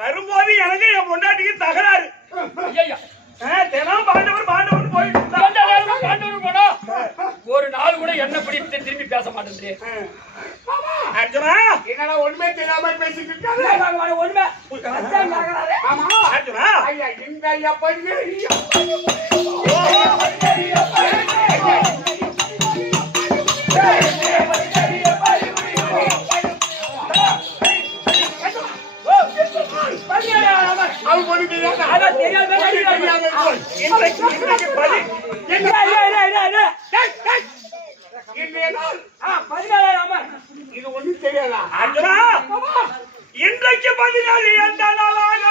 வரும்போது எனக்கு என் பொண்டாட்டிக்கு தகராறு. தினம் பாண்டவர் பாண்டவர் போயிட்டு ஒரு நாள் கூட என்ன பிடித்து திரும்பி பேச மாட்டேன். அர்ஜுனா என்னடா ஒண்ணுமே தெரியாம பேசிட்டு இருக்காரு. ஒண்ணுமே அர்ஜுனா ஐயா இந்த ஐயா பண்ணு இது ஒண்ணு தெரியாதா அர்ஜுனா? இன்றைக்கு 14 எந்த நாளாக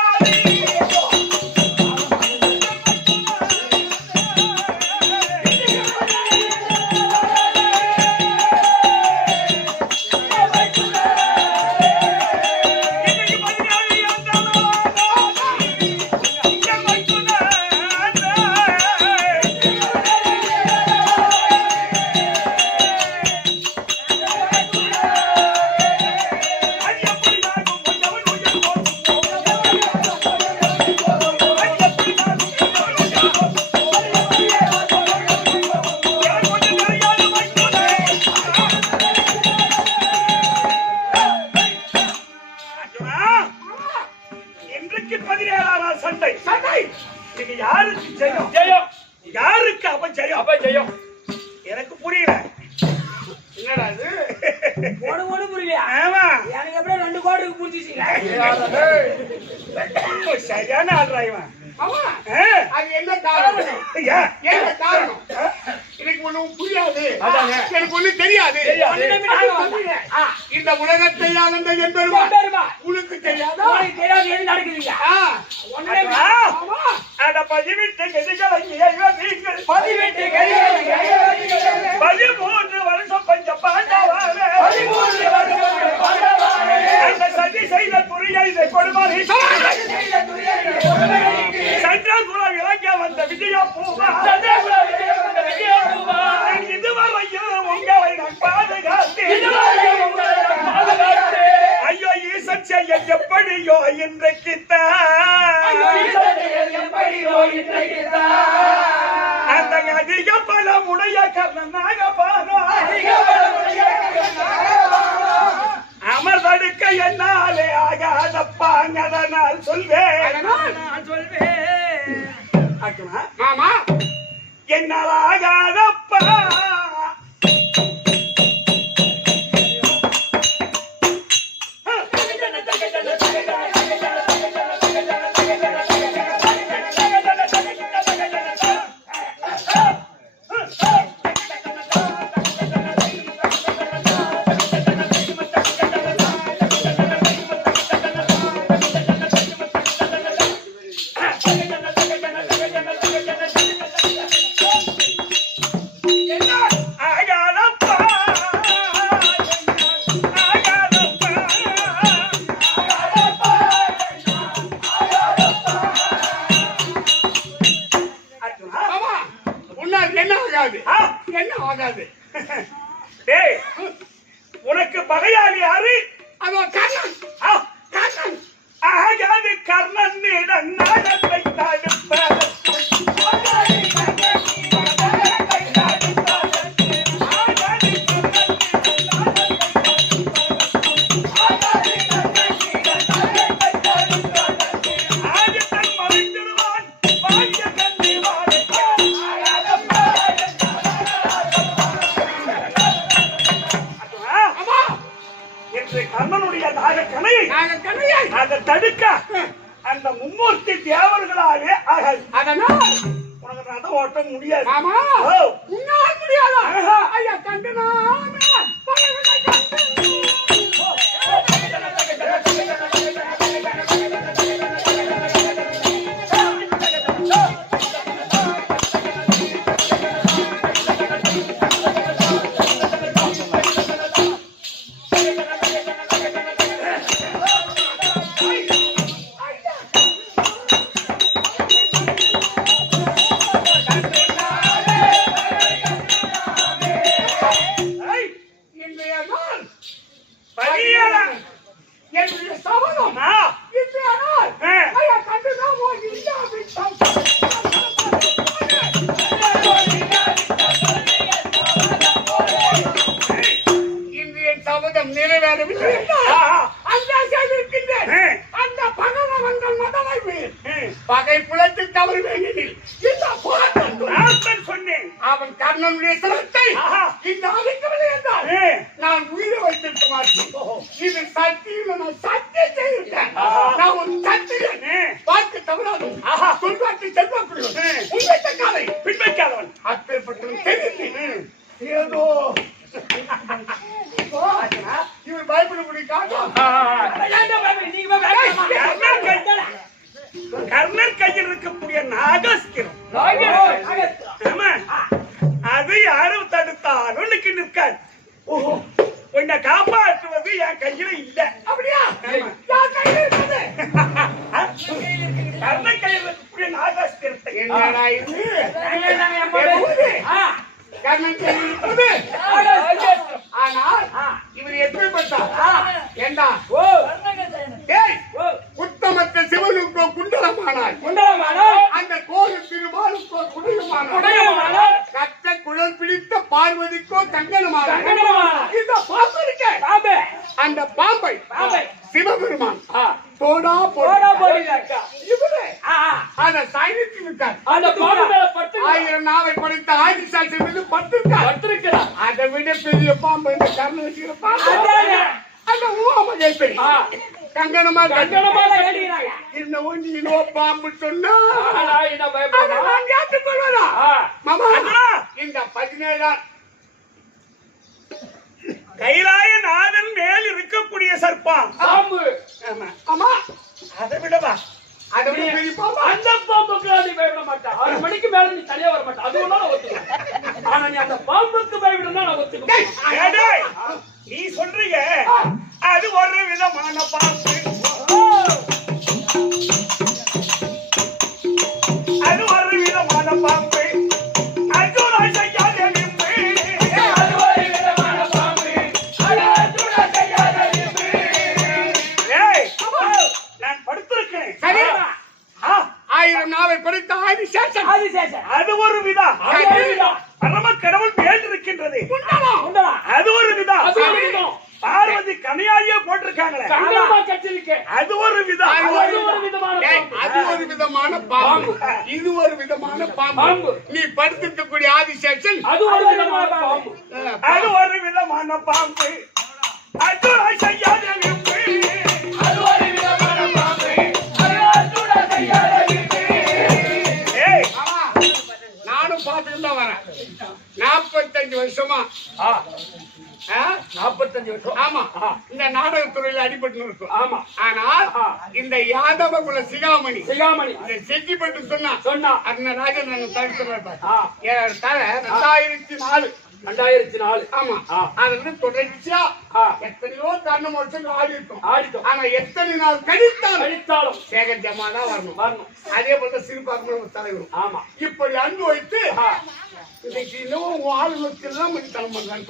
எனக்கு புரியல. என்னடா இது? ஒண்ணு புரியல. ஆமா எனக்கு எப்படியே 2 கோடிக்கு புரிஞ்சிச்சீங்க. சரியான ஆள்றா இவன். அது என்ன காரணம்? என்ன காரணம்? எனக்கு ஒண்ணும் புரியாது, எனக்கு ஒண்ணும் தெரியாது. இந்த உலகத்தை ஆனந்த என்பது உனக்கு தெரியாதா? சவாரி சந்திரகுலம் இறங்க வந்த விஜய பூவா இதுவரையும் உங்களை நான் பாதுகாத்தேன். ஐயோ ஈசன் செய்ய எப்படியோ இன்றைக்குத்தான் அந்த அதிக பலமுடைய கர்ணனாக பாரா அமர்தடுக்க என்னாலே ஆகாதப்பாங்க நான் சொல்வேன் மாமா என்னால் ஆகாதப்பா என்ன ஆகாது டேய் உனக்கு பகையாளி யாரு? அவன் கர்ணன் கர்ணன் ஆகாது கர்ணன் நாடத்தை தடுப்ப கர்ணனுடைய நாகக்கணையை அதை தடுக்க அந்த மும்மூர்த்தி தேவர்களாலே அதனால் உனக்கு ரதம் ஓட்ட முடியாது. ஆமா உன்னால் முடியாதா? ஐயா கண்டனா என்னுடைய சபதம் ஐயா கண்டனா சபதம் நிறைவேறவில்லை. அந்த பகவங்கள் மதமை பகை புலத்தில் தவறு வேண்டியில் சொன்னேன் அவன் கர்ணனுடைய சிரத்தை இந்த அழைக்கவில்லை என்றால் நான் உயிரை வைத்திருக்க மாட்டேன். இது சத்தியில் நான் சத்தியம் செய்திருக்கேன். நான் ஒரு சத்தியன் பார்த்து தவறாது சொல்வாக்கு செல்வாக்குள்ளவன் உண்மைத்த காலை பின்பற்றாதவன் அப்பேற்பட்டவன் தெரிந்து ஏதோ இவர் பயப்படக்கூடிய காரணம் கர்ணன் கையில் இருக்கக்கூடிய நாகஸ்திரம் அது யாரும் தடுத்தாலும் நிற்காது. உன்னை காப்பாற்றுவது என் கையில இல்ல. அப்படியா? கர்ணன் கையில் இருக்கக்கூடிய நாகஸ்திரத்தை என்னடா இது? கர்ணன் கையில் இருப்பது ஆனால் இவர் எப்படிப்பட்டார்? ஏண்டா உத்தமத்த சிவனுக்கோ குண்டலமானார் அந்த கோயில் திருமாலுக்கோ குடையமானார் கத்த குழல் பிடித்த பார்வதிக்கோ கங்கணமானார். இந்த பாம்பு இருக்க அந்த பாம்பை சிவபெருமான் தோடா போடுகிறார். இவரே அந்த சைனிக்கு இருக்கார். 1000 நாவை படைத்த ஆதிசால் செய்வது பட்டிருக்கார். அதை விட பெரிய பாம்பு இந்த கர்ணன் வச்சுக்கிற பாம்பு அந்த ஊமகை கங்கணமா இந்த ஒன்றியிலோ பாம்பு சொன்னா நான் ஏற்றுக்கொள்வதா? மாமா இந்த 17 கைலாய நாதன் மேல் இருக்கக்கூடிய சர்ப்பம் பாம்பு. ஆமா அதை விடவா அதை விட பெரிய பாம்பு. அந்த பாம்புக்கு நீ பயப்பட மாட்டேன். 6 மணிக்கு மேல நீ தனியா வர மாட்டேன். அது ஒண்ணா ஒத்துக்கிறேன். ஆனா நீ அந்த பாம்புக்கு பயப்படணும் நான் ஒத்துக்கிறேன். நீ சொல்றீங்க அது ஒரு விதமான பாம்பு. அது ஒரு விதம். அது ஒரு விதம். பரம கடவுள் மேல் இருக்கின்றது. உண்டா? அது ஒரு விதம். அது ஒரு விதம். பார்வதி கனையாளியே போட்டிருக்காங்களே, கங்கமா கட்டிருக்கு. அது ஒரு விதம். அது ஒரு விதமான அது ஒரு விதமான பாம்பு, இது ஒரு விதமான பாம்பு. நீ படுத்திருக்கக்கூடிய ஆதிசேஷன் அது ஒரு விதமான பாம்பு. அது ஒரு விதமான பாம்பு. அர்ஜுனா செய்யாத விப்பு. அது ஒரு விதமான பாம்பு. அர்ஜுனா செய்யாத விப்பு. ஏய், நானும் பார்த்துட்டு தான் வரேன். 45 வருஷமா 45 வருஷம். ஆமா இந்த நாடகத்துறையில அடிபட்டு இருக்கும். ஆமா. ஆனால் இந்த யாதவ குல சிகாமணி சிகாமணி இந்த செட்டிப்பட்டு சொன்னா அந்த ராஜேந்திரன் தடுத்துறாரு. 2004. ஆமா. அதுல இருந்து தொடர்ச்சியா எத்தனையோ தன்னம் வருஷம் ஆடிட்டோம். ஆனா எத்தனை நாள் கழித்தாலும் சேகர் ஜமா தான் வரணும். அதே போல சிறுபான்மை தலைவர். ஆமா. இப்படி அன்பு வைத்து இன்னைக்கு இன்னும் ஆளுநருக்கு எல்லாம் தனம் பண்றாங்க.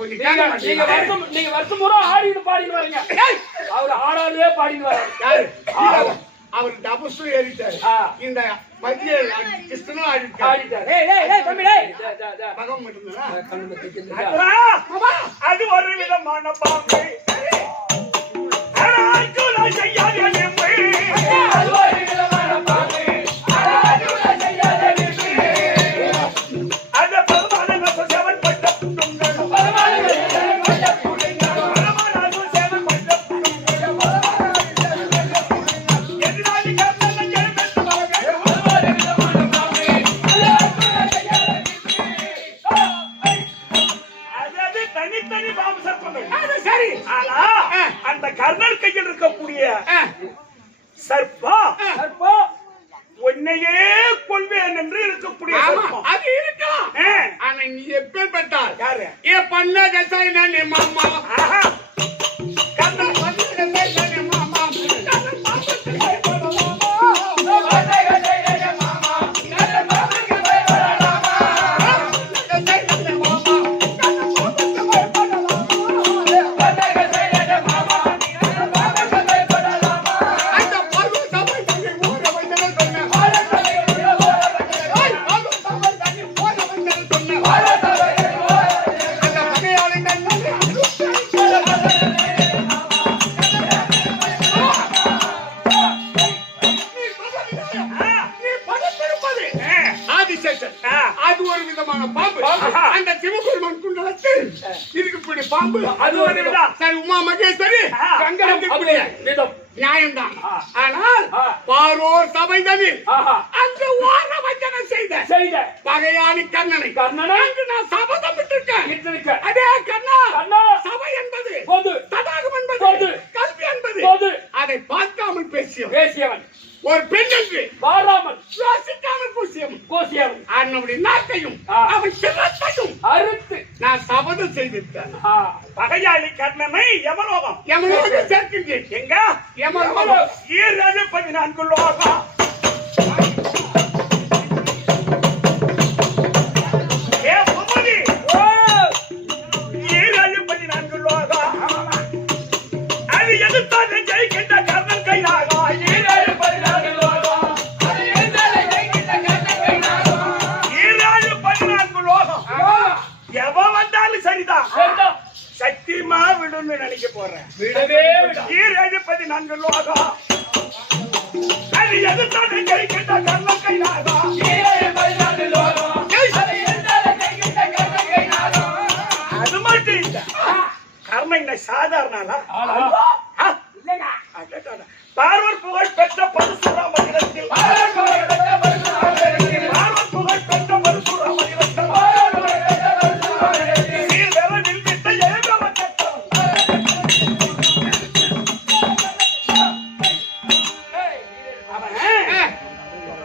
நீங்க வருஷம் பூரா ஆடிட்டு பாடிட்டு வரீங்க. அவரு ஆடாதே பாடிட்டு வர்றாரு. யாரு? அவர் டபுசு ஏறிட்டாரு. இந்த மத்திய கிருஷ்ணனும் ஆடிட்டாரு. மகம் மட்டும்தானா? அது ஒரு விதமான பாம்பு. அர்ஜுனா செய்யாத விப்பு. அது ஒரு விதமான பாம்பு. அர்ஜுனா செய்யாத விப்பு. அந்த பரமானந்த சேவன் பட்ட புண்ணுங்கள். தனித்தனி பாம்பு சர்ப்பங்கள். சரி. ஆனா அந்த கர்ணன் கையில் இருக்கக்கூடிய சர்ப்பம் உன்னையே கொள்வேன் என்று இருக்கக்கூடிய சர்ப்பம். அது இருக்கலாம். ஆனா நீ எப்பேற்பட்டால் யாரு? ஏ பண்ண கசாயினே மாமா. கர்ணன் பண்ண கசாயினே மாமா. அது ஒரு விதமான பாம்பு. அந்த சிவபெருமான் குண்டலத்தில் இருக்கக்கூடிய பாம்பு அது ஒரு விதம். சரி, உமா மகேஸ்வரி நியாயம்தான். ஆனால் பாரோர் சபைதனில் அங்கு ஓர வஞ்சனை செய்த பகையாளி கண்ணனை அங்கு நான் சபதம் விட்டிருக்கேன். அதே கண்ணா, சபை என்பது தடாகம் என்பது கல்வி என்பது அதை பார்க்காமல் பேசியவன் ஒரு பெண் என்று வாராமல் யோசிக்காமல் பூசியவன் அவனுடைய நாட்டையும் அவன் சிரத்தையும் அறுத்து நான் சபதம் செய்திருக்கேன். பகையாளி கர்ணனை யமலோகம் சேர்க்கின்றேன். எங்க? யமலோகம் 14 லோகம். ஏ பொம்மதி, 14 லோகம். அது எதிர்த்தால் ஜெயிக்கின்ற கர்ணன் கையாக 14 லோகம். 14 லோகம். எவன் வந்தாலும் சரிதான், சத்தியமா விடுன்னு நினைக்க போறேன். விடவே விட 14 லோகம். அது எதிர்த்தால் ஜெயிக்கின்ற கர்ணன் கையாக 14 லோகம். அது மட்டும் இல்ல, கர்ணன் சாதாரண பார்வர் புகழ் பெற்ற பரசுராம இடத்தில்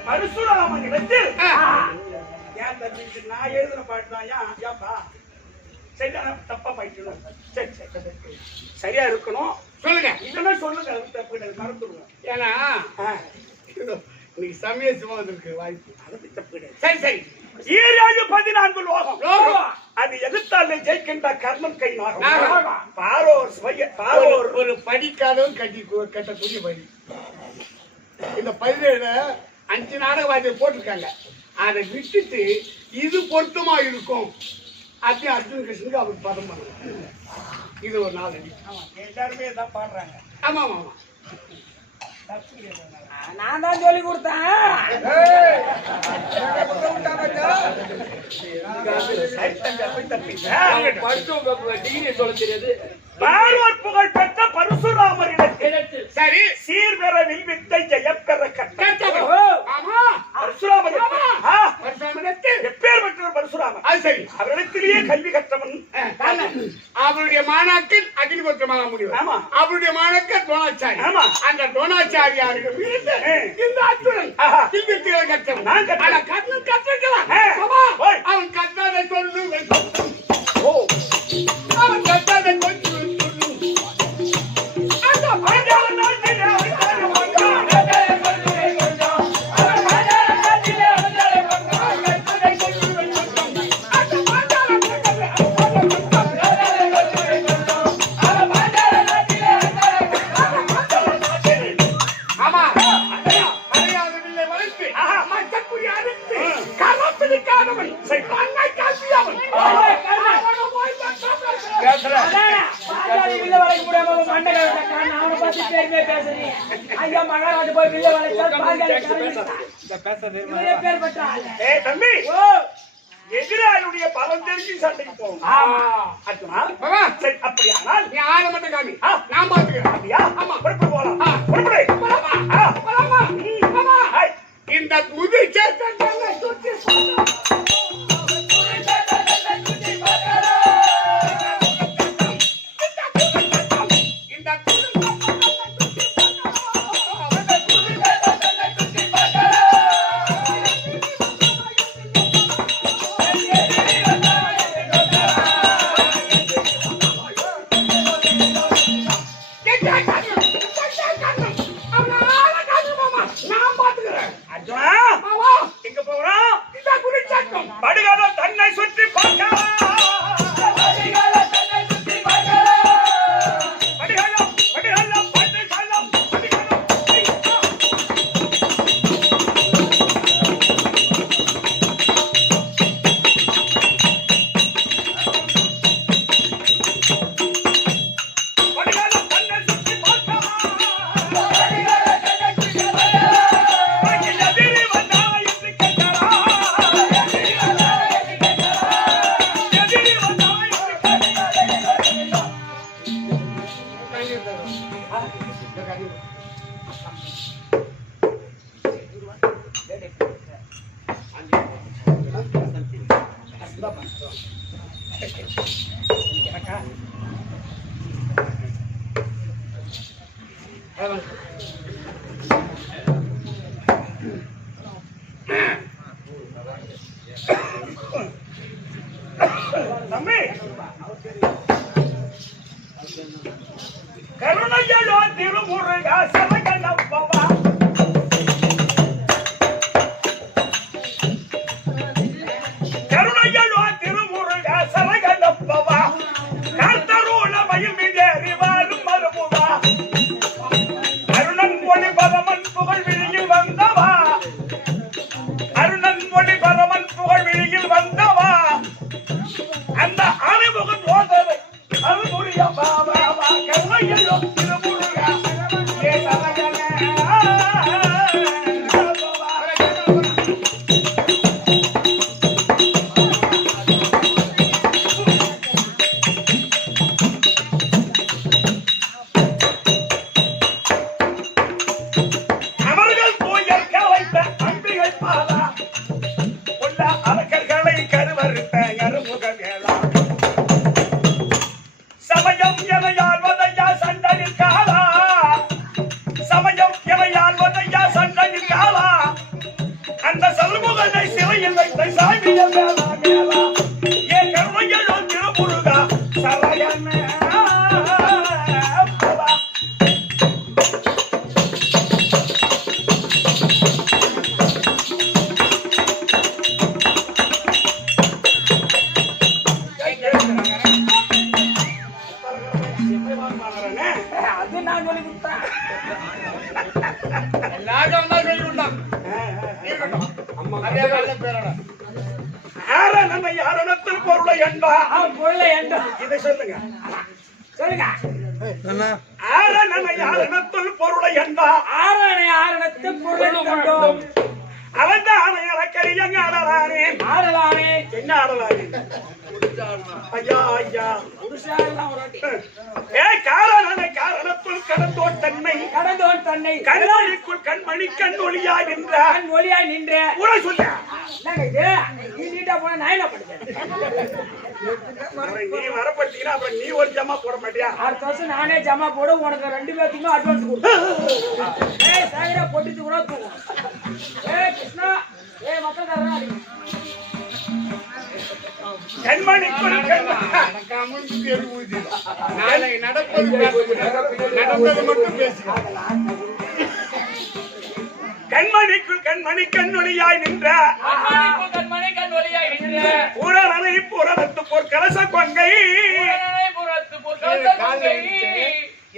பரசுராமன் இடத்தில் நான் எழுதுன பாட்டுதான். தப்பா பாய்க்கணும். சரியா இருக்கணும். சொல்லுங்க. இதெல்லாம் சொல்லுங்க. தப்பு மறந்துடுவோம். ஏன்னா இன்னைக்கு சமயசுமா வந்திருக்கு வாய்ப்பு. அது தப்பு. சரி. 14 லோகம். அது எதிர்த்தாலே ஜெயிக்கின்ற கர்ணன் கை நாகம். பாரோர் ஒரு படிக்காதவன் கட்டக்கூடிய படி. இந்த 17 5 நாடகவாதியை போட்டிருக்காங்க. அதை விட்டுட்டு இது பொருத்தமா இருக்கும் அப்படி அர்ஜுன் கிருஷ்ணனுக்கு அவர் பதம் பண்ண இது ஒரு 4 அடி. எல்லாருமே தான் பாடுறாங்க. ஆமா ஆமா ஆமா. நான் தான் சொல்லி கொடுத்தேன். படிச்சவங்க டிகிரி சொல்ல தெரியாது. பார்வத் புகழ் பெற்ற பரசுராமரிடத்தில் சரி சீர்பெறவில் வித்தை ஜெயம் பெற கற்ற ஆமா பரசுராமர் பரசுராமனிடத்தில் எப்பேர் பெற்ற பரசுராமர் அது சரி அவரிடத்திலேயே கல்வி கற்றவன். அவருடைய மாணாக்கில் அக்னிபுத்திரமாக முடியும். ஆமா. அவருடைய மாணாக்கர் துரோணாச்சாரி. ஆமா. அந்த துரோணாச்சாரியாரிடம் இருந்து இந்த அர்ஜுனன் ஆஹா. திவ்யத்திலே கற்றவன். நான் கற்றேன். ஆனா கர்ணன் கற்றிருக்கலாம். ஆ. சபா, ஓய். அவன் கற்றாதை சொல்லு. ஓ அவன் கற்றாதை சொல்லு. அந்த பாஞ்சால நாட்டிலே அவதார மன்னர். ஆமா அறியாதவில்லை வளர்த்து மற்றக்குரிய அறுத்து கரப்பிடிக்காதவன் மண்ணை காசியவன் பாஞ்சாலி வில்ல வளைக்க முடியாம மண்டை கழுவிட்டான். அவனை பத்தி பெருமையா பேசுறீங்க. ஐயா மகாராஜா போய் வில்ல வளைச்சால் பாஞ்சாலி இவரே பேர் பெற்ற ஆளு. ஏய் தம்பி, ஓ எதிராளியுடைய பலம் தெரிஞ்சு சண்டைக்கு போகும். ஆமா. அர்ஜுனா, பாபா, சரி அப்படியானால் நீ ஆள மட்டும் காமி நான் பாத்துக்கிறேன். அப்படியா? ஆமா. புறப்பட்டு போலாம். புறப்படு. போலாமா? ஆமா. ஹாய். இந்த முதி சேத்தங்களை சுற்றி அர்ஜுனா, எங்க போறோம்? படுகாலம் தன்னை சுற்றி பார்க்கலாம். படுகாலம், படுகாலம், படுகாலம், படுகாலம். படுகாலம் தன்னை சுற்றி பார்க்கலாம். எதிரி வந்தா என்று கேட்கிறா. எதிரி வந்தா என்று கேட்கிறா. தம்பி, கருணையோ திருமுருகா சரகணப்பவா. கருணையோ திருமுருகா சரகணப்பவா. காத்தருள மயில்மிதேறி வாழும் மருமுவா. அருணன் ஒளி பரமன் புகழ் விழியில் வந்தவா. அருணன் ஒளி பரமன் புகழ் விழியில் வந்தவா. அந்த அறிமுகம் போதவை அருமுறிய பாபா கருணையோ திருமுருகா ஏ சரகண அவர்கள் தூயர் கலைத்த அம்பிகை பாலா. உள்ள அரக்கர்களை கருவறுத்த அருமுக வேளா. சமயம் எமையால் வதையா சண்டையில் காலா. சமயம் எமையால் வதையா சண்டையில் காலா. அந்த சல்முகனை சிறையில் வைத்த சாமிய மேலா மேலா. ஏ கருணையோ திருமுருகா சரகண பவா. அது நான் சொல்லி கொடுத்தேன். எல்லாரும் தான் சொல்லி விட்டான். இருக்கட்டும். அதே நல்ல பேர் ஆரணத்தில் பொருளை என்பா பொருளை எண்டோ இதை சொல்லுங்க. சொல்லுங்க. ஆரணனை ஆரணத்தில் பொருளை என்பா ஆரணத்து பொருளை கண்டோம். அவன் தான் இலக்கரியங்க ஆடலானே. ஆடலானே. என்ன ஆடலானே? ஐயா ஐயா புருஷாலாம் ஒரு வாட்டி. காரணத்துள் கடந்தோன் தன்னை கடந்தோன் தன்னை கண்மணிக்குள் கண்மணி கண் ஒளியாய் நின்ற கண் ஒளியாய் நின்ற உரை சொல்ல. என்னங்க இது? நீ நீட்டா போனா நான் என்ன பண்ணுறேன்? நீ வரப்பட்டீங்கன்னா அப்புறம் நீ ஒரு ஜமா போட மாட்டியா? அடுத்த வருஷம் நானே ஜமா போட உனக்கு 2 பேத்துக்குமே அட்வான்ஸ் கொடுப்பேன். ஏய் சாகரா பொட்டிட்டு கூட தூங்கும். ஏய் கிருஷ்ணா ஏய் மக்கள் தரணும். கண்மணிக்குள் நடக்காமல் பேர் ஊதி. நாளை நடப்பது நடந்தது மட்டும் பேசுகிறேன். கண்மணிக்குள் கண்மணி கண்ணொளியாய் நின்ற கண்மணி கண் ஒளியாய் நின்ற புறநனை புறத்து போர் கலச கொங்கை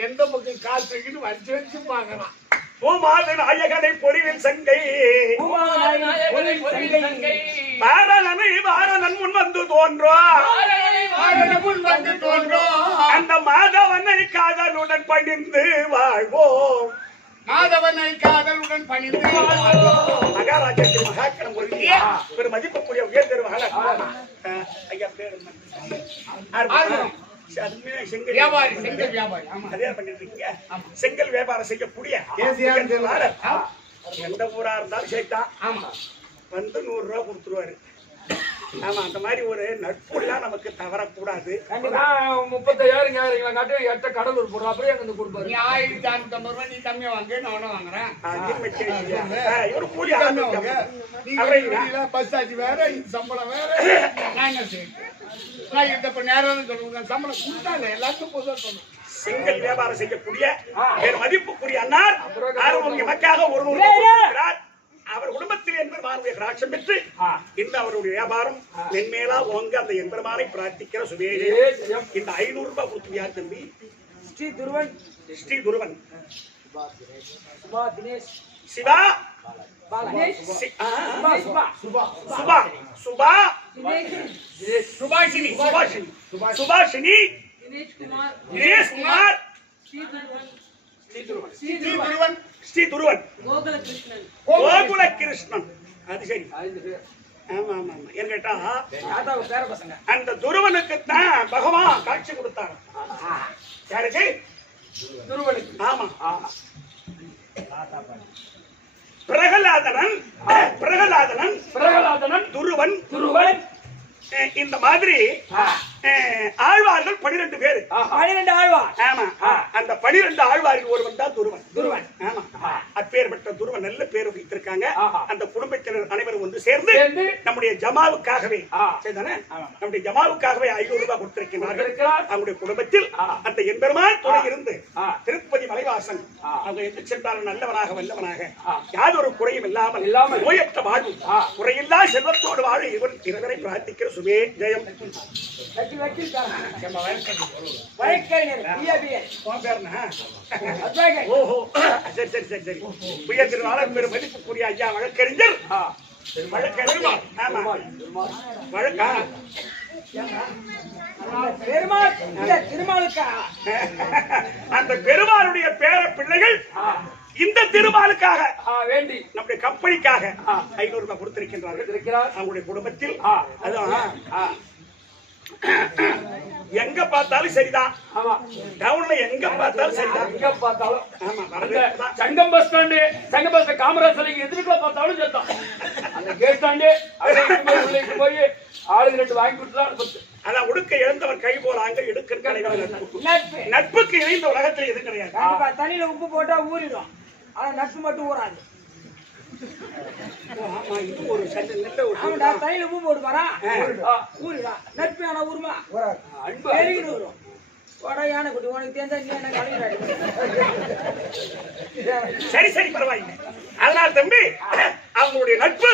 எந்த பக்கம் கால் தூக்கிட்டு வச்சு வச்சு பாக்கலாம். பூமாது நாயகனை பொறிவில் சங்கை பாரனனை பாரனன் முன் வந்து தோன்றும் வந்து தோன்றும் அந்த மாதவனை காதலுடன் பணிந்து வாழ்வோம். மாதவனை காதலுடன் பணிந்து மகாராஜாக்கு மகாக்கணம் ஒரு மதிப்புக்குரிய உயர்ந்தெரு ஐயா பேர் செங்கல் வியாபாரி செங்கல் வியாபாரி. அதே பண்ணிட்டு இருக்கீங்க. செங்கல் வியாபாரம் செய்யக்கூடிய எந்த ஊரா இருந்தாலும் சேர்த்தா வந்து 100 ரூபா கொடுத்துருவாரு. ஆமா, அந்த மாதிரி ஒரு நட்புலாம் நமக்கு தவறக்கூடாது. 35,000 காட்டி எட்ட கடலூர் போடுறோம். அப்படியே அங்க கொடுப்பாரு. நீ 1550 ரூபாய் நீ கம்மியா வாங்க, நானும் வாங்குறேன். இவரு கூலி பஸ் ஆச்சு வேற, இது சம்பளம் வேற. நான் என்ன செய்யணும்? நான் இந்த நேரம் சொல்லுங்க, சம்பளம் கொடுத்தாங்க எல்லாத்துக்கும் பொதுவாக சொன்னேன். செங்கல் வியாபாரம் செய்யக்கூடிய மதிப்புக்குரிய அண்ணார் ஆரோக்கியமக்காக ஒரு 100 அவர் குடும்பத்தில் எம்பெருமானுடைய கடாட்சம் பெற்று இந்த அவருடைய வியாபாரம் மென்மேலா ஓங்க அந்த எம்பெருமானை பிரார்த்திக்கிற சுவேஜ். இந்த 500 ரூபாய் கொடுத்து யார் தம்பி? ஸ்ரீ துருவன். ஸ்ரீ துருவன் சுபா தினேஷ் சிவா சுபா சுபா சுபாஷினி சுபாஷினி தினேஷ் குமார் ஸ்ரீ துருவன் கோகுல கிருஷ்ணன். அது சரி. ஆமா ஆமா ஆமா. என்ன கேட்டா பேர பசங்க அந்த துருவனுக்கு தான் பகவான் காட்சி கொடுத்தாங்க. யாருக்கு? துருவனுக்கு. ஆமா. பிரகலாதனன் துருவன் இந்த மாதிரி ஆழ்வார்கள் 12 பேர். 12 ஆழ்வார். ஆமா. அந்த 12 ஆழ்வார்கள் ஒருவன் தான் துருவன். ஆமா. அப்பேற்பட்ட துருவன் நல்ல பேர் வைத்திருக்காங்க. அந்த குடும்பத்தினர் அனைவரும் வந்து சேர்ந்து நம்முடைய ஜமாவுக்காகவே நம்முடைய ஜமாவுக்காகவே 500 ரூபாய் கொடுத்திருக்கிறார்கள். அவங்களுடைய குடும்பத்தில் அந்த எம்பெருமான் துணை இருந்து திருப்பதி மலைவாசன் அவங்க எங்கு சென்றாலும் நல்லவனாக வல்லவனாக யாதொரு குறையும் இல்லாமல் நோயற்ற வாழ்வு குறையில்லா செல்வத்தோடு வாழ இறைவனை பிரார்த்திக்கிற சுவே ஜெயம். ஓஹோ, சரி சரி சரி சரி. உயர் திருவாளர் பெரும் மதிப்புக்குரிய ஐயா வழக்கறிஞர் வழக்கா அந்த பெருமாளுடைய பேர பிள்ளைகள் இந்த திருமாலுக்காக வேண்டி நம்முடைய கம்பெனிக்காக 500 ரூபாய் கொடுத்திருக்கின்றார்கள். அவங்களுடைய குடும்பத்தில் அதான் எங்க பார்த்தாலும் சரிதான். ஆமா, டவுன்ல எங்க பார்த்தாலும் சரிதான். எங்க பார்த்தாலும் ஆமா. சங்கம் பஸ் ஸ்டாண்டு, சங்கம் பஸ் காமராஜ் சிலைக்கு எதிர்க்க பார்த்தாலும் சேர்த்தான். அந்த கேட் ஸ்டாண்டு உள்ளே போய் ஆளுங்க 2 வாங்கி கொடுத்துதான். அதான் உடுக்க இழந்தவர் கை போல அங்க எடுக்க நட்புக்கு இணைந்த உலகத்தில் எது கிடையாது. தண்ணியில உப்பு போட்டா ஊறிடும், ஆனா நட்பு மட்டும் ஊறாது. ஒரு தண்ணியில உப்பு போட்டு பாரா ஊறிடா, நட்பு ஆனா ஊருமா அன்பு வரும். யானை குட்டி உனக்கு தெரிஞ்சா நீ என்ன கலைஞர். சரி சரி, பரவாயில்லை. அதனால் தம்பி அவங்களுடைய நட்பு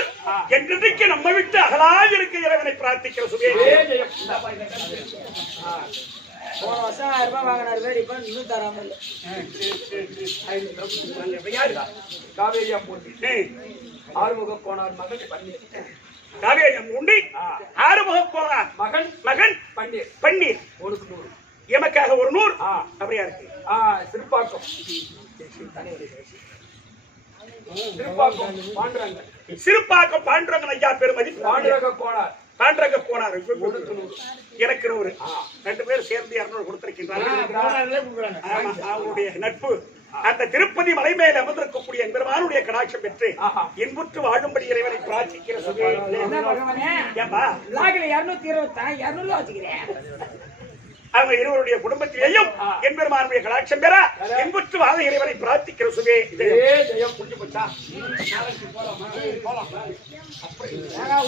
என்றைக்கு நம்ம விட்டு அகலாக இருக்க இறைவனை பிரார்த்திக்கிற சுவே. போன வருஷம் 1000 ரூபாய் வாங்கினாரு பேர், இப்ப இன்னும் தராம இல்லை. காவேரியா போட்டு ஆறுமுக போனார் மகள் பண்ணி காவேரி உண்டி ஆறுமுக கோனார் மகன் மகன் பன்னீர் பன்னீர் ஒருக்கு 100. எமக்காக ஒரு 100 அப்படியா இருக்கு. சிறுபாக்கம் சிறுபாக்கம் பாண்டுரங்க சிறுபாக்கம் பாண்டுரங்கன் ஐயா பேர் மதிப்பு பாண்டுரங்க கோனார் பாண்டுரங்க கோனார் எனக்கு 100 2 பேரும் சேர்ந்து 200 கொடுத்திருக்கின்றார்கள். அவருடைய நட்பு அந்த திருப்பதி மலை மேல் அமர்ந்திருக்கக்கூடிய பெருமானுடைய கடாட்சம் பெற்று இன்புற்று வாழும்படி இறைவனை பிரார்த்திக்கிற சுகே. ஏம்பா 220 வச்சுக்கிறேன். அவங்க இருவருடைய குடும்பத்திலேயும் என் பெருமானுடைய கடாட்சம் பெற இன்புற்று வாழ இறைவனை பிரார்த்திக்கிற சுகே. ஜெயம் புரிஞ்சு போச்சா?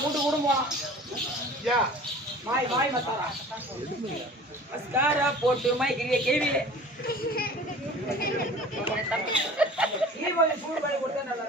வீட்டு குடும்பம் மாய் மத்தாரா மஸ்காரா போட்டு மைக்கிறிய கேள்வி சூடு பண்ணி கொடுத்தா நல்லா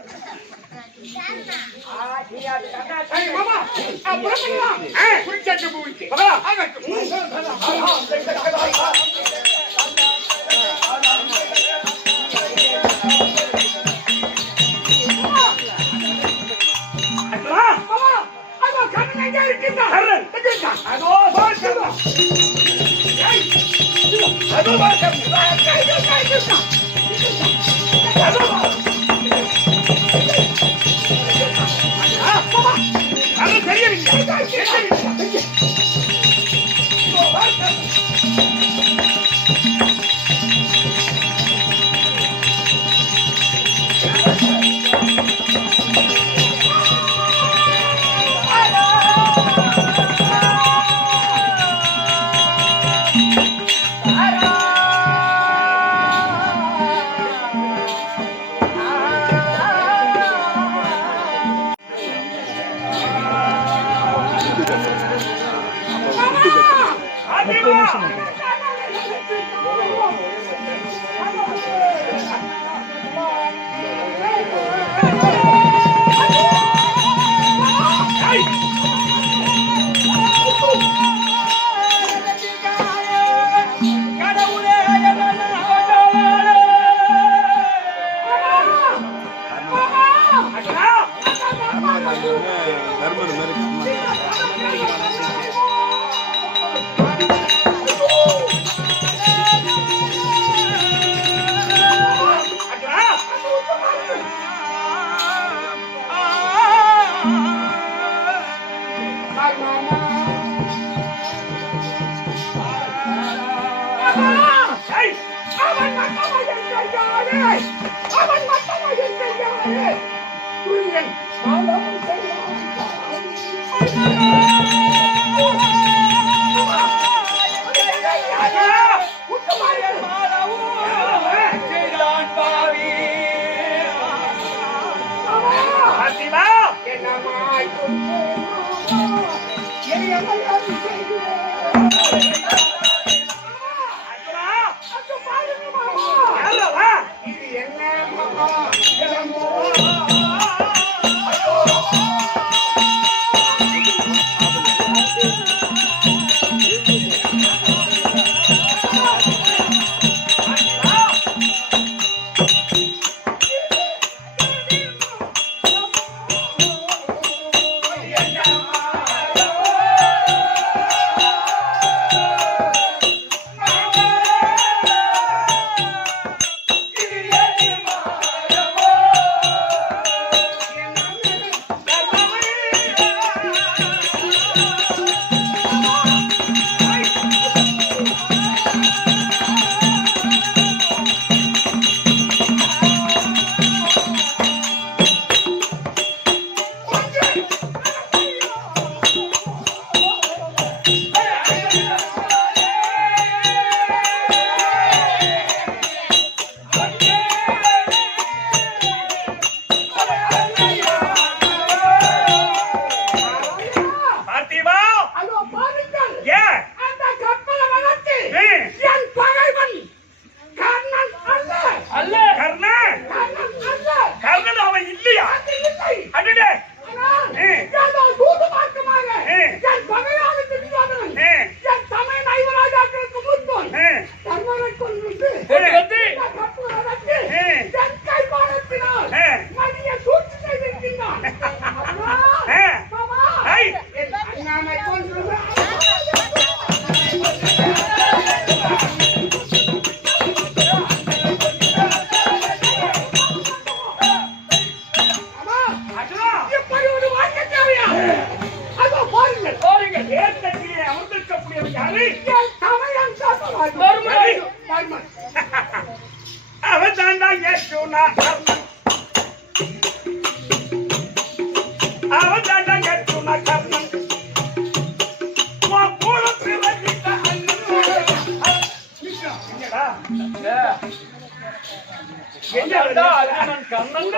கண்ணன்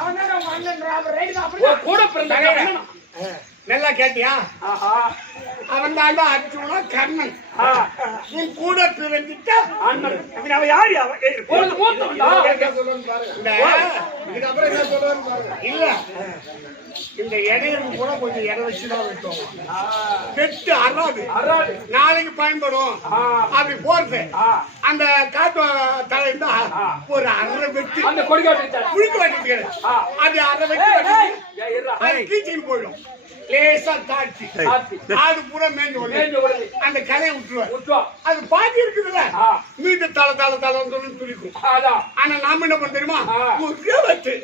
அவன் தான் உங்க அண்ணன் அவர் ரைடு தான் அப்படி கூட பிறந்த கண்ணன். நல்லா கேட்டியா? ஆஹா. அவன் தாண்டா அர்ஜுனா கர்ணன். உன் கூட பிறந்திட்ட அண்ணன். அவன் யாரு அவன்? ஏய், உனக்கு மூத்தவன்டா. இதுக்கப்புறம் என்ன சொல்லுவான்னு பாருங்க. இல்ல இந்த இடையில கூட கொஞ்சம் இடம் வச்சுதான் வெட்டுவோம். வெட்டு அறாது நாளைக்கு பயன்படும். அப்படி போறது அந்த காட்டு தலை இருந்தா ஒரு அரை வெட்டு அந்த கொடிகாட்டு குளிக்க வெட்டுறது அது அரை வெட்டு கீச்சின்னு போயிடும். லேசா தாட்சி அது பூரா மேஞ்சு அந்த கலையை விட்டுருவார். அது பாதி இருக்குதுல்ல மீண்டும் தலை தலை தலை துடிக்கும். ஆனா நாம என்ன பண்ண தெரியுமா? ஒரே வெட்டு.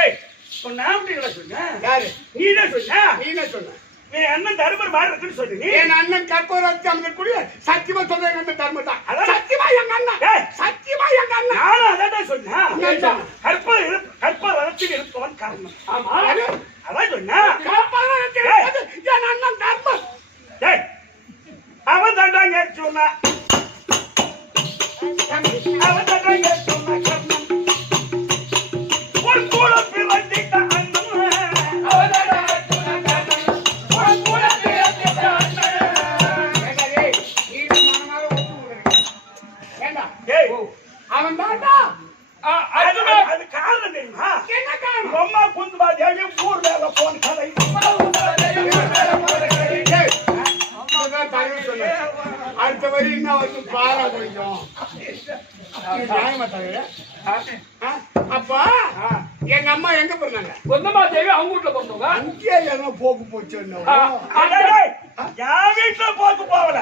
ஏய், சொன்னா அப்படிங்களா சொன்ன? யாரு? நீ என்ன சொன்ன? நீ என்ன சொன்ன? என் அண்ணன் தர்மர் மாதிரி இருக்குன்னு சொல்லு நீ. என் அண்ணன் கற்பூரத்தி அமைக்கக்கூடிய சத்தியமா சொல்ற எங்க அண்ணன் தர்மம் தான். சத்தியமா எங்க அண்ணன். சத்தியமா எங்க அண்ணன். நானும் அதான் சொன்னேன். கற்பூரத்தில் இருப்பவன் காரணம். ஆமா. அதான் சொன்னா என் அண்ணன் தர்மம். அவன் தாண்டாங்க சொன்னா அவன் தாண்டாங்க சொன்னா கர்ணன். ஒரு கூட பிறந்திட்ட அண்ணன் அவன் தாண்டாங்க சொன்னா கர்ணன். ஒரு கூட பிறந்திட்ட அண்ணன். அவன் தாண்டா அது காரணம் தெரியுமா? என்ன காரணம்? அம்மா குந்துபா தேவி ஊர் மேல போன கதை. அடுத்த வரி என்ன வந்து பாரா கொஞ்சம் நியாயமா தவிர. அப்பா எங்க அம்மா எங்க பிறந்தாங்க? கொந்தமா தேவி அவங்க வீட்டுல பிறந்தவங்க. அங்கேயே என்ன போக்கு போச்சு. என் வீட்டுல போக்கு போகல.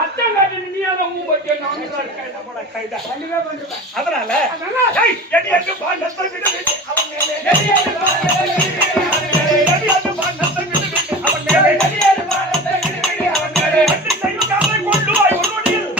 அத்தன் காட்டு நீ அதை உங்க பற்றி அதனால எட்டு பாண்டத்தை விட அவன் மேலே அவன் மேலே கொண்டு வாய் ஒன்றுடையில்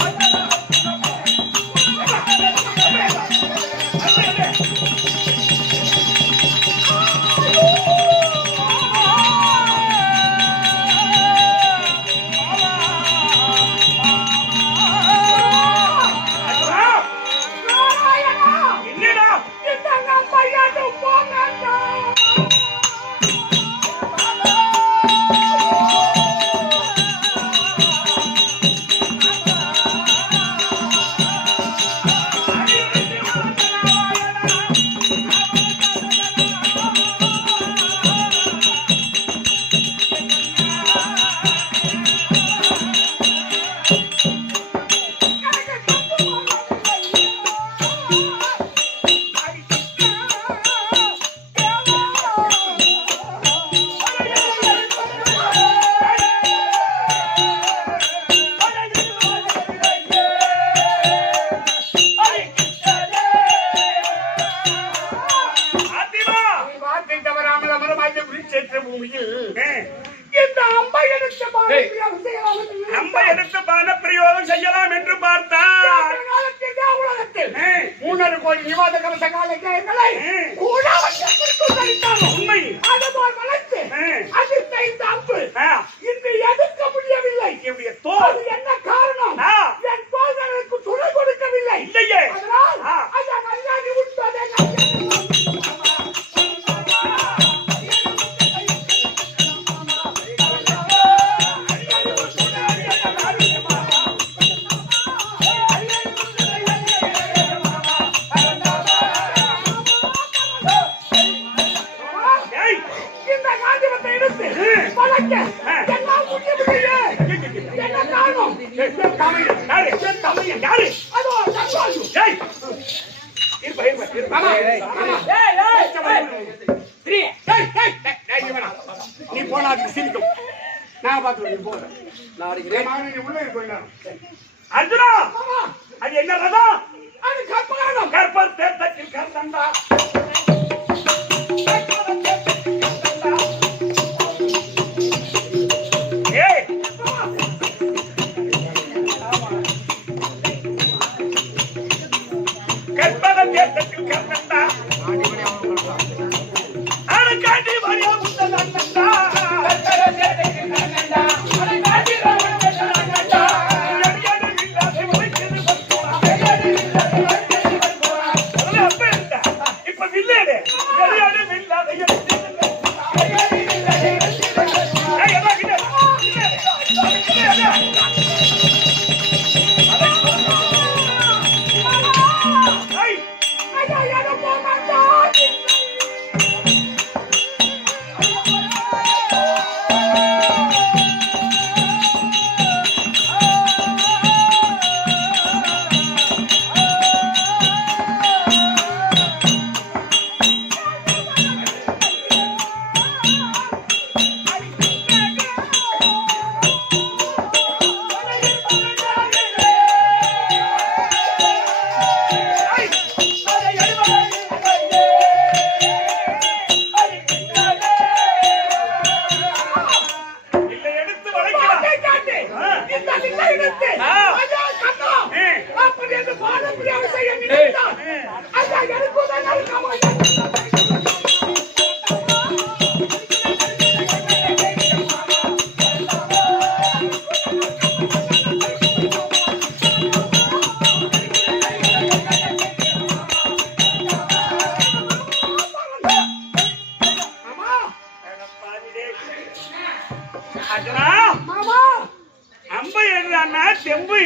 நம்ம எடுத்து பான பிரயோகம் செய்யலாம் என்று பார்த்தால் மூணரை கோடி விவாத கலச காலங்களை உண்மை அதுபோல் வளர்த்து அது தைந்த அம்பு இன்று எதிர்க்க முடியவில்லை. என்னுடைய தோல் என்ன காரணம்? என் தோழர்களுக்கு துணை கொடுக்கவில்லை. இல்லையே. அதனால் அதை நல்லா விட்டதை நீ போனா சிரிக்கும். நான் பார்த்து போறேன். அர்ஜுனா, அது என்ன ரதம்? அது கற்பகாலம். கற்பர் தேர்தத்தில் கர்ணன்டா. கற்பகம் தேர்தத்தில் கர்ணன்டா. அதை காட்டி வரியா முத்தல் அண்ணன்டா. அப்ப இருந்தா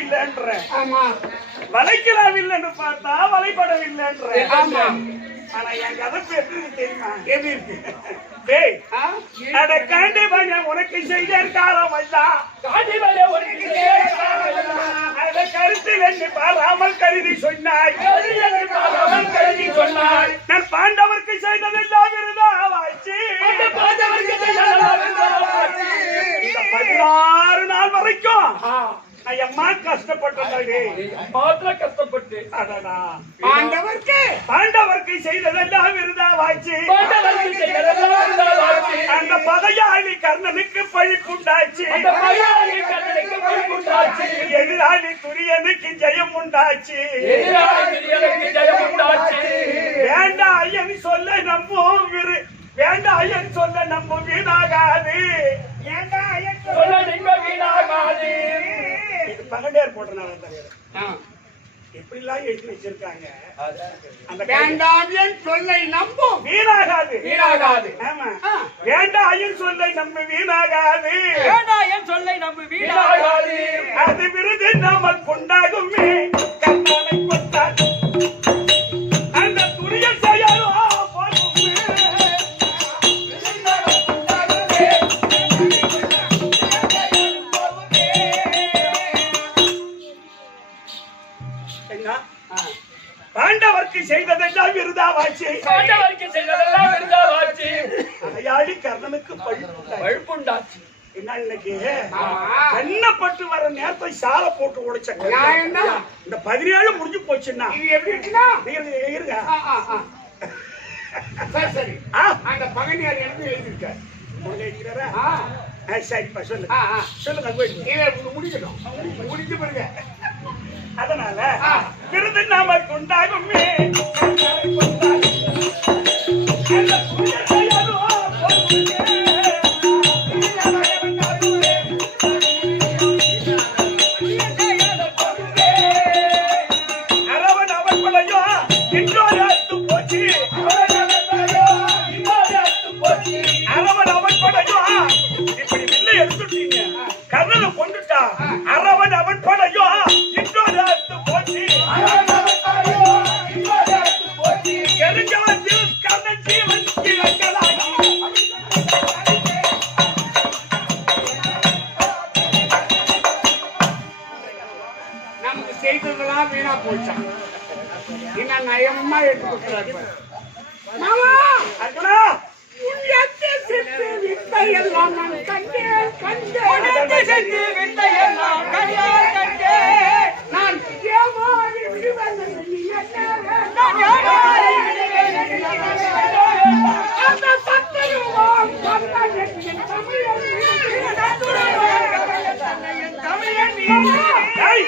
இல்லைன்ற, ஆமா வளைக்கலாம் இல்லைன்னு பார்த்தா வளைபடவில்லைன்ற. ஆமா. ஆனா என் கதை எப்படி தெரியுமா? எப்படி இருக்கு? டேய், ஆ? அட காண்டிபானே உனக்கு செய்த காலம் வந்தா, காண்டிபானே உனக்கு செய்த காலம் வந்தா, அத கருத்தில் எண்ணி பாராமல் கருதி சொன்னாய், பாராமல் கருதி சொன்னாய். நான் பாண்டவருக்கு செய்ததெல்லாம் விருதாவாச்சு, பாண்டவருக்கு செய்ததெல்லாம் விருதாவாச்சு. இந்த 16 நாள் வரைக்கும் நான் எம்மா கஷ்டப்பட்டே, மாத்திரம் கஷ்டப்பட்டு பாண்டவருக்கு செய்ததெல்லாம் விருதாவாச்சு, பாண்டவருக்கு செய்ததெல்லாம் விருதாவாச்சு. அந்த பகையாளி கர்ணனுக்கு பழிப்புண்டாச்சு, அந்த பகையாளி கர்ணனுக்கு பழிப்புண்டாச்சு. எதிராளி துரியனுக்கு ஜெயம் உண்டாச்சு, எதிராளி துரியனுக்கு ஜெயம் உண்டாச்சு. வேண்டாம் ஐயன் சொல்ல நம்பும் வேண்டாம் ஐயன் சொல்ல நம்பும் வீணாகாது, வேண்டாம் ஐயன் சொல்ல நீங்க வீணாகாது. இது பகண்டேர் போட்டனால எப்படி எல்லாம் எழுதி வச்சிருக்காங்க. அந்த வேண்டாம் என் சொல்லை நம்பும் வீணாகாது, வீணாகாது. ஆமா, வேண்டாம் ஐயன் சொல்லை நம்பு வீணாகாது, வேண்டாம் என் சொல்லை நம்பு வீணாகாது. அது விருது நமக்கு உண்டாகுமே, கண்ணனை கொண்டார் அந்த துரிய செயலோ போதுமே. பாண்டவருக்கு செய்ததெல்லாம் விருதாவாச்சு, பாண்டவருக்கு செய்ததெல்லாம் விருதாவாச்சு. பகையாளி கர்ணனுக்கு பழிப்புண்டாச்சு. என்ன இன்னைக்கு கண்ணப்பட்டு வர நேரத்தை சால போட்டு உடைச்ச இந்த 17 முடிஞ்சு போச்சுன்னா இது எப்படி இருக்குன்னா இருங்க. சரி சரி. அந்த பகனியார் எனக்கு எழுதியிருக்காரு. சரிப்பா சொல்லு சொல்லுங்க. முடிக்கணும் முடிஞ்சு பாருங்க. அதனால விருது நமக்கு உண்டாகுமே, அரவன் அவன் படையோ இன்னொரு அத்து போச்சு, அரவன் அவன் படையோ இப்படி வில்லை எடுத்துட்டீங்க, கர்ணனை கொண்டுட்டா, அரவன் அவன் படையோ இன்னொரு அத்து போச்சு, எரிஞ்சவன் கர்ணன் ஜீவன் இழக்கலாகி. நமக்கு செய்ததெல்லாம் வீணா போச்சான். என்ன நயமா எடுத்து கொடுக்கிறாரு. மாமா அர்ஜுனா, உன்யத்தை சித்து வித்தையெல்லாம் நான் கண்டேன் கண்டேன். உன்யத்தை சித்து வித்தையெல்லாம் கண்டேன் கண்டேன். நான் ஏமாறி விடுவேன் என்று நீ எண்ண நான் ஏமாறி விடுவேன் என்று நீ எண்ண அந்த சத்தியவான் கர்ணன் என் தமிழன்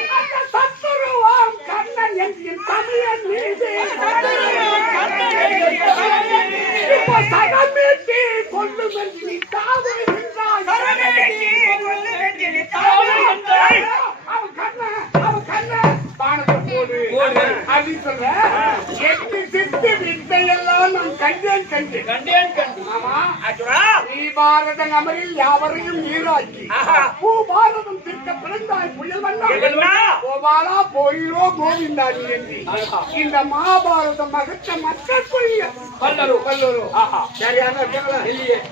அந்த சத்துருவான் கர்ணன் என் தமிழன் மீது இப்போ சகமேட்டி கொல்லும் என்று நீ தாவுகின்றாய். அவன் கண்ணன் பானத்தை போடு அப்படின்னு சொல்ற. எட்டு சித்து வித்தையெல்லாம் நான் கண்டேன் கண்டேன் கண்டு. ஆமா அர்ஜுனா, நீ பாரத அமரில் யாவரையும் நீராக்கி பூபாரதம் திட்ட பிறந்தாய் புயல் வண்ணா கோபாலா போயிரோ கோவிந்தாடி என்று இந்த மகாபாரத மகத்த மக்கள் புரிய கல்லூரு சரியான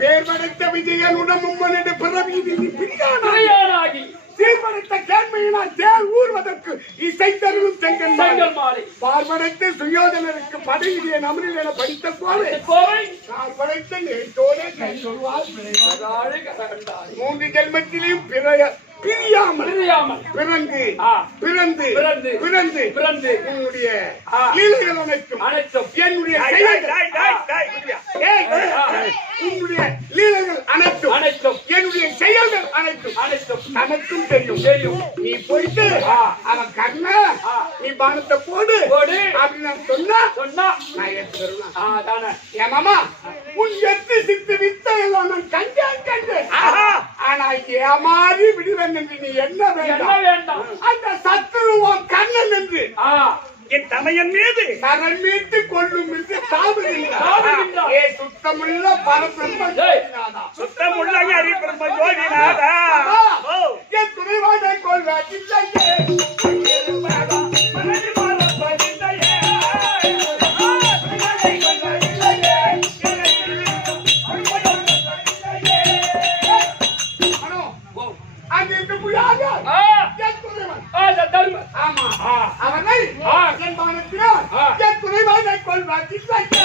பேர் படைத்த விஜயன் உடம்பும் பிறவி பிரியானாகி சீர்படைத்த கேள்மையினால் தேர் ஊர்வதற்கு இசை தருவும் செங்கல் மாலை பார்படைத்த சுயோதனருக்கு படையிலே நமரில் என படித்த கோவை நான் படைத்த நேற்றோடு கை சொல்வார் 3 ஜென்மத்திலையும் பிரியாமல் பிறந்து பிறந்து பிறந்து பிறந்து உன்னுடைய லீலைகள் அனைத்தும் என்னுடைய உன்னுடைய லீலைகள் அனைத்தும் என்னுடைய செயல்கள் அனைத்தும் நமக்கும் தெரியும். நீ போயிட்டு அவன் கண்ண நீ பானத்தை போடு அப்படின்னு நான் சொன்னா நான் எடுத்துக்கிறேன். என் மாமா உன் எட்டு சித்து வித்தையெல்லாம் நான் கண்டேன் ஆனா ஏமாறி விடுவேன் என்று நீ என்ன வேண்டாம். அந்த சத்துருவான் கண்ணன் என்று என் தமையன் மீது கரண் மீட்டு கொள்ளும் என்று தாவுகின்றார். ஏ சுத்தமுள்ள பரபிரம்ம சுத்தமுள்ள ஹரி பிரம்ம ஜோதிநாதா, என் துணைவானை கொள் கொள்ளாதில்லையே மனதில் மறப்பதில்லையே அங்கே இருக்க முடியாது ஆமா அவனை என் மனத்தினால் என் துணைவானை கொள்வாதில்லையே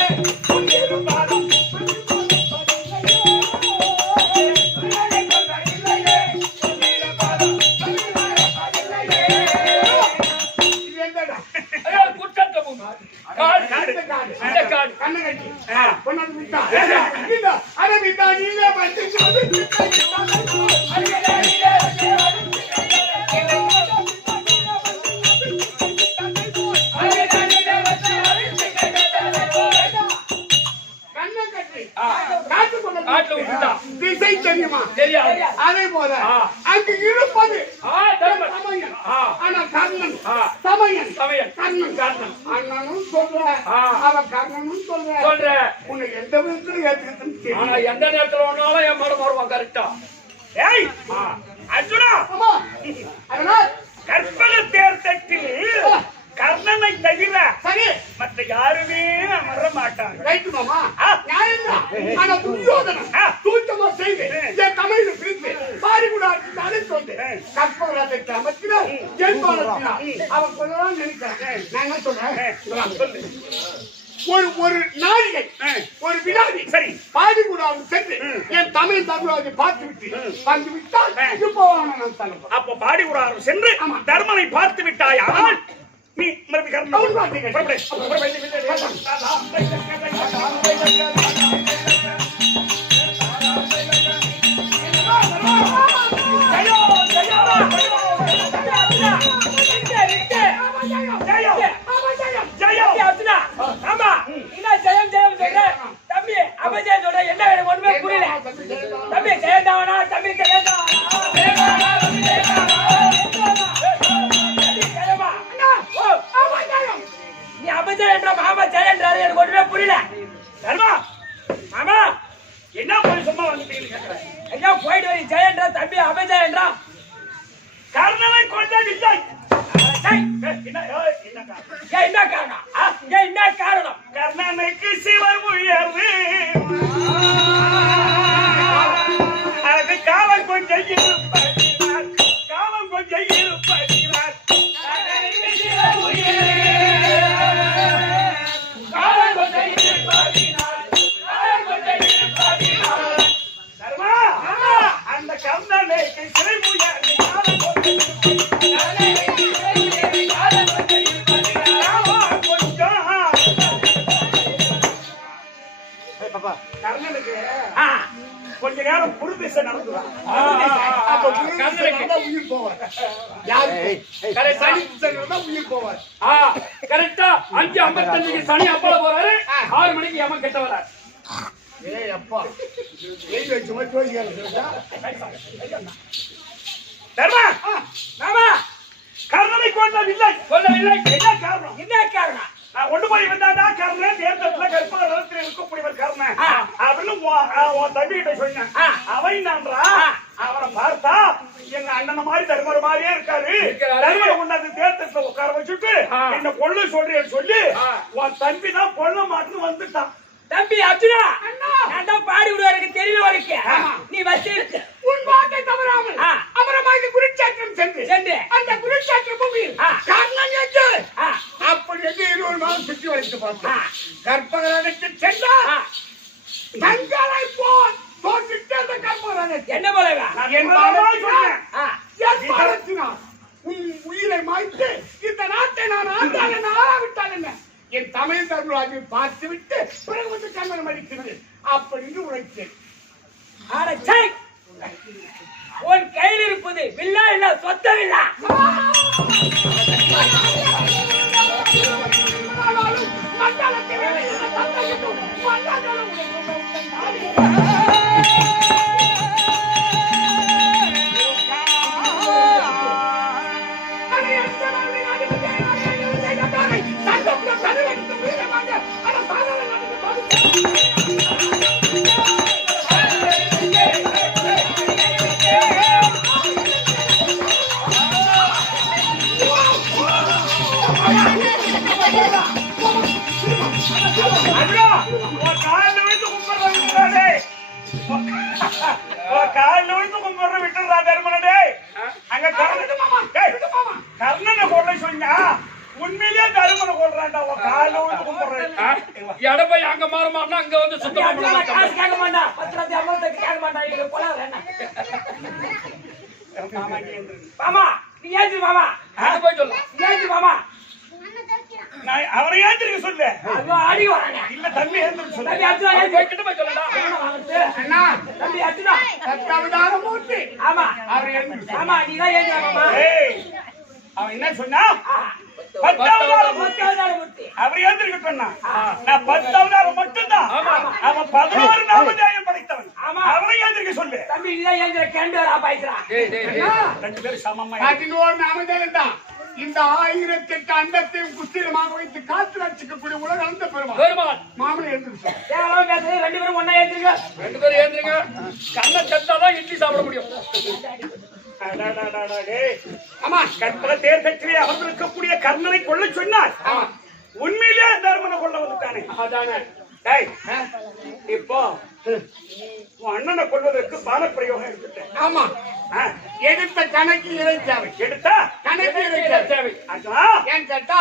திசை தெரியுமா தெரியாது. அதே போல அங்கு இருப்பது சமயன் ஆனா கர்ணன் சமயன் கர்ணன் அண்ணனும் சொல்ற அவன் கர்ணனும் சொல்ற உன்னை எந்த விதத்துல ஏற்றுக்கிறது ஆனா எந்த நேரத்துல ஒன்னாலும் என் மேல வருவான் கரெக்டா. ஏய் அர்ஜுனா, ஆமா அதனால் கற்பக தேர்தட்டில் கர்ணனை தவிர சரி மற்ற யாருமே அமர மாட்டாங்க. ரைட்டு மாமா நியாயம்தான். ஆனா துரியோதனன் தூக்கமா செய்து என் தமிழில் பிரித்து பாரிகுடா அழைத்து வந்து கற்பகத்தை அமைக்கிறார் ஜென்மானத்தினார் அவன் கொள்ளலாம் நினைக்கிறேன். நான் என்ன சொல்றேன், ஒரு நாளிகை ஒரு வினாடி சரி பாடிகுடாவில் சென்று என் தமிழ் தமிழாவை பார்த்து விட்டு வந்து விட்டால் இப்போவான நான் தலைவர். அப்போ பாடிகுடாரம் சென்று தர்மனை பார்த்து விட்டாய். ஆனால் நீ மறுபடி என்ன போய் சும்மா வந்துட்டீங்க? போயிட்டு வரி ஜெயன்றா தம்பி அபஜயன்றா கர்ணனை கொண்டதில்லை. என்ன காரணம்? கர்ணனுக்கு சிவன் உயர்வு அது காலம் கொஞ்சம் இருப்பதினார் தர்மா அந்த கர்ணனுக்கு சிலை உயர்வு கர்ணனுக்கு கொஞ்ச நேரம் புருதிசை நடந்துதான் உயிர் போவார் உயிர் போவார். கரெக்டா 5:55 சனி அப்பா போறாரு, 6 மணிக்கு எமன் கெட்ட வராரு. ஏய் அப்பா ஏய் வச்சு மட்டும் யோசிக்கல. தர்மா மாமா கர்ணனை கொண்டதில்லை. என்ன காரணம்? என்ன காரணம்? நான் கொண்டு போய் வந்தாடா கர்ணன் தேர்தல கற்பகத்தில் இருக்கக்கூடியவர் கர்ணன் அப்படின்னு உன் தம்பிகிட்ட சொன்னேன். அவன் என்னன்றா அவரை பார்த்தா எங்க அண்ணன் மாதிரி தர்மர் மாதிரியே இருக்காரு. தர்மரை கொண்டாந்து தேர்தல உட்கார வச்சுட்டு என்ன கொள்ள சொல்றேன்னு சொல்லி உன் தம்பி தான் கொல்ல மாட்டுன்னு வந்துட்டான். தம்பி அர்ஜுனா, நான் தான் பாடி விடுவாருக்கு தெரியும் வரைக்கும் நீ வச்சிருக்கு உன் வாக்கை தவறாமல் அமரமாக குருட்சேத்திரம் சென்று அந்த குருட்சேத்திர பூமியில் கர்ணன் என்று அப்படி என்று 20 நாள் சுற்றி வளைத்து பார்த்தேன். கற்பகரனுக்கு சென்றார் தங்களை போல் தோற்றிட்டு அந்த கற்பகரனுக்கு என்ன போலவா உன் உயிரை மாய்த்து இந்த நாட்டை நான் ஆண்டால் என்ன ஆளாவிட்டால் என்ன என் தமிழ் தமிழாகி பார்த்து விட்டு பிறகு வந்து கண்ணன் மடிக்கிறது அப்படின்னு உழைத்தேன். உன் கையில் இருப்பது வில்லா இல்ல சொத்த வில்லா. காலையில வந்து கும்பிடுற விட்டுறா தருமனே. அங்க கர்ணனை கொள்ள சொன்னா உண்மையிலேயே தருமனை கொள்றான்டா. காலையில வந்து கும்பிடுறேன் இடம் போய் அங்க மாறுமான்னா அங்க வந்து சுத்தமா காசு கேட்க மாட்டா, 10,50 கேட்க மாட்டா. இங்க போலாம் மாமா, நீ ஏஞ்சு மாமா, அங்க போய் சொல்லலாம். ஏஞ்சு மாமா, அவரை ஏந்திருக்க சொல்லு. அதோ அடி வரானே. இல்ல தம்பி ஏந்திருக்க சொல்லு. தம்பி அர்ஜுனா ஏஞ்சு போய் கிட்ட போய் சொல்லடா. அண்ணா தம்பி அர்ஜுனா. சத்தாவதார மூர்த்தி ஆமா அவர் எழுந்து ஆமா, நீதான் ஏஞ்சு மாமா. ஏய் அவன் என்ன சொன்னா? 10 10,000 மூர்த்தி. அவர் ஏந்திருக்க சொன்னா நான் 10,000 மட்டும்தான். அவன் 16 நாமதேயம் படைத்தவன். அவரை ஏந்திருக்க சொல்லு. தம்பி நீதான் ஏஞ்சு கேண்டரா பாய்க்கிறா. டேய் டேய் ரெண்டு பேரும் சமமா 11 நாமதேயம் தான். இந்த 1008 அண்டத்தையும் குஸ்திரமாக வைத்து காத்து ரட்சிக்கக்கூடிய உலக அந்த பெருமாள் மாமனை எழுந்து தேவலாம் பேசுறது, 2 பேரும் ஒண்ணா ஏத்துங்க. 2 பேரும் ஏந்திரங்க. கண்ணை செத்தாதான் இட்லி சாப்பிட முடியும். ஆமா கற்பக தேர் சக்தியை அமர்ந்திருக்கக்கூடிய கர்ணனை கொள்ள சொன்னார். உண்மையிலே தர்மனை கொள்ள வந்துட்டானே. அதானே. டேய் இப்போ உன் அண்ணனை கொள்வதற்கு பான பிரயோகம் எடுத்துட்டேன். ஆமா எடுத்த கணக்கு இறைச்சாவை எடுத்தா கணக்கு இறைச்சாவை ஏன் கேட்டா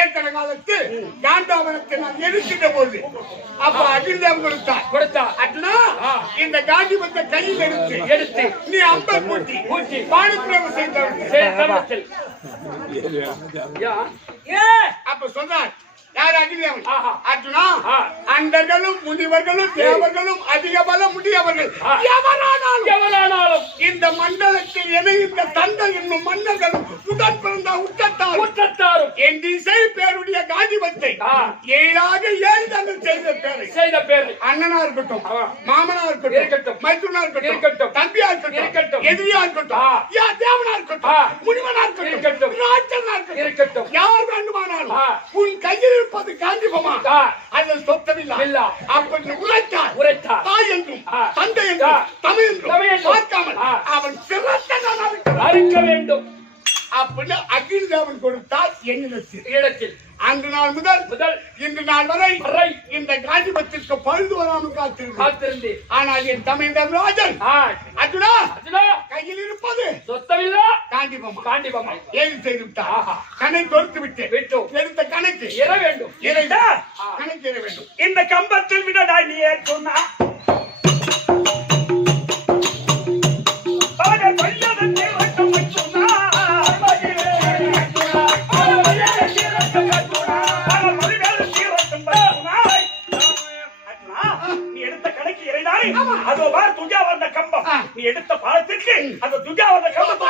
ஏற்கன காலத்து காண்டாவனத்தை நான் எரிச்சிட்ட போது அப்ப அகில்தேவன் கொடுத்தா அட்னா இந்த காந்திபத்தை கையில் எடுத்து நீ அம்பை பூட்டி பாணிப்பிரயோகம் செய்தவர்கள் அப்ப சொன்னார் யார் அகிலேவன் அர்ஜுனா அண்டர்களும் முனிவர்களும் தேவர்களும் அதிக பலம் முடியவர்கள் எவரானாலும் இந்த மண்டலத்தில் இணைந்த தந்தை என்னும் மன்னர்களும் உடன் பிறந்த உற்றத்தாரும் என் திசை பேருடைய காதிபத்தை ஏழாக 7 தங்கள் செய்த பேரை அண்ணனா இருக்கட்டும் மாமனா இருக்கட்டும் மைத்துனா இருக்கட்டும் தம்பியா இருக்கட்டும் எதிரியா இருக்கட்டும் தேவனா இருக்கட்டும் முனிவனா இருக்கட்டும் ராஜனா இருக்கட்டும் யார் வேண்டுமானாலும் உன் கையில் இருப்பது காந்திபமா அதில் சொத்தமில்லை அப்படி உரைத்தார் தாய் என்றும் தந்தை என்றும் தமிழ் என்றும் பார்க்காமல் அவன் சிறந்த அறுக்க வேண்டும் அப்படின்னு அகில்தேவன் கொடுத்தால் இடத்தில் அன்று நாள் முதல் இன்று நாள் வரை இந்த காந்திபத்திற்கு பழுது வராமல் காத்திருந்தேன். ஆனால் என் தமிழ் ராஜன் அர்ஜுனா கையில் இருப்பது சொத்தமில்லா காண்டிபமா ஏது செய்து விட்டார். கணை தொடுத்து விட்டோம். எடுத்த கணக்கு இற வேண்டும். கணக்கு இற வேண்டும். இந்த கம்பத்தில் விடடா நீ சொன்னா அதோ வார் துஜா வந்த கம்பம். நீ எடுத்த பாலத்திற்கு அந்த துஜா வந்த கம்பம்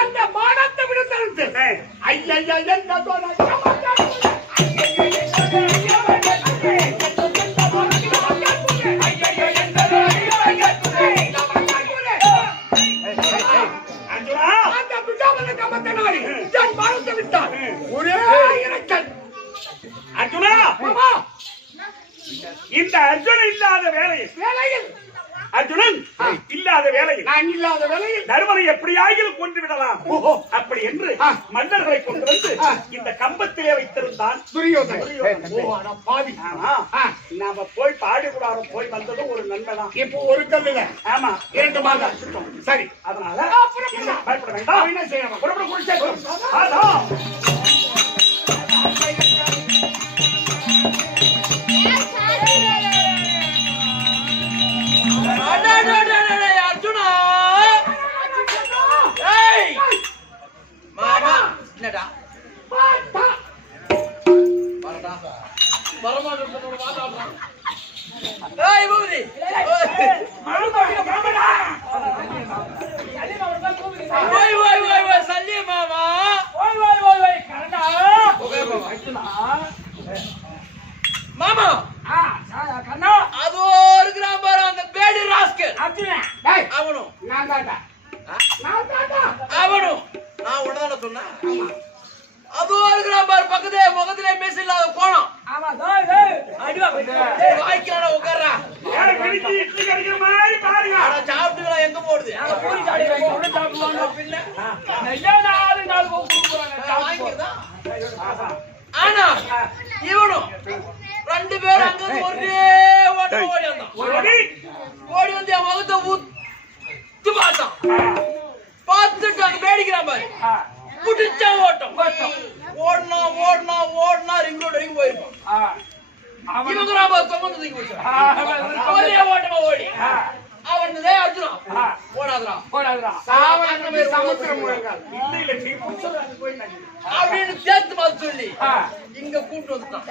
அந்த மானத்தை விடுத்து ஐயா அர்ஜுனா இந்த அர்ஜுனன் இல்லாத வேளையில் அர்ஜுனன் இல்லாத வேளையில் தருமனை எப்படியாகிலும் கொண்டு விடலாம் அப்படி என்று மன்னர்களை கொண்டு வந்து இந்த கம்பத்திலே வைத்திருந்தான் துரியோதனன். நாம போய் பாடிக்கூடாரம் போய் வந்ததும் ஒரு நன்மைதான். இப்போ ஒரு கல்லுல ஆமா 2 மாதம் சரி. அதனால பயப்பட வேண்டாம். என்ன செய்யணும் அர்ஜுனா மாமா என்னடா மாமா கண்ணா அது ஒரு கிராம் பாரு அந்த பேடி ராஸ்கல் அவனும் அவனும் நான் உடனே சொன்னேன் அது ஒரு கிராம் பாரு பக்கத்துல முகத்திலே பேச இல்லாத கோணம் ஆமா டேய் டேய் அடிவா டேய் வாய்க்கால உட்கார்றா. ஏய், வெடிச்சு இட்லி கடிக்கிற மாதிரி பாருங்க. அட சாப்பிட்டுக்கலாம் எங்க போடுது? பூரி சாப்பிடுறேன் ஒண்ணு சாப்பிடுவாங்க. பின்ன நெய்யா நாலு கொடுக்குறாங்க. வாங்கிக்கிறதா? ஆனா இவனும் 2 பேரும் அங்க இருந்து ஒரே ஓட்டம் ஓடி வந்தான். ஓடி வந்து என் முகத்தை உத்து பார்த்தான். பார்த்துட்டு அங்க வேடிக்கிறான் பாரு. புடிச்சா ஓட்டம் ஓடனா ரிங் ரோடு வரைக்கும் போயிருப்பான். இவங்க நாம தொங்கத்துக்கு போச்சு. அவரே ஓட்டமா ஓடி அவனே அர்ஜுனா ஓடாதடா சாவணமே சமுத்திரம் முழங்கால். இல்ல, இல்ல, நீ புடிச்சது போய் நான் அப்படின்னு சேர்த்து பார்த்து சொல்லி இங்க கூட்டு வந்துட்டான்.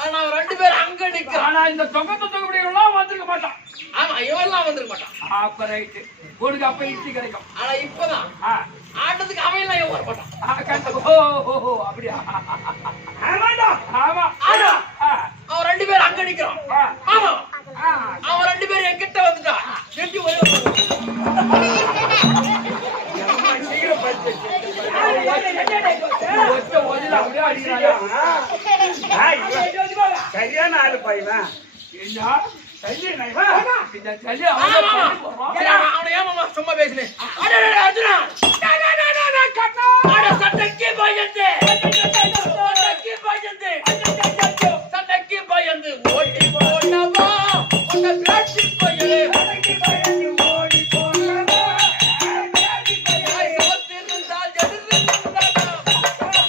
ஆனா அவன் 2 பேரும் அங்க நிக்கிறான். ஆனா இந்த தொங்கக்கூடியவெல்லாம் வந்திருக்க மாட்டான். ஆமா இவெல்லாம் வந்திருக்க மாட்டான். அப்ப ரைட்டு உனக்கு அப்ப இட்லி கிடைக்கும். ஆனா இப்பதான் ஆட்டத்துக்கு அவன் எல்லாம் இவன் வர மாட்டான். ஓ அப்படியா? ஆமாடா. ஆமா ஆனா அவன் 2 பேரும் அங்க நிக்கிறான். ஆமா அவன் 2 பேரும் என்கிட்ட வந்துட்டான். நெட்டி ஒரே சீக்கிரம் பறிச்சு ஒத்த ஒதில அப்படியே அடிக்கிறாங்க. சரியான ஆளு பையன். என்ன சரியா இந்த சளி அவங்க அவனை ஏமாமா சும்மா பேசினேன். அர்ஜுனா சட்டைக்கு பயந்து சட்டைக்கு பயந்து ஓடி போனவா உன்னை பிளாட்டி பயலே சமத்திருந்தால் எதிர்ந்தால்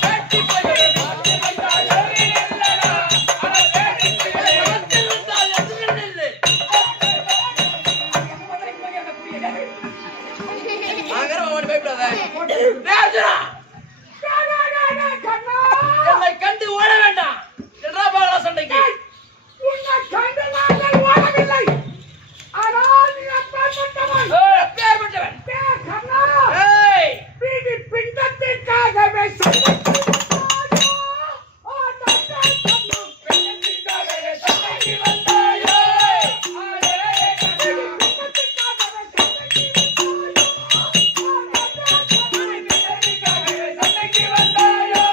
பிளாட்டி பயலே சமத்திருந்தால் எதிர்நில்லை. என்னை கண்டு ஓட வேண்டாம். எட்ரா பாலா சண்டைக்கு உன்னை கண்டு நாங்கள் ஓடவில்லை. ஆனால் நீ அப்பேற்பட்டவன். பேர்பட்டவன். கண்ணா, ஏய் வீதி பிண்டத்திற்காகவே சண்டைக்கு வந்தாயோ? ஓ, தந்தை கண்ணா, பிண்டத்திற்காகவே சண்டைக்கு வந்தாயோ? வீதி பிண்டத்திற்காகவே சண்டைக்கு வந்தாயோ? ஓ, தந்தை கண்ணா, பிண்டத்திற்காகவே சண்டைக்கு வந்தாயோ?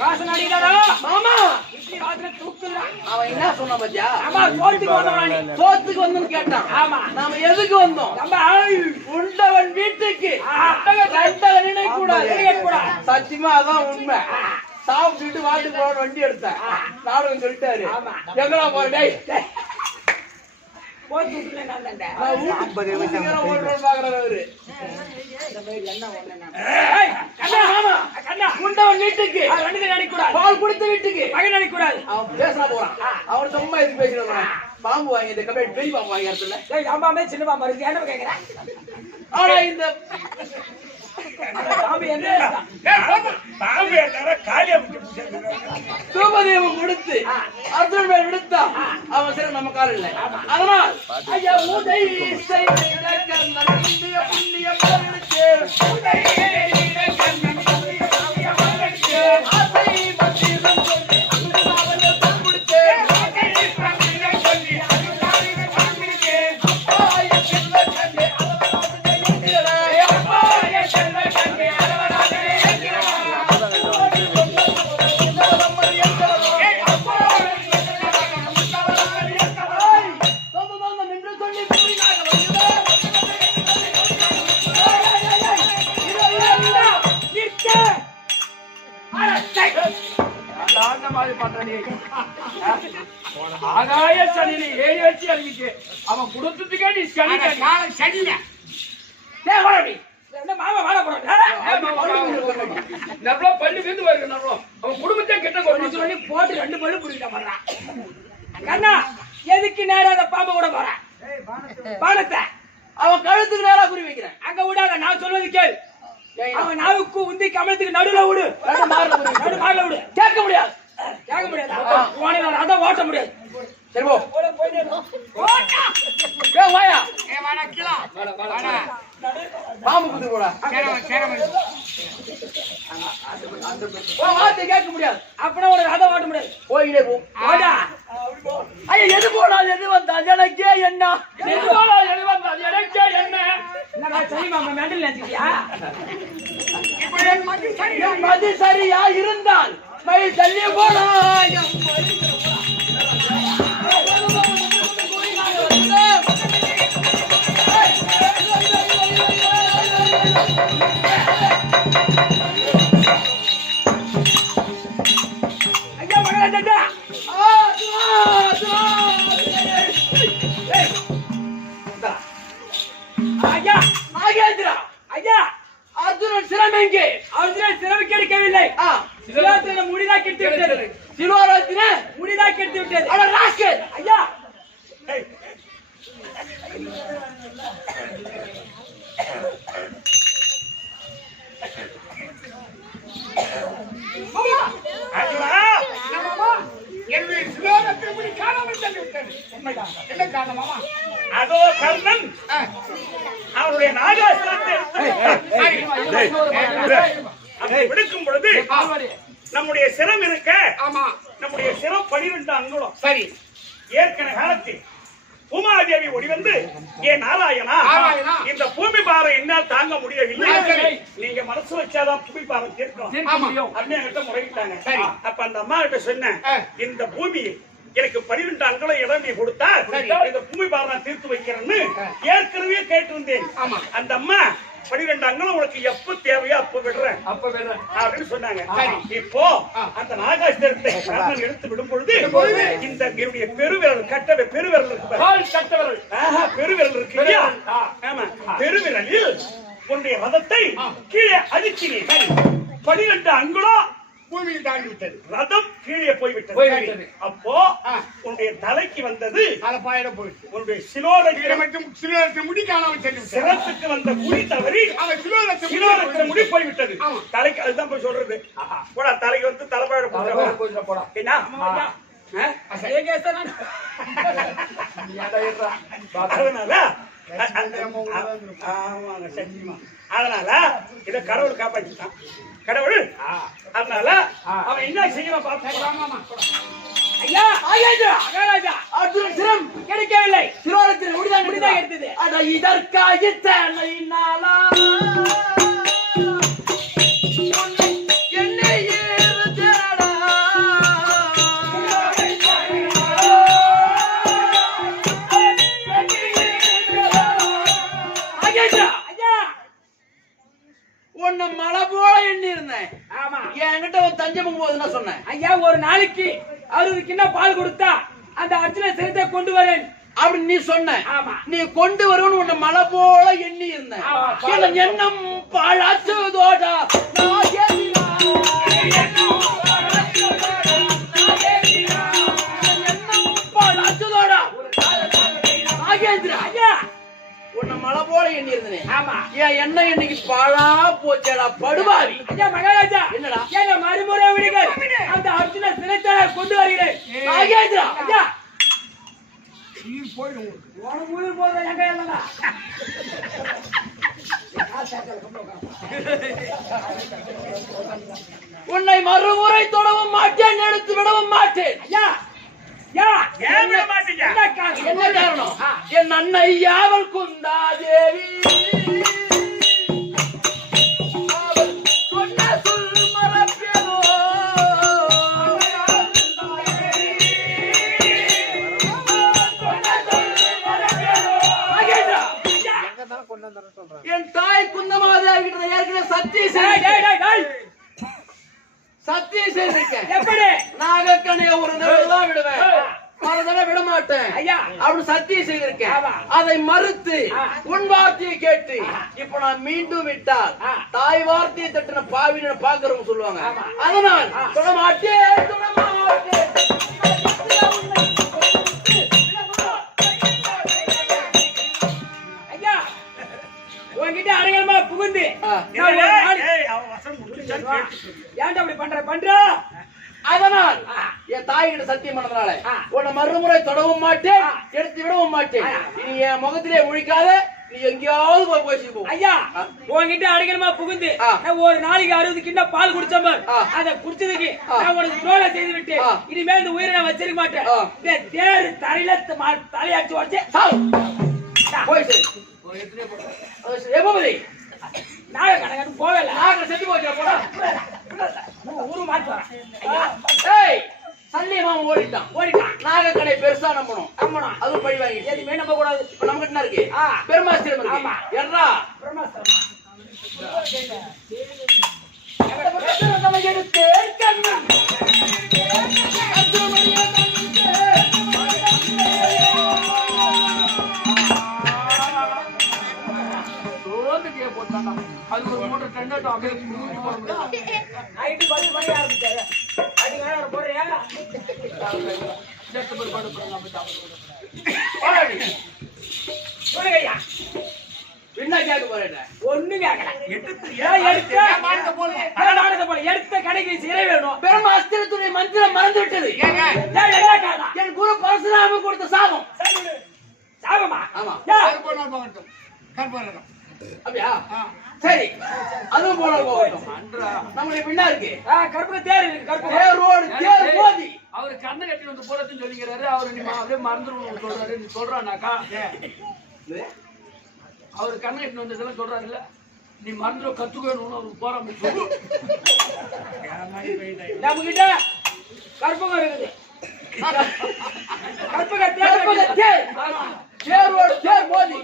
வாசனை அடிக்கிறாரோ மாமா இட்லி வாசனை தூக்குதுடா. அவன் என்ன சொன்னான் பாத்தியா? ஆமா சோத்துக்கு வந்தவனா நீ? சோத்துக்கு வந்து கேட்டான். ஆமா நாம எதுக்கு வந்தோம்? நம்ம உண்டவன் வீட்டுக்கு கண்டவன் நினைக்கூடாது. சத்தியமா அதான் உண்மை. சாப்பிட்டுட்டு வாட்டுக்கு போற வண்டி எடுத்தேன். நானும் சொல்லிட்டாரு எங்கடா போற டேய் போய் தூக்குல நான் தான்டா. நான் வீட்டுக்கு ஓடுறோம் பாக்குறாரு அவரு. ஏய் கண்ணா மாமா கண்ணா உண்டவன் வீட்டுக்கு ரெண்டு பேரும் அடிக்க கூடாது. பால் குடித்த வீட்டுக்கு மகன் அடிக்க கூடாது. அவன் பேசலாம் போறான். அவன் சும்மா எதுக்கு பேசுறான்? பாம்பு வாங்கி இந்த கம்பெனி பெரிய பாம்பு வாங்கி இடத்துல. ஏய் அம்மாமே சின்ன பாம்பா இருக்கு என்ன கேக்குறேன்? ஆனா இந்த பாம்பு என்ன பாம்பு தர காலியா விட்டு சூபதேவம் கொடுத்து அர்ஜுன் மேல் விடுத்தா அவன் சரி நம்ம கால இல்லை. அதனால் ஐயா உதை புண்ணிய ஆகாய சனியில ஏறி வச்சு அழுகிட்டு அவன் குடும்பத்துக்கே நீ சனி சனிங்க என்ன மாமா வாழ போறாங்க? நல்லா பள்ளி விருந்து வருது. அவன் குடும்பத்தை கிட்ட கொண்டு சொல்லி போட்டு ரெண்டு பல்லு புடிக்கிட்ட மாட்டான். கண்ணா எதுக்கு நேரா அந்த பாம்பை விட போறான்? பானத்தை அவன் கழுத்துக்கு நேரா குறி வைக்கிறேன். அங்க விடாத, நான் சொல்றது கேள். அவன் நாவுக்கு உந்தி கமலத்துக்கு நடுவுல விடு. நடு மாறல விடு. கேட்க முடியாது. கேட்க முடியாது. அதான் ஓட்ட முடியாது. சரி போ. போடா, போயிட்டே இரு. ஓட்டா. வாயா வாடா கீழே வாடா பாம்பு குத்து கூட சேரமன் வார்த்தை கேட்க முடியாது. அப்படின்னா ஒரு கதை ஓட்ட முடியாது. போயிட்டே போ. ஓடா. ஐயா எது போனால் எது வந்தால் எனக்கே என்ன, எது போனால் எது வந்தால் எனக்கே என்ன. என்னடா சரிமா மெண்டல் நினைச்சிட்டியா? இப்போ என் மதி சரி என் மதி சரியா இருந்தால் மயில் தள்ளி போனா என் ஐயா மகாராஜா. ஐயா நாகேந்திரா, ஐயா அர்ஜுனன் சிரம் எங்கே? அவர்கள் சிறப்பு கிடைக்கவில்லை. சிலோத்திர முடிதான் கெடுத்து விட்டது. சிலோரத்தின முடிதான் கெடுத்து விட்டது. அட ராஸ்கல். ஐயா என்னுடைய சிலோகத்தை முடி காணாமல் சென்று விட்டது. உண்மைதான். என்ன காரணம் மாமா? அதோ கர்ணன் அவருடைய நாகாசுரத்தை அப்படி விடுக்கும் பொழுது நம்முடைய சிரம் இருக்க, ஆமா நம்முடைய சிரம் 12 அங்குலம். சரி ஏற்கனவே காலத்தில் பூமாதேவி ஒளிவந்து, ஏ நாராயணா, நாராயணா, இந்த பூமி பாரம் என்னால் தாங்க முடியவில்லை, சரி. நீங்க மனசு வச்சாதான் பூமி பாரம் தீர்க்கும் ஆமா அப்படின்னு என்கிட்ட முறையிட்டாங்க. சரி. அப்ப அந்த அம்மா கிட்ட சொன்னேன், இந்த பூமியில் எனக்கு 12 அங்குலம் இடம் நீ கொடுத்தா சரி. இந்த பூமி பாரம் நான் தீர்த்து வைக்கிறேன்னு ஏற்கனவே கேட்டிருந்தேன். ஆமா. அந்த அம்மா 12 அங்குலம் உனக்கு எப்ப தேவையோ அப்ப விடுறேன் அப்ப வேற அப்படின்னு சொன்னாங்க. சரி. இப்போ அந்த நாகாஸ்திரத்தை கர்ணன் எடுத்து விடும் பொழுது இந்த என்னுடைய பெருவிரல் கட்ட பெருவிரல் இருக்கு பாரு. கால் கட்டவர்கள் ஆஹா, பெருவிரல் இருக்கு இல்லையா? ஆமா, பெருவிரலில் உன்னுடைய ரதத்தை கீழே அடிச்சினேன். 12 அங்குலம் பூமியில் தாண்டி விட்டது. ரதம் கீழே போய்விட்டது. போய்விட்டது. அப்போ உன்னுடைய தலைக்கு வந்தது தலைப்பாயிரம் போயிடுச்சு. உன்னுடைய சிலோலகிர இதை மட்டும் சிலோகத்தை முடி காணாமல் சென்று விட்டது. சிரத்துக்கு வந்த குடி தவறி அவன் சிலோகத்தை சிலோலகிர முடி போய்விட்டது. ஆமா. தலைக்கு அதுதான் போய் சொல்றது. போடா, தலைக்கு வந்து தலைப்பாயிட போடுற போடா. என்ன? ஏகேசன் ஏன்டா ஏறா? அதனால ஆமாங்க, சத்தியமா. அதனால இத கடவுள் காப்பாற்றிட்டான். கடவுள் அதனால அவன் என்ன செய்யணும் பாப்போம். ஐயா மகாராஜா அர்ஜுனன் சிரம் கிடைக்கவில்லை. சிலோரத்தின முடிதான் முடிதான் எடுத்தது. அட இதற்காக தன்னை நாளா என்னை ஏறுதடா ஐயா உன்னை மலை போல எண்ணி இருந்தேன். ஆமா என்கிட்ட ஒரு தஞ்சம் போகுதுன்னா சொன்னேன். ஐயா ஒரு நாளைக்கு 60 கிண்ணம் பால் கொடுத்தா அந்த அர்ஜுன சிரத்தை கொண்டு வரேன் அப்படி நீ சொன்ன. ஆமா. நீ கொண்டு வருவன்னு உன்னை மலை போல எண்ணி இருந்தேன். ஆமா. என் எண்ணம் பாழாச்சுதோடா நாகேந்திரா, ஐயா உன்னை மலை போல எண்ணி இருந்தேன். ஆமா என் எண்ணெய் இன்னைக்கு பாழா போச்சேடா படுபாவி. ஐயா மகாராஜா என்னடா? எங்க மறுமுறை விடுங்கள். அந்த அர்ஜுன சிரத்தை கொண்டு வருகிறேன். நாகேந்திரா, ஐயா நீர் போயிடும். உனக்கு உயிர் போதும் எங்க என்னடா உன்னை மறுமுறை தொடவும் மாட்டேன், எடுத்து விடவும் மாட்டேன். ஐயா யா ஏன் விட மாட்டீங்க? என்ன காரணம்? என் அன்னை யாவல் குந்தாதேவி அவள் சொன்ன சொல் மறப்பேனோ. நாகேந்திரா, என் தாய் குந்தமாதேவி கிட்ட ஏற்கனவே சத்தியம் செய்திருக்கேன். எப்படி நாகக்கணைய ஒரு தடவை தான் விடுவேன், மறு தடவை விட மாட்டேன். ஐயா அப்படி சத்தியம் செய்திருக்கேன். ஆமா. அதை மறுத்து உன் வார்த்தையை கேட்டு இப்ப நான் மீண்டும் விட்டால் தாய் வார்த்தையை தட்டின பாவின பாக்குறவங்க சொல்லுவாங்க. அதனால் தொட மாட்டேன், தொட மாட்டேன். ஐயா உன்கிட்ட அடங்கமா புகுந்து ஏய், அவன் வசனம் முடிச்சான்னு கேட்டு சொல்லு. ஏன்டா அப்படி பண்ற அதனால் என் தாய்கிட்ட சத்தியம் பண்ணதுனால உன்னை மறுமுறை தொடவும் மாட்டேன், எடுத்து விடவும் மாட்டேன். நீ என் முகத்திலே முழிக்காத, நீ எங்கேயாவது போய் பேசி போ. ஐயா உன்கிட்ட அடிக்கணுமா புகுந்து நான் ஒரு நாளைக்கு 60 கிண்ண பால் குடிச்சேன் அத குடிச்சதுக்கு நான் உனக்கு துரோகம் செய்து விட்டேன். இனிமேல் இந்த உயிரை நான் வச்சிருக்க மாட்டேன். தேர் தலையில தலையாச்சு வச்சு போய் சரி எப்போது நாக கணக்கு போகல நாக செத்து போச்சு போடா ஊரு மாற்றி வரேன். ஏய் சல்லியமா ஓடிட்டான் நாக கடை பெருசா நம்பணும் அதுவும் பழி வாங்கி எதுவுமே நம்ப கூடாது. இப்ப நம்ம என்ன இருக்கு பெருமாஸ்திரம் இருக்கு. ஆமா. எர்ரா எடுத்து கண்ணன் அது ஒரு மூட்டை டெண்டோ அப்படியே நைட்டு 10 மணி ஆரம்பிச்சாரு. அடி வேற ஒரு போறியா சொல்லுங்கய்யா. என்ன கேட்க போறேன் ஒண்ணும் கேட்கல. எடுத்த கடைக்கு சிறை வேணும். பெருமாஸ்திரத்துடைய மந்திரம் மறந்து விட்டது. என் குரு பரசுராம கொடுத்த சாபம். சாபமா? ஆமா. கற்பூரம் அப்படியா? சரி அதுவும் போன போகட்டும். நம்மளுடைய பின்னா இருக்கு கற்பக தேர் இருக்கு. கற்பக தேரோடு தேர் மோதி அவரு கண்ணை கட்டி வந்து போறதுன்னு சொல்லிக்கிறாரு. அவரு நீ அப்படியே மறந்துருவோம் சொல்றாரு. நீ சொல்றானாக்கா அவரு கண்ணை கட்டி வந்ததெல்லாம் சொல்றாரு இல்ல, நீ மறந்துட கத்துக்கணும்னு அவருக்கு போற நம்ம கிட்ட கற்பகம் இருக்குது. கற்பக தேர் தேரோடு தேர் மோதி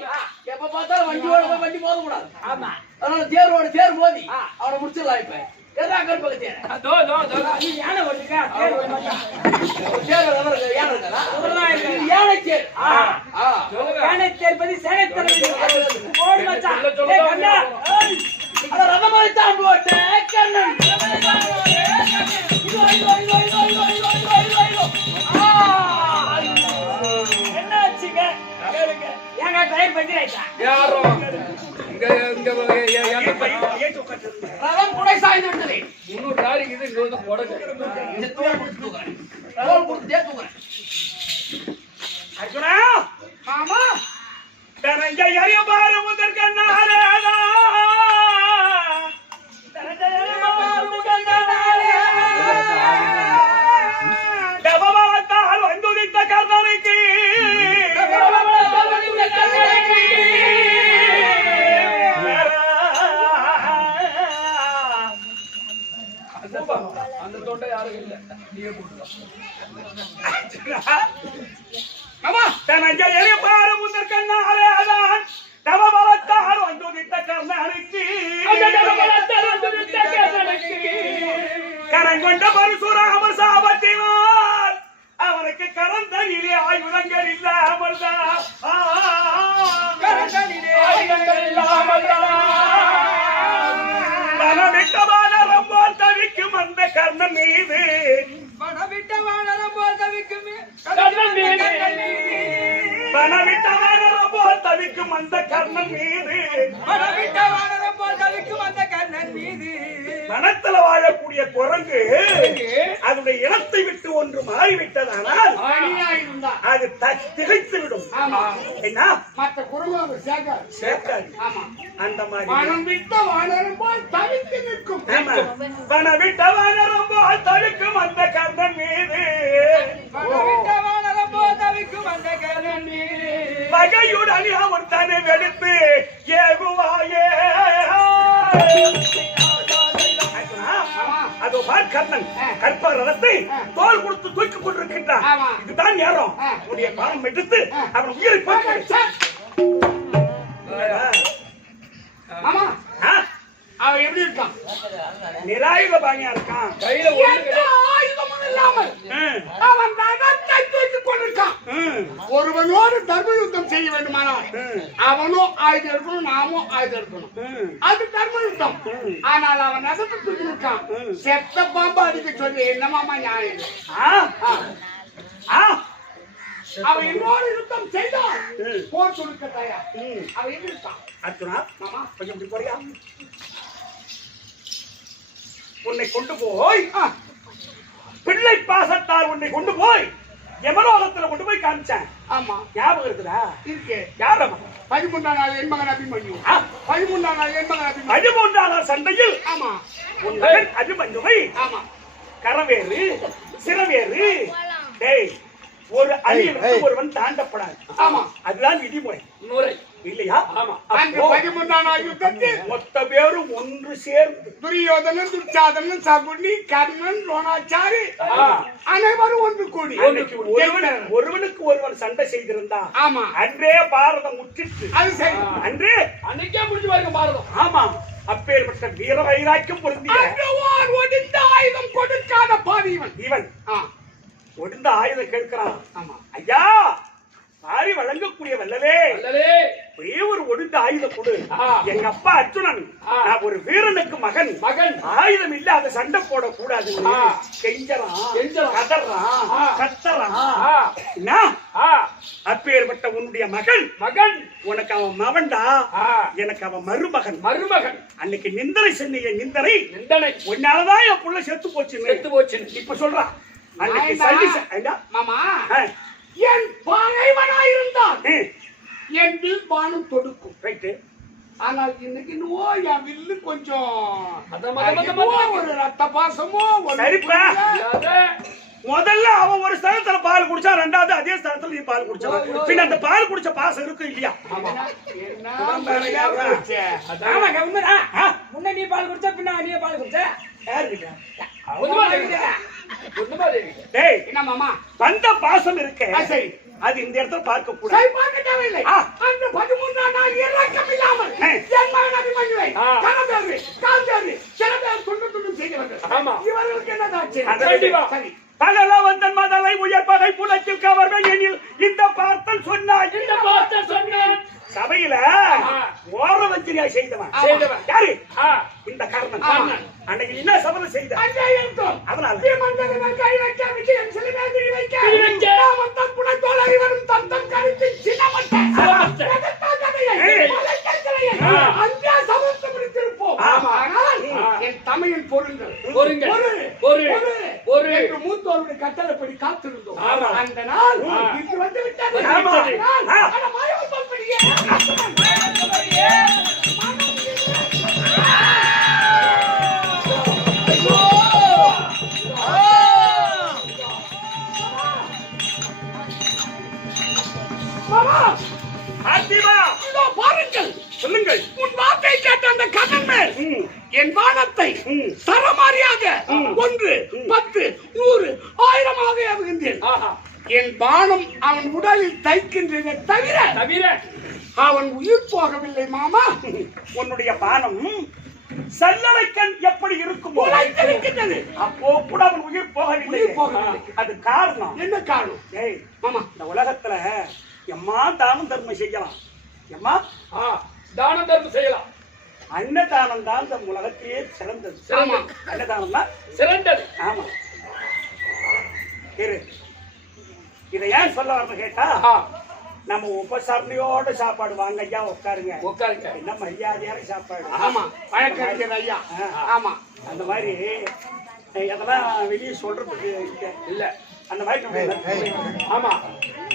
எப்ப பார்த்தாலும் வண்டியோட வண்டி மோத கூடாது. ஆமா. அதனால தேரோடு தேர் மோதி அவனை முடிச்சிடலாம். இப்ப எதா கற்பக தேர் யானை வருதுக்கா தேர் வருது. தேர் யானை யானை தேர் யானை தேர் பத்தி சேனை தலைவர் போடு மச்சான். ஏய் கண்ணா அத ரதமரித்தான் போட்டே கண்ணன் என்ன ஆச்சுங்க கேளுங்க. ஏங்க டயர் பத்தி ஆயிட்டா யாரும் ரதம் குடை சாய்ந்து விட்டது. இன்னொரு நாளைக்கு இது இங்க வந்து கொடகு இந்த தோல் கொடுத்து தூக்குறேன். தோல் கொடுத்து தூக்குறேன். அர்ஜுனா மாமா தனஞ்சய பாரு முதற் கண்ணாரேடா தவவத்தால் வந்துதித்த கர்ணனுக்கு அந்த தொண்டை யாரும் இல்ல, நீயே போட்டுக்கலாம். தனஞ்சய பாரு முதற் கண்ணாரேதான் தவவத்தால் வந்துதித்த கர்ணனுக்கு கரங்கொண்ட பரசுராமர் சாபத்தினால் அவனுக்கு கரந்தனிலே ஆயுதங்கள் இல்லாமல்தான் பணவிட்டமான ரொம்ப தவிக்கும் அந்த கர்ணன் மீது பணவிட்டமான ரொம்ப தவிக்கும் அந்த கர்ணன் மீது வனத்துல வாழக்கூடிய குரங்கு அதனுடைய இனத்தை விட்டு ஒன்று மாறிவிட்டதானால் அது திகைத்து விடும். என்ன மற்ற குடும்பம் சேர்க்காது. அந்த மாதிரி பணம் விட்ட வாழரும் போல் தவித்து நிற்கும். பணவிட்ட வாழரும் போல் தவிக்கும் அந்த கர்ணன் மீது பகையுடன் அவன் தன்னை வெடித்து ஏகுவாயே. அதோ பார் கர்ணன் கற்பக ரதத்தை தோல் கொடுத்து தூக்கி கொண்டிருக்கின்றான். இதுதான் நேரம். உடைய பாலம் எடுத்து அவன் உயிரை போக்க. அவன் எப்படி இருக்கான்? நிராயுத பாணியா இருக்கான். கையில ஆயுதமும் இல்லாமல் அவன் நகத்தை தூக்கிக் கொண்டிருக்கான். ஒருவனோடு தர்ம யுத்தம் செய்ய வேண்டுமானால் அவனும் ஆயுதம் இருக்கணும், நாமும் ஆயுதம் இருக்கணும். அது தர்ம யுத்தம். ஆனால் அவன் நகத்தை தூக்கி நிற்கான். செத்த பாம்பு அடிக்க சொல்லி என்னமாமா நியாயம்? அவன் இன்னொரு யுத்தம் செய்தான் போர் கொடுக்க தயார். அவன் எங்க இருக்கான்? அர்ஜுனா கொஞ்சம் இப்படி போறியா? உன்னை கொண்டு போய் பிள்ளை பாசத்தால் உன்னை கொண்டு போய் யமலோகத்துல கொண்டு போய் காமிச்சேன். ஆமா ஞாபகம் இருக்குதா? இருக்கு. யாரம்மா? 13ஆம் நாள் என் மகன் அபிமன்யு. 13ஆம் நாள் என் மகன் அபிமன்யு. 13ஆம் நாள் சண்டையில் ஆமா உன் மகன் அபிமன்யுவை ஆமா கரவேறு சிறவேறு டேய் ஒரு அழியனுக்கு ஒருவன் தாண்டப்படாது. ஆமா அதுதான் விதிமுறை முறை இல்லையா? ஆமா. அந்த அப்போ 13ஆம் நாள் யுத்தத்தில் மொத்த பேரும் ஒன்று சேர்ந்து துரியோதனன் துர்ச்சாதனன் சகுனி கர்ணன் ரோணாச்சாரி அனைவரும் ஒன்று கூடி அன்னைக்கு ஒருவனுக்கு ஒருவன் சண்டை செய்திருந்தா ஆமா அன்றே பாரதம் முற்றிட்டு அது சரி. அன்றே அன்னைக்கே முடிஞ்சு பாருங்க பாரதம். ஆமா அப்பேற்பட்ட வீர வைராக்கியம் பொருந்திய அங்கவார் ஒடிந்த ஆயுதம் கொடுக்காத பாவியவன் இவன் ஆ, ஒடிந்த ஆயுதம் கேட்கிறான். ஆமா ஐயா மாறி வழங்கக்கூடிய வல்லலே அல்லலே ஒரே ஒரு ஒடிந்த ஆயுதம் கொடு. ஆ. எங்க அப்பா அர்ஜுனன் நான் ஒரு வீரனுக்கு மகன் மகன் ஆயுதம் இல்ல அதை சண்டை போட கூடாது. ஆ. கெஞ்சறான் கெஞ்சறான். கதறான் ஆ. கத்தறான். ஆ. என்ன ஆ அப்பேற்பட்ட உன்னுடைய மகன் மகன் உனக்கு அவன் மவன்டா ஆ எனக்கு அவன் மருமகன். மருமகன் அன்னைக்கு நிந்தனை சென்னைய நிந்தனை நிந்தனை உன்னாலதான் என் புள்ள செத்து போச்சு. செத்து போச்சு. இப்ப சொல்றான் அன்னைக்கு ஆயிடா. சல்லி ஐயா, மாமா ஆ, என் பகைவனாயிருந்தான் ம், என் வில் பானம் தொடுக்கும். ரைட்டு. ஆனால் இன்னைக்கு என்னவோ என் வில்லு கொஞ்சம் மத ஒரு ரத்த பாசமோ ஒரு சரிப்பா. இல்லாத முதல்ல அவன் ஒரு ஸ்தலத்துல பால் குடிச்சா, ரெண்டாவது அதே ஸ்தலத்துல நீ பால் குடிச்சா, பின்ன அந்த பால் குடிச்ச பாசம் இருக்கும் இல்லையா? என்ன வேலையா போச்சு? ஆமாங்க உண்மைதான். முன்ன நீ பால் குடிச்சா பின்ன நீ பால் குடிச்சா யாருக்கிட்ட? ஒண்ணுமா தெரியுங்க. ஒண்ணுமா தெரியுங்க. டேய் என்ன மாமா வந்த பாசம் இருக்கே சரி அது இந்த இடத்துல பார்க்க கூடாது. சரி பார்க்க தேவையில்லை. ஆ. அந்த 13ஆம் நாள் இரக்கம் இல்லாமல் ஆ. என் மகன் அபிமன்யுவை ஆ. கணபேரு கால்தேரு சில பேர் துன்பம் செய்தவர்கள். ஆமா. இவர்களுக்கு என்ன ஆச்சு? அது கண்டிப்பா. சரி பகல வந்தன் மதலை உயர்பகை புலத்தில் கவர்வன் எனில் இந்த பார்த்தல் சொன்னாய். இந்த பார்த்த சொன்னான். சபையில ஓரவஞ்சரியா செய்தவன் செய்தவன். யாரு? ஆ இந்த கர்ணன். கர்ணன். அன்னைக்கு என்ன சபை செய்த? அங்கே இருக்கும் அதனால மன்னர்கள் கை வைக்க விஜயம் சில பேர் விழி வைக்க விழி வைக்க. நாமத்தம் புனத்தோல் அறிவரும் தந்தம் கருத்து சின்னமட்ட சின்னமட்ட. ஏய். ஆ. அங்கே சமர்த்த முடித்திருப்போம். ஆமா. ஆனால் ஆ. என் தமிழின் பொருள்கள் பொருங்கள். பொருள் பொருள். பொருள். என்று மூத்தோருடைய கட்டளைப்படி காத்திருந்தோம். ஆமா. அந்த நாள் ஆ. இன்று வந்து விட்டது. ஆமா. ஆனால் ஆ. அந்த மாயவன்படியே மாமா ஆத்திமா இதோ பாருங்கள். சொல்லுங்கள். உன் வார்த்தை கேட்ட அந்த கண்ணன் மேல் ம், என் வானத்தை ம். சரமாரியாக 1 10 100 1000 ஏவுகின்றேன். ஆஹா. என் பானம் அவன் உடலில் தைக்கின்றதே தவிர தவிர அவன் உயிர் போகவில்லை மாமா. உன்னுடைய பானம் சல்லடைக்கண் எப்படி இருக்குமோ உழைத்திருக்கின்றது. அப்போ கூட அவன் உயிர் போகவில்லை. உயிர் போகவில்லை. அது காரணம். என்ன காரணம் ஏய் மாமா? இந்த உலகத்துல எம்மா தானம் தர்மம் செய்யலாம். எம்மா ஆ தான தர்மம் செய்யலாம். அன்னதானம் தான் இந்த உலகத்திலேயே சிறந்தது. ஆமா. அன்னதானம்னா சிறந்தது. ஆமா. இரு இதை ஏன் சொல்ல வரணும் கேட்டா, ஆ நம்ம உபசரணையோட சாப்பாடு வாங்க ஐயா உட்காருங்க, உட்காருங்க. என்ன மரியாதையான சாப்பாடு. ஆமா வழக்கறிஞர் ஐயா. ஆமா அந்த மாதிரி அதெல்லாம் வெளியே சொல்றதுக்கு இல்ல. இல்ல அந்த மாதிரி நம்ம ஆமா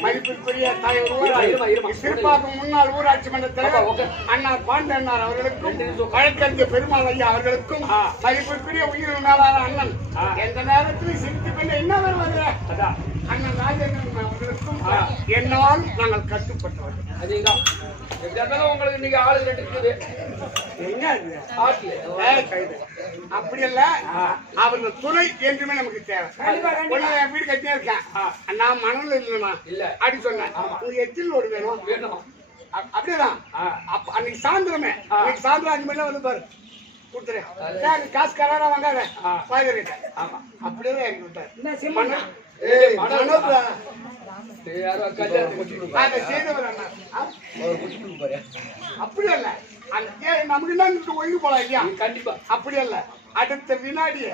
மதிப்பிற்குரிய தலைவர் இருமா, இருமா. சிறுபாக்கம் முன்னாள் ஊராட்சி மன்ற ஆமா, தலைவர் ஓகே. அண்ணா பாண்டனார் அவர்களுக்கும் 2 நிமிஷம். வழக்கறிஞர் பெருமாள் ஐயா அவர்களுக்கும் ஆ. மதிப்பிற்குரிய உயிர் மேலாளர் அண்ணன் ஆ. எந்த நேரத்திலும் சிரித்து கொண்டு என்ன வருவது அதான் அண்ணன் ராஜேந்திரன் அவர்களுக்கும் ஆ. என்னால் நாங்கள் கட்டுப்பட்டவர்கள். அதுதான். எப்படி இருந்தாலும் உங்களுக்கு இன்னைக்கு ஆளு 2 இருக்குது. என்ன இது? ஆட்ல. அப்படி அல்ல அவர்கள் துணை என்றுமே நமக்கு தேவை. உடனே என் வீடு கட்டியே இருக்கேன். அண்ணா மணல் இல்லைண்ணா இல்ல. அப்படி சொன்னேன். உங்க எச்சில் ஓடு வேணும். வேணும். அப்படியேதான். அன்னைக்கு சாயந்தரமே இன்னைக்கு சாயந்தரம் 5 மணில வந்து பாரு கொடுத்துறேன். காசு கராரா வாங்காத வாங்கிட்டேன். ஆமா. அப்படியே இறக்கி விட்டார். என்ன சிம்மண்ணா? யாரோ கல்யாணத்துக்கு வச்சு கொடுப்பா. அதை செய்தவர் அண்ணா. அப்படி அல்ல நமக்கு என்ன ஒழுங்கு போலாம் இல்லையா? கண்டிப்பா. அப்படி அல்ல அடுத்த வினாடியே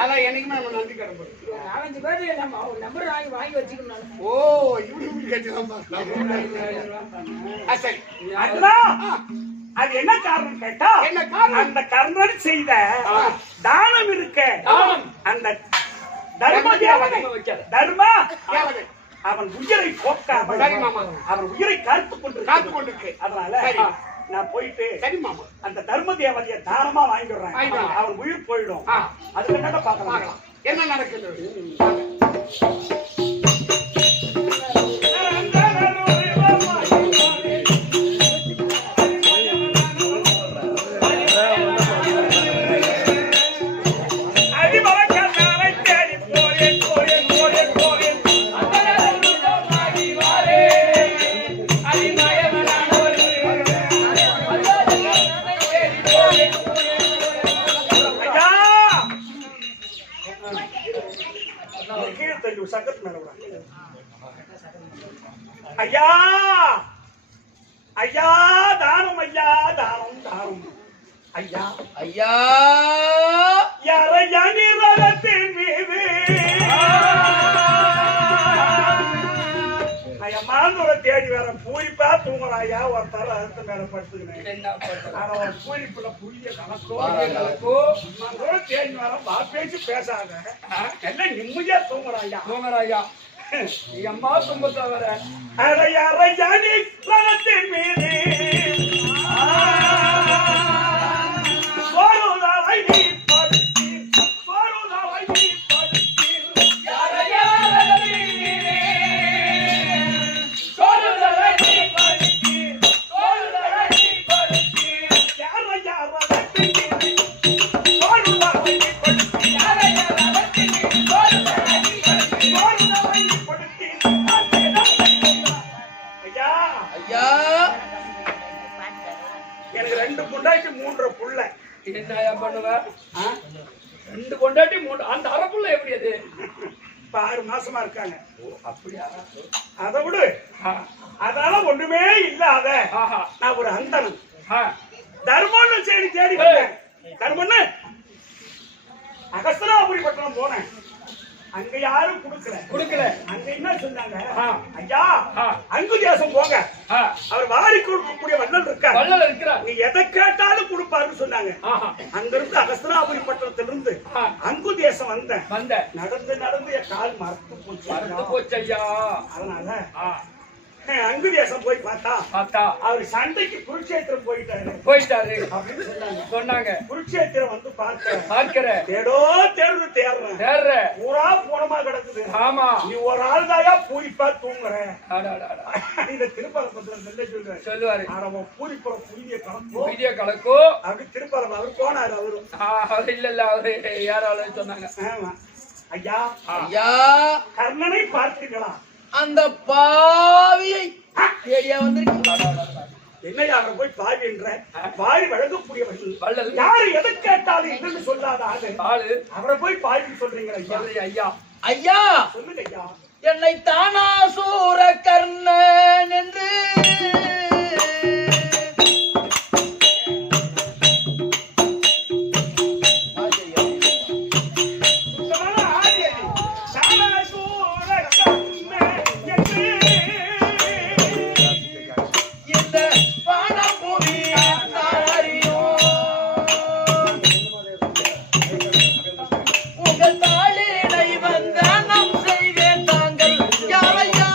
அதான் என்னைக்குமே நம்ம நன்றி கடன்படும். 4-5 பேர் நம்ம நம்பர் வாங்கி வச்சுக்கணும். ஓ இவரு கட்டிதான் சரி. அதுதான். அது என்ன காரணம் கேட்டா, என்ன காரணம்? அந்த கர்ணன் செய்த தானம் இருக்க தானம். அந்த தர்ம தேவதை வைக்காத. தர்மா தேவதை. அவன் உயிரை போக்காம சரி மாமா. அவன் உயிரை காத்துக் கொண்டிருக்கு. அதனால சரி. நான் போயிட்டு சரி மாமா. அந்த தர்ம தேவதையை தானமா வாங்கிடுறேன். வாங்கிடுறேன். அவன் உயிர் போயிடும். ஆ. அதுக்கு என்ன பார்க்கலாம். பார்க்கலாம். என்ன நடக்குது? சங்கத்து மேல விட ஐயா ஐயா தானம் ஐயா தானம் தானம் ஐயா ஐயா யாரையா நீரகத்தின் மீது ஐயா மாந்தோட தேடி வர பூரிப்பா தூங்குறாயா ஒருத்தர அறுத்த மேல படுத்துக்கிறேன். ஆனா ஒரு பூரிப்புல புரிய கணக்கோ மாந்தோட தேடி வர வா பேச்சு பேசாத எல்லாம் நிம்மதியா தூங்குறாயா. தூங்குறாயா நீ அம்மா துன்பத்தை வர அரையா நீரகத்தின் மீது சோறுதாவை நீ படுத்தி சோறுதாவை நீ படுத்தி ஐயா எனக்கு 2 பொண்டாட்டி 3 புள்ள. என்னையா பண்ணுவ? 2 கொண்டாட்டி 3 அந்த அரப்புள்ள எப்படி அது? இப்ப 6 மாசமா இருக்காங்க. அப்படியா? அதை விடு. அதனால ஒண்ணுமே இல்லாத ஆஹா. நான் ஒரு அந்தனம் ஆ. தர்மம்னு சரி தேடி வந்தேன். தர்மம்னு அகஸ்தனாபுரிப்பட்டினம் போனேன். அங்க யாரும் கொடுக்கல. அங்க என்ன சொன்னாங்க? ஆ. ஐயா ஆ. அங்கு தேசம் போங்க, ஆ. அவர் வாரி கொடுக்கக்கூடிய வள்ளல் இருக்கார், வள்ளல் இருக்கிறார். நீ எதை கேட்டாலும் கொடுப்பாருன்னு சொன்னாங்க. ஆஹா. அங்க இருந்து அகஸ்தனாபுரிப்பட்டினத்திலிருந்து ஆ. அங்கு தேசம் வந்தேன். வந்த நடந்து என் கால் மறந்து மறந்து போச்சு. போச்சு ஐயா. அதனால ஆ. அங்கு தேசம் போய் பார்த்தா பார்த்தா அவர் சண்டைக்கு குருட்சேத்திரம் போயிட்டாரு போயிட்டாரு அப்படின்னு சொன்னாங்க. குருட்சேத்திரம் வந்து பார்த்தேன். பார்க்கிற தேடுறேன் தேர்ற ஊரா போனமா கிடக்குது. ஆமா. நீ ஒரு ஆள் தாயா பூரிப்பா தூங்குற. அடாடாடா. இந்த திருப்பரப்பத்துல நெல்லை சொல்லுவாரு. சொல்லுவாரு புரிப்புற புதிய கணக்கோ வீடியோ கலக்கோ அப்படி திருப்பரப்பு அவர் போனாரு. அவரும் அவர் இல்ல அவரு யாராலும் சொன்னாங்க. ஆமா. ஐயா ஐயா கர்ணனை பார்த்தீங்களா? அந்த பாவியை தேடியா வந்திருக்கீங்க. என்னையா அவரை போய் பாவி என்ற பாவி வழங்கக்கூடியவர்கள் வள்ளல். யாரு எதை கேட்டாலும் என்னன்னு சொல்லாத ஆளு ஆளு அவரை போய் பாவி சொல்றீங்களா? ஐயா ஐயா ஐயா சொல்லுங்க ஐயா. என்னை தானாசூர கர்ணன் என்று சுத்தமான ஆதி அது. தானாசூர கர்ணன் என்று இந்த பானபூமி உங்கள் தாளினை வந்த நம் செய்வேன் தாங்கள் யாரையா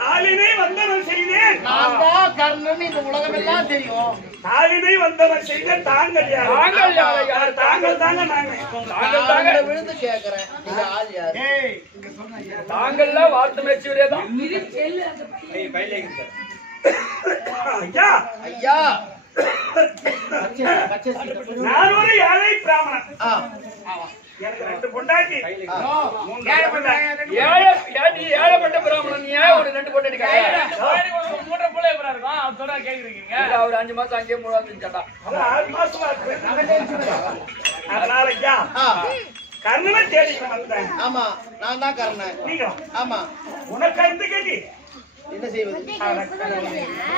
தாளினை வந்தவன் செய்தேன். நான் தான் கர்ணன் இந்த உலகமெல்லாம் தெரியும். தாளினை வந்தவன் செய்தேன். தாங்கள் யாரு? தாங்கள் யாரு? யாரு? தாங்கள் தாங்க நாங்க. தாங்கள் விழுந்து கேட்கிறேன். இந்த ஆள் யாரு? தாங்கள்ல வார்த்தை மேய்ச்சியவரே தான். ஐயா ஐயா நான் ஒரு ஏழை பிராமணன். ஆ, எனக்கு 2 பொண்டாட்டி. ஏழை பொண்டாட்டி. நீ ஏழப்பட்ட பிராமணன், நீ ஏன் ஒரு 2 பொண்ணு எடுக்காத? அவர் 5 மாசம் அங்கேயே மூடாதுன்னு அது 6 மாசமா இருக்கு. அதனால ஐயா ஆ, கர்ணனை தேடி வந்தேன். ஆமா நான் தான் கர்ணன். நீங்களா? ஆமா உனக்கு அந்த கேள்வி என்ன செய்வது?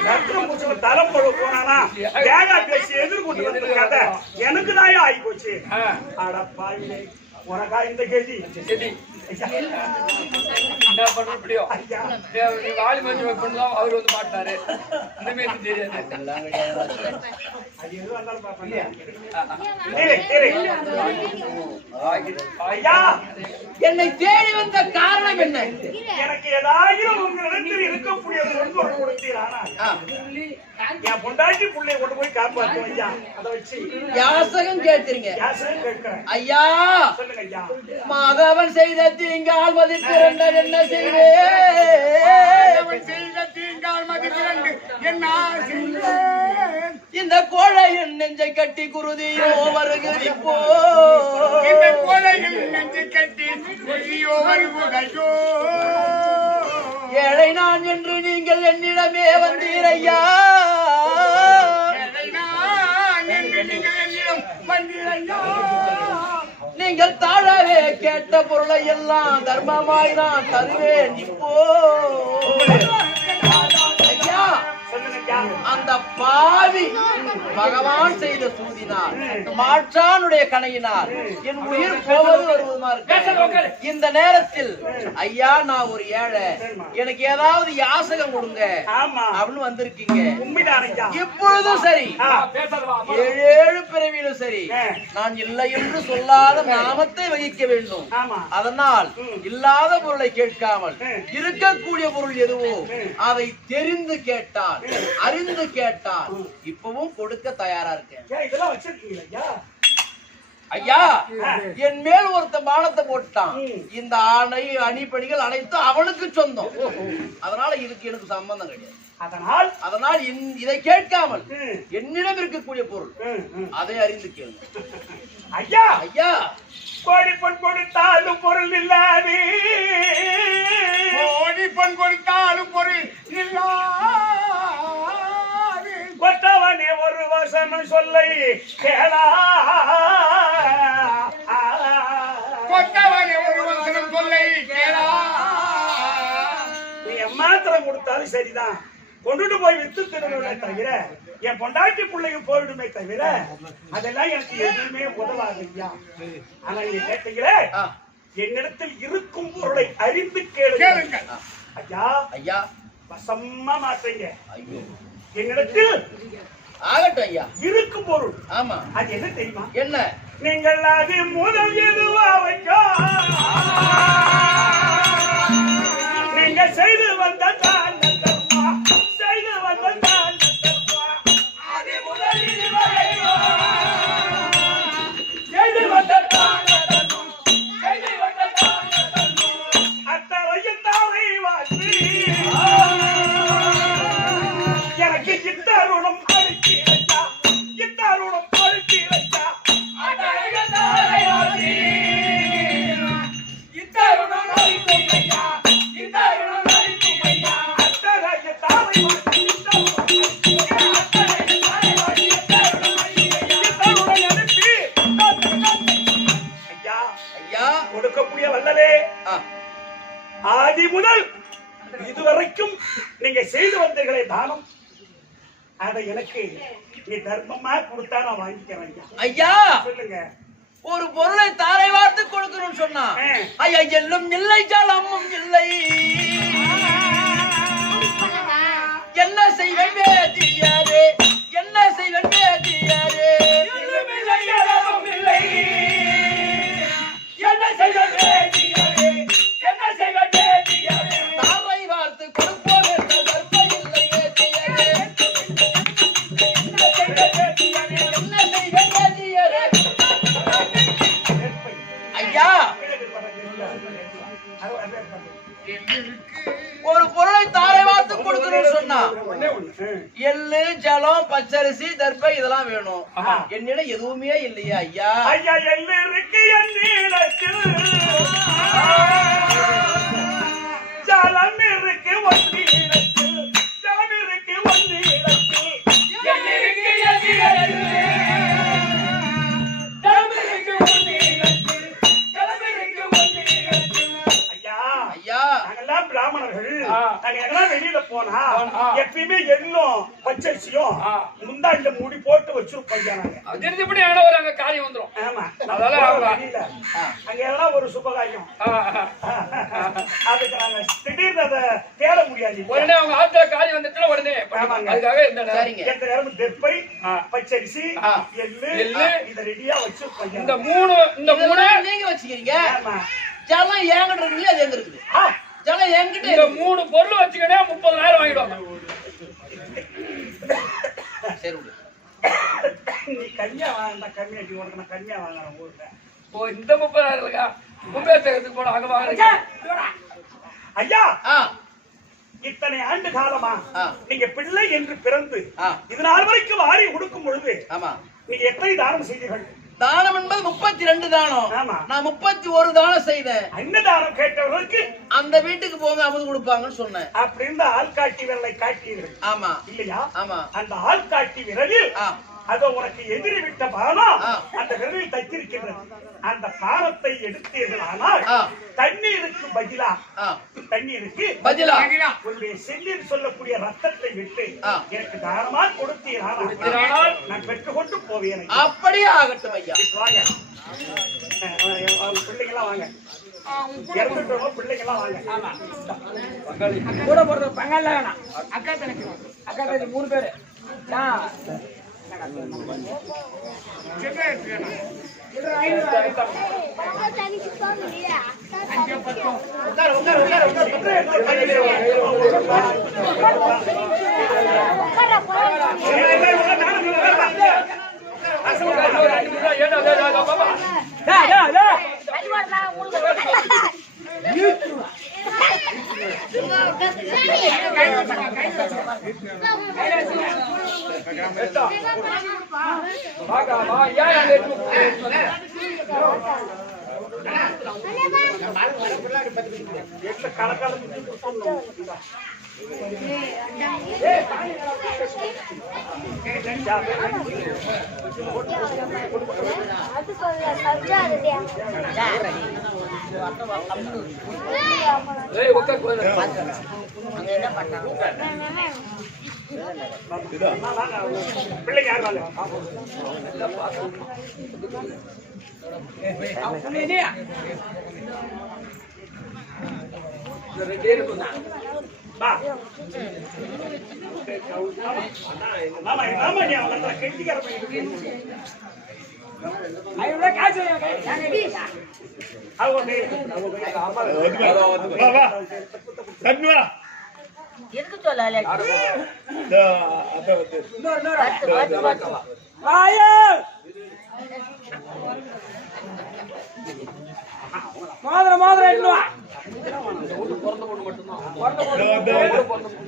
ரத்தம் பூச்சில தலைப்பொழு போனானா தேங்காய் பேசி எதிர்கொண்டு வந்த கதை எனக்கு தான் ஆகி போச்சு. அட பாவிலே உனக்கா இந்த கேஜி சரி என்ன பண்ற இப்படியோ நீ வாலி மஞ்சள் வைப்பா அவரு வந்து மாட்டாரு இனிமே தெரியாது ஐயா என்னை தேடி வந்த காரணம் என்ன? எனக்கு ஏதாவது உங்களிடத்தில் இருக்கக்கூடிய பொருள் கொடுத்தீரானா என் பொண்டாட்டி பிள்ளைய கொண்டு போய் காப்பாற்றும் ஐயா. அதை வச்சு யாசகம் கேட்கிறீங்க யாசகம் கேட்கிறேன் ஐயா. சொல்லுங்க ஐயா. மாதவன் செய்த தீங்கால் மதிப்பிரண்ட என்ன செய்தேன்? என்ன செய்தேன்? இந்த கோழையின் நெஞ்சை கட்டி குருதியோ வருகிறோ இந்த கோழையின் நெஞ்சை கட்டி குருதியோ வருகுதையோ. ஏழை நான் என்று நீங்கள் என்னிடமே வந்தீரையா. நீங்கள் தாழவே கேட்ட பொருளை எல்லாம் தர்மமாய் நான் தருவேன். இப்போ ஐயா அந்த பாவி பகவான் செய்த சூதினார் மாற்றானுடைய கணையினார் என் உயிர் போவது வருவதுமா இருக்கு. இந்த நேரத்தில் ஐயா நான் ஒரு ஏழை, எனக்கு ஏதாவது யாசகம் கொடுங்க அப்படின்னு வந்திருக்கீங்க. இப்பொழுதும் சரி ஏழு பிறவியிலும் சரி நான் இல்லை என்று சொல்லாத நாமத்தை வகிக்க வேண்டும். அதனால் இல்லாத பொருளை கேட்காமல் இருக்கக்கூடிய பொருள் எதுவோ அதை தெரிந்து கேட்டால் அறிந்து கேட்டால் இப்பவும் கொடுக்க தயாரா இருக்கேன். ஐயா என் மேல் ஒருத்த பானத்தை போட்டான். இந்த ஆணை அணிப்பணிகள் அனைத்தும் அவனுக்கு சொந்தம். அதனால இதுக்கு எனக்கு சம்பந்தம் கிடையாது. அதனால் இதை கேட்காமல் என்னிடம் இருக்கக்கூடிய பொருள் அதை அறிந்து கேளுங்க. ஐயா ஐயா கோடி பொன் கொடுத்தாலும் பொருள் இல்லாது, கோடி பொன் கொடுத்தாலும் பொருள் இல்லாது, கொத்தவனே ஒரு வசனம் சொல்லை கேளா. கொத்தவனே ஒரு வசனம் சொல்லை கேளா. நீ எம்மாத்திரம் கொடுத்தாலும் சரிதான், கொண்டுட்டு போய் வித்து திருடுமே தவிர என் பொண்டாட்டி பிள்ளையும் போயிடுமே தவிர அதெல்லாம் எனக்கு எதுவுமே உதவாது ஐயா. ஆனா நீங்க கேட்டீங்களே என்னிடத்தில் இருக்கும் பொருளை அறிந்து கேளுங்க ஐயா. ஐயா வசமா மாற்றீங்க. என்னிடத்தில் ஆகட்டும் ஐயா இருக்கும் பொருள் ஆமா அது என்ன தெரியுமா? என்ன? நீங்கள் அது முதல் எதுவா வைக்கோ நீங்க செய்து வந்த செய்து வந்த அது முதல் செய்து வந்த அத்தரையும் தாவை வாசி எனக்கு இத்தருணம் அழுக்கிறா, இத்தருணம் அழுக்கிறா. கொடுக்கக்கூடிய வல்லலே ஆதி முதல் இதுவரைக்கும் நீங்க செய்து வந்தீர்களே தானம், அதை எனக்கு நீ தர்மமா கொடுத்தா நான் வாங்கிக்கிறேன் ஐயா. சொல்லுங்க. ஒரு பொருளை தாரை வார்த்து கொடுக்கணும்னு சொன்னா ஐயா எல்லும் இல்லை ஜலமும் இல்லை, என்ன செய்வேன் தெரியாது, என்ன செய்வேன் தெரியாது, தாரை வார்த்து கொடுப்போம் என்ற கற்பனை இல்லையே தெரியாது, என்ன செய்வேன் தெரியாது. ஐயா ஒரு பொருளை தாரை வார்த்து கொடுக்கணும்னு சொன்னா எள்ளு ஜலம் பச்சரிசி தர்பை இதெல்லாம் வேணும். என்னிடம் எதுவுமே இல்லையா ஐயா? ஐயா எள்ளு இருக்கு என்னிடத்தில், ஜலம் இருக்கு ஒன்னிடத்தில், ஜலம் இருக்கு ஒன்னிடத்தில், எள்ளு இருக்கு என்னிடத்தில், ஜலம் இருக்கு ஒன்னிடத்தில், ஜலம் இருக்கு ஒன்னிடத்தில். ஐயா ஐயா நாங்கெல்லாம் பிராமணர்கள், நாங்க எல்லாம் வெளியில போறோம். போனா எப்பயுமே எள்ளும் பச்சரிசியும் முந்தாண்ட மூடி போட்டு வச்சிருப்போம் நாங்க. திருப்பி ஆனா ஒரு அங்க காரியம் வந்துரும். ஆமா அதெல்லாம் அங்க எல்லாம் ஒரு சுபகாரியம். அதுக்கு நாங்க திடீர்னு அதை தேட முடியாது. உடனே அவங்க ஆத்துல காரியம் வந்துட்டு உடனே அதுக்காக எந்த நேரம் தெப்பை பச்சரிசி எள்ளு இதை ரெடியா வச்சிருப்போம். இந்த மூணு நீங்க வச்சுக்கிறீங்க. ஜலம் ஏங்கிட்டு இருக்குல்ல, அது எங்க இருக்குது? ஜலம் என்கிட்ட இந்த 3 பொருள் வச்சுக்கிட்டே 30,000 வாங்கிடுவாங்க. சரி, நீ கன்னியா வாங்கினா கம்மியாட்டி உனக்கு நான் கன்னியா வாங்குறேன் ஊர்ல. ஓ இந்த 30,000 இருக்கா? மும்பை சேர்த்துக்கு போன அங்க வாங்குறீங்க. ஐயா இத்தனை ஆண்டு காலமா நீங்க பிள்ளை என்று பிறந்து இது நாள் வரைக்கும் வாரி கொடுக்கும் பொழுது நீங்க எத்தனை தானம் செய்தீர்கள்? தானம் என்பது 32 தானம். நான் 31 தானம் செய்தேன். அன்னதானம் கேட்டவர்களுக்கு அந்த வீட்டுக்கு போங்க அமுது கொடுப்பாங்கன்னு சொன்னேன். அப்படி இருந்த ஆள்காட்டி விரலை காட்டியீர்கள். ஆமா இல்லையா? ஆமா. அந்த ஆள்காட்டி விரலில் அதோ உனக்கு எதிரி விட்ட பானம் அந்த விரலில் தைத்திருக்கின்றது. அந்த பானத்தை எடுத்தீர்கள். ஆனால் தண்ணீருக்கு பதிலா உன்னுடைய செல்லில் சொல்லக்கூடிய ரத்தத்தை விட்டு எனக்கு தானமா கொடுத்தீர்கள். நான் பெற்றுக்கொண்டு போவேன். அப்படியே ஆகட்டும் ஐயா. வாங்க பிள்ளைங்களாம் வாங்க. பிள்ளைங்களாம் வாங்க. கூட போறது பங்காள வேணாம். அக்கா தனக்கு 3 பேரு. பிள்ளைங்க யார் வாங்க. எதுக்கு சொல்லல மாதிரி எண்ணுவா. பிறந்த பொண்ணு மட்டும்தான்.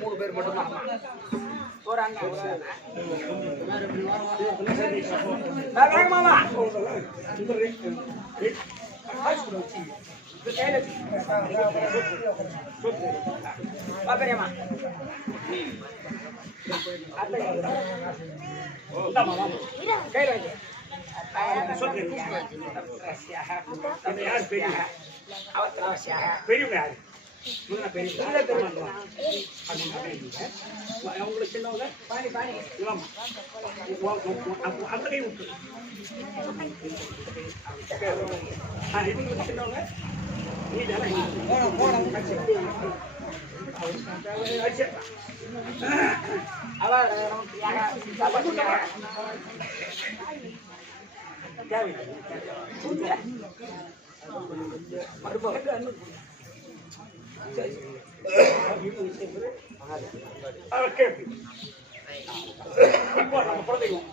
3 பேர் மட்டும்தான். ஒரு அண்ணா மாமா பாப்பரியம்மா கையில வச்சு பெரியவங்க யாரு? அவங்களுக்கு சின்னவங்க பாணி பாணி அந்த கை விட்டு சின்னவங்க இப்போ நம்ம குலதெய்வம்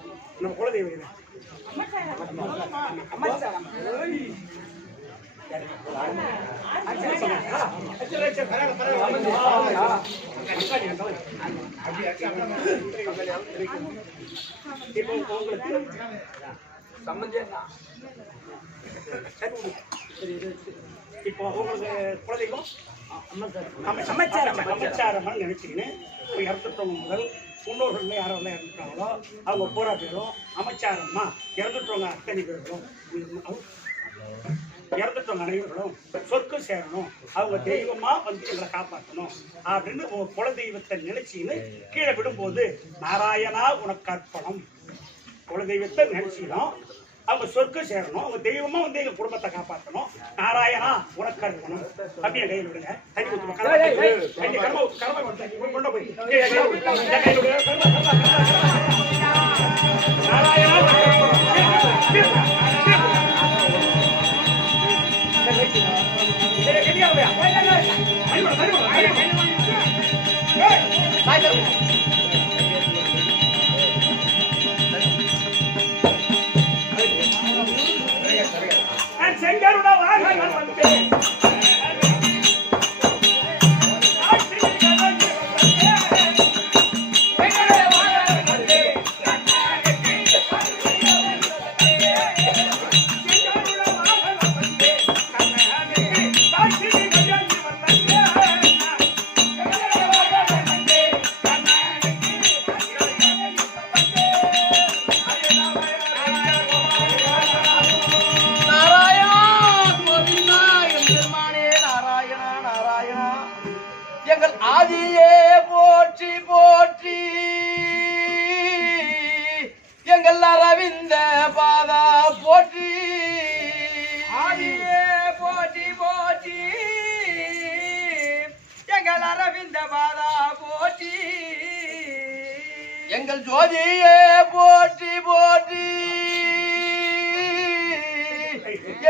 இப்போ உங்களுக்கு சம்பந்தம் இப்போ உங்களுக்கு குலதெய்வம் அமைச்சாரம்னு நினைச்சீங்கன்னு இறந்துட்டவங்க முதல் முன்னோர்கள் யாரெல்லாம் இறந்துட்டாங்களோ அவங்க பூரா பேரும் அமைச்சாரம்மா இறந்துட்டவங்க அத்தனை பேர்களும் இறந்துட்டோம் அனைவர்களும் சொர்க்கம் சேரணும், அவங்க தெய்வமா வந்து எங்களை காப்பாற்றணும் அப்படின்னு உங்க குல தெய்வத்தை நினைச்சின்னு கீழே விடும்போது நாராயணா உனக்கு அர்ப்பணம், குல தெய்வத்தை நினைச்சிடும் அவங்க சொர்க்கம் சேரணும், அவங்க தெய்வமா வந்து எங்க குடும்பத்தை காப்பாற்றணும், நாராயணா உனக்கு அர்ப்பணம் அப்படியே கையில் விடுங்க. தண்ணி ஊற்றுமா கர்ம கொண்டு போய் செங்கருடா வாகனம் வந்தேன் அரவிந்த பாதா போற்றி, ஆதியே போற்றி போற்றி, எங்கள் அரவிந்த பாதா போற்றி, எங்கள் ஜோதியே போற்றி போற்றி,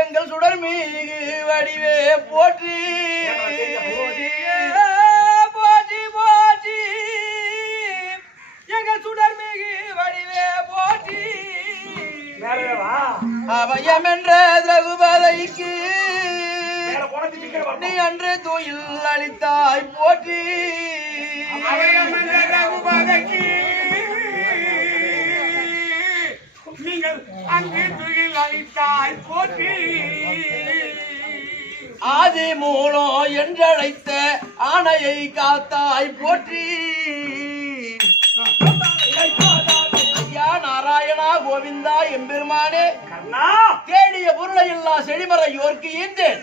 எங்கள் சுடர்மிகு வடிவே போற்றி, போற்றி போற்றி, எங்கள் சுடர்மிகு வடிவே போற்றி, அபயம் என்ற ரகுபதைக்கு நீ அன்று தூயில் அளித்தாய் போற்றி, அபயம் என்ற ரகுபதைக்கு நீங்கள் அன்று தூயில் அளித்தாய் போற்றி, ஆதி மூலம் என்றழைத்த ஆணையை காத்தாய் போற்றி, ஐயா நாராயணா கோவிந்தா எம்பெருமானே, தேடிய பொருளை இல்லா செழிமறை யோர்க்கு ஈந்தேன்,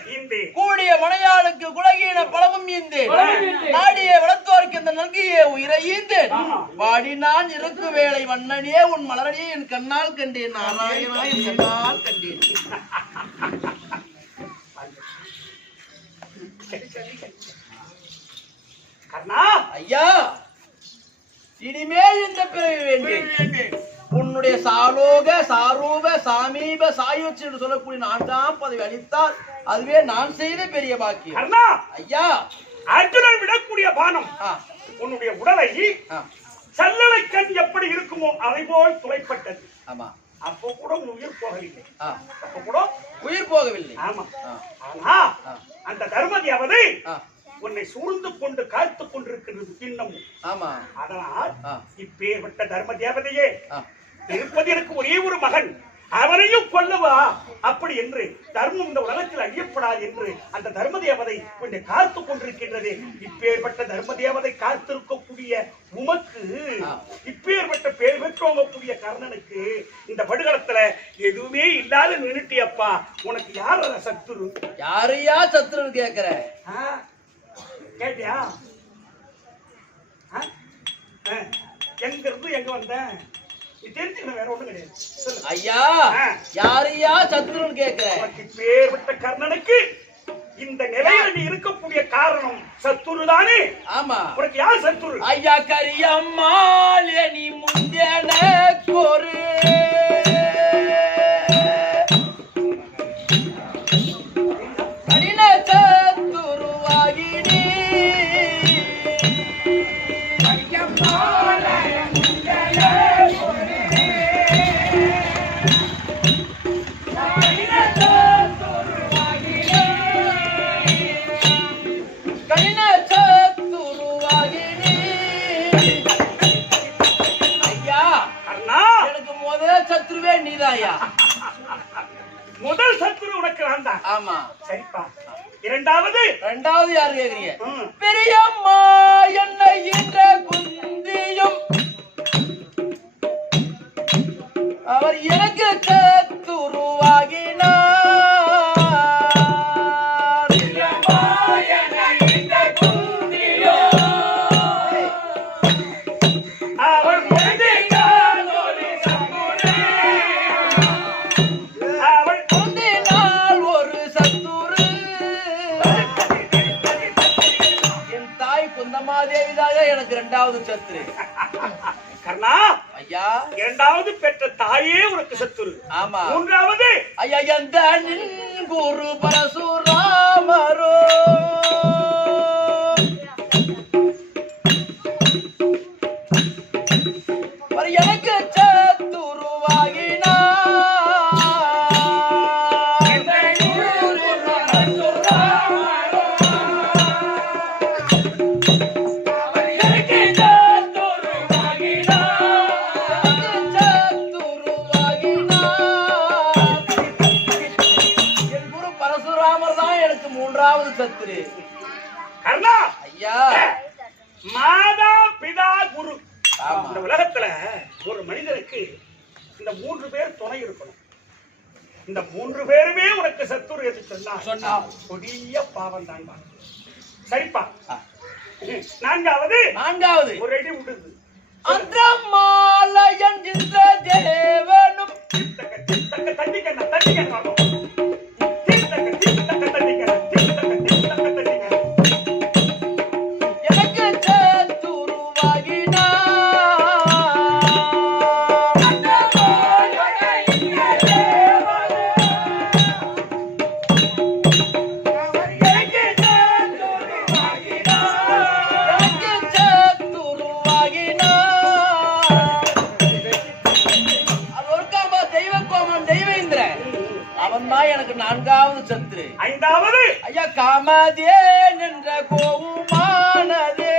கூடிய மனையாளுக்கு குலகீன பலமும் ஈந்தேன், நாடிய வளர்த்தோர்க்கு இந்த நல்கிய உயிரை ஈந்தேன், பாடி நான் இருக்கு வேளை வண்ணனே உன் மலரடியே என் கண்ணால் கண்டேன், நாராயணா என் கண்ணால் கண்டேன். ஐயா இனிமேல் இந்த பிறவி வேண்டேன், உன்னுடைய சாலோக சாரூப சாமீப சாயுச்சி என்று சொல்லக்கூடிய 4ஆம் பதவி அளித்தால் அதுவே நான் செய்த பெரிய பாக்கியம். ஐயா அர்ஜுனன் விடக்கூடிய பானம் உன்னுடைய உடலை சல்லடை கண் எப்படி இருக்குமோ அதை போல் துளைப்பட்டது. ஆமா, அப்போ கூட உயிர் போகவில்லை, அப்போ கூட உயிர் போகவில்லை. ஆமா, ஆனா அந்த தர்மதியாவது உன்னை சூழ்ந்து கொண்டு காத்துக் கொண்டிருக்கிறது இன்னும். ஆமா, அதனால் இப்பேற்பட்ட தர்ம தேவதையே இருப்பது எனக்கு ஒரே ஒரு மகன், அவனையும் கொல்லவா அப்படி என்று தர்மம் இந்த உலகத்தில் அழியப்படாது என்று அந்த தர்ம தேவதை உன்னை காத்துக் கொண்டிருக்கின்றது. இப்பேற்பட்ட தர்ம தேவதை காத்திருக்கக்கூடிய உமக்கு, இப்பேற்பட்ட பேர் பெற்றோங்கக்கூடிய கர்ணனுக்கு இந்த படுகளத்துல எதுவுமே இல்லாத நின்னுட்டியப்பா, உனக்கு யார சத்துரு? யாரையா சத்துருன்னு கேக்குற? கேட்டியா? எங்க இருந்து எங்க வந்த தெரிஞ்சுக்கணும், வேற ஒண்ணும் கிடையாது. ஐயா யாரையா சத்துருன்னு கேக்குற? பேர்பட்ட கர்ணனுக்கு இந்த நிலையில நீ இருக்கக்கூடிய காரணம் சத்துரு தானே? ஆமா. உனக்கு யார் சத்துரு? ஐயா கரியம்மாள் நீ முந்தியன கோரு முதல் சத்துரு உனக்கு நான் தான். ஆமா, சரிப்பா. இரண்டாவது யாரு கேக்குறீங்க? பெரியம்மா என்னை என்ற குந்தியும் அவர் எனக்கு சத்துருவாகினார், இரண்டாவது சத்துரு. கர்ணா ஐயா இரண்டாவது பெற்ற தாயே உனக்கு சத்துரு. ஆமா. மூன்றாவது ஐயா எந்த நின் குரு பரசுராமரோ எனக்கு சத்துருவாகினா மூன்றாவது சத்துரு. கர்ணா ஐயா மாதா பிதா குரு. ஆமா. இந்த உலகத்துல ஒரு மனிதனுக்கு இந்த 3 பேர் துணை இருக்கணும். இந்த 3 பேருமே உனக்கு சத்துரு என்று சொன்னா கொடிய பாவம் தான்பா. சரிப்பா. நான்காவது ஒரு அடி விடுது. அந்த மாலையன் இந்த தேவனும் எனக்கு சத்துருவாகினா எனக்கு நான்காவது சத்துரு. ஐந்தாவது ஐயா காமதே நின்ற கோவுமானதே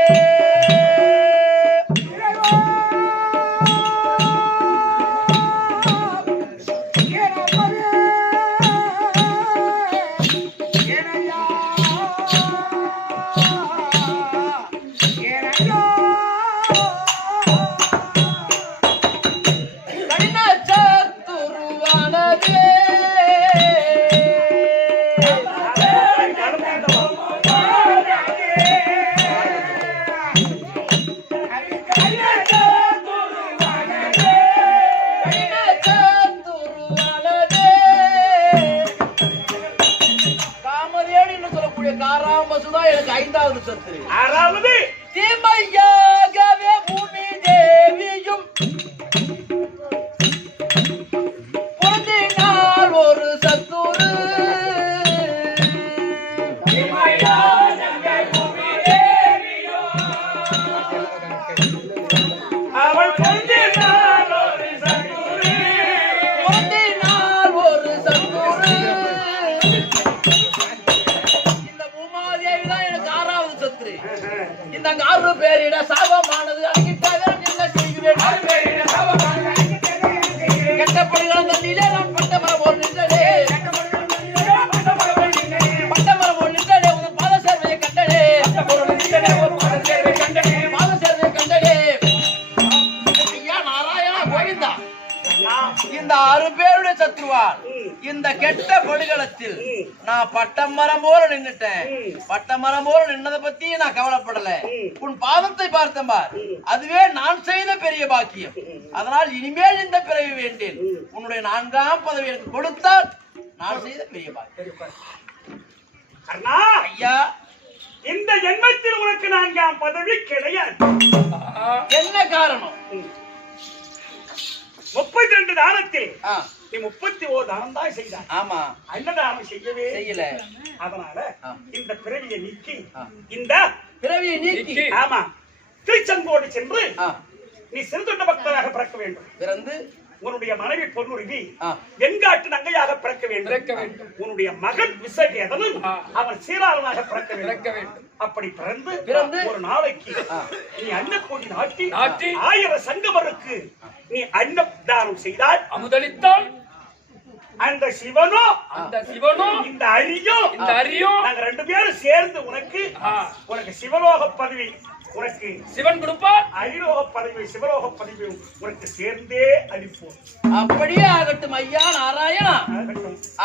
எனக்கு ஐந்தாவது சத்துரு. ஆறாவது தீமையாகவே பூமி தேவியும் பொருந்தினால் ஒரு சத்துரு. அவள் பொருந்தினால் ஒரு சத்துரு. பொருந்தினால் ஒரு சத்துரு. இந்த 6 பேரிட சாபமானது அங்கிட்டாக என்ன செய்கிறேன்? கெட்டப்படுகிற தண்ணியிலே நான் பட்டமரம் போல் நின்றே. பட்டமரம் போல் நின்றே உன் பாத சேர்வையை கண்டனே. பாத சேர்வையை கண்டனே. ஐயா நாராயணா கோவிந்தா, இந்த 6 பேருடைய சத்ருவார் இந்த கெட்ட படுகளத்தில் நான் பட்டமரம் போல நின்னுட்டேன். பட்டமரம் போல நின்னதை பத்தி நான் கவலைப்படல. உன் பாதத்தை பார்த்தேன் பார், அதுவே நான் செய்த பெரிய பாக்கியம். அதனால் இனிமேல் இந்த பிறவி வேண்டேன். உன்னுடைய 4ஆம் பதவி எனக்கு கொடுத்தால் நான் செய்த பெரிய பாக்கியம். கர்ணா ஐயா இந்த ஜென்மத்தில் உனக்கு 4ஆம் பதவி கிடையாது. என்ன காரணம்? 32 தானத்தில் ஆ நீ 31 தானம் தான் செய்தாய். ஆமா அன்னதானம் செய்யவே செய்யல. அதனால இந்த பிறவியை நீக்கி இந்த பிறவியை நீக்கி ஆமா திருச்செங்கோடு சென்று நீ சிறுதொண்ட பக்தராக பிறக்க வேண்டும். பிறந்து உன்னுடைய மனைவி பொன்னுருவி வெண்காட்டு நங்கையாக பிறக்க வேண்டும். உன்னுடைய மகன் விசகேதனும் அவன் சீராளனாக பிறக்க வேண்டும். அப்படி பிறந்து ஒரு நாளைக்கு நீ அன்னக்கோடி நாட்டி 1000 சங்கமருக்கு நீ அன்னதானம் செய்தால் அமுதளித்தால் அந்த சிவனும் இந்த அரியும் நாங்க 2 பேரும் சேர்ந்து உனக்கு சிவலோக பதவி உனக்கு சிவன் கொடுப்பார். அரிலோக பதவி சிவலோக பதவி உனக்கு சேர்ந்தே அளிப்போம். அப்படியே ஆகட்டும் ஐயா நாராயணா.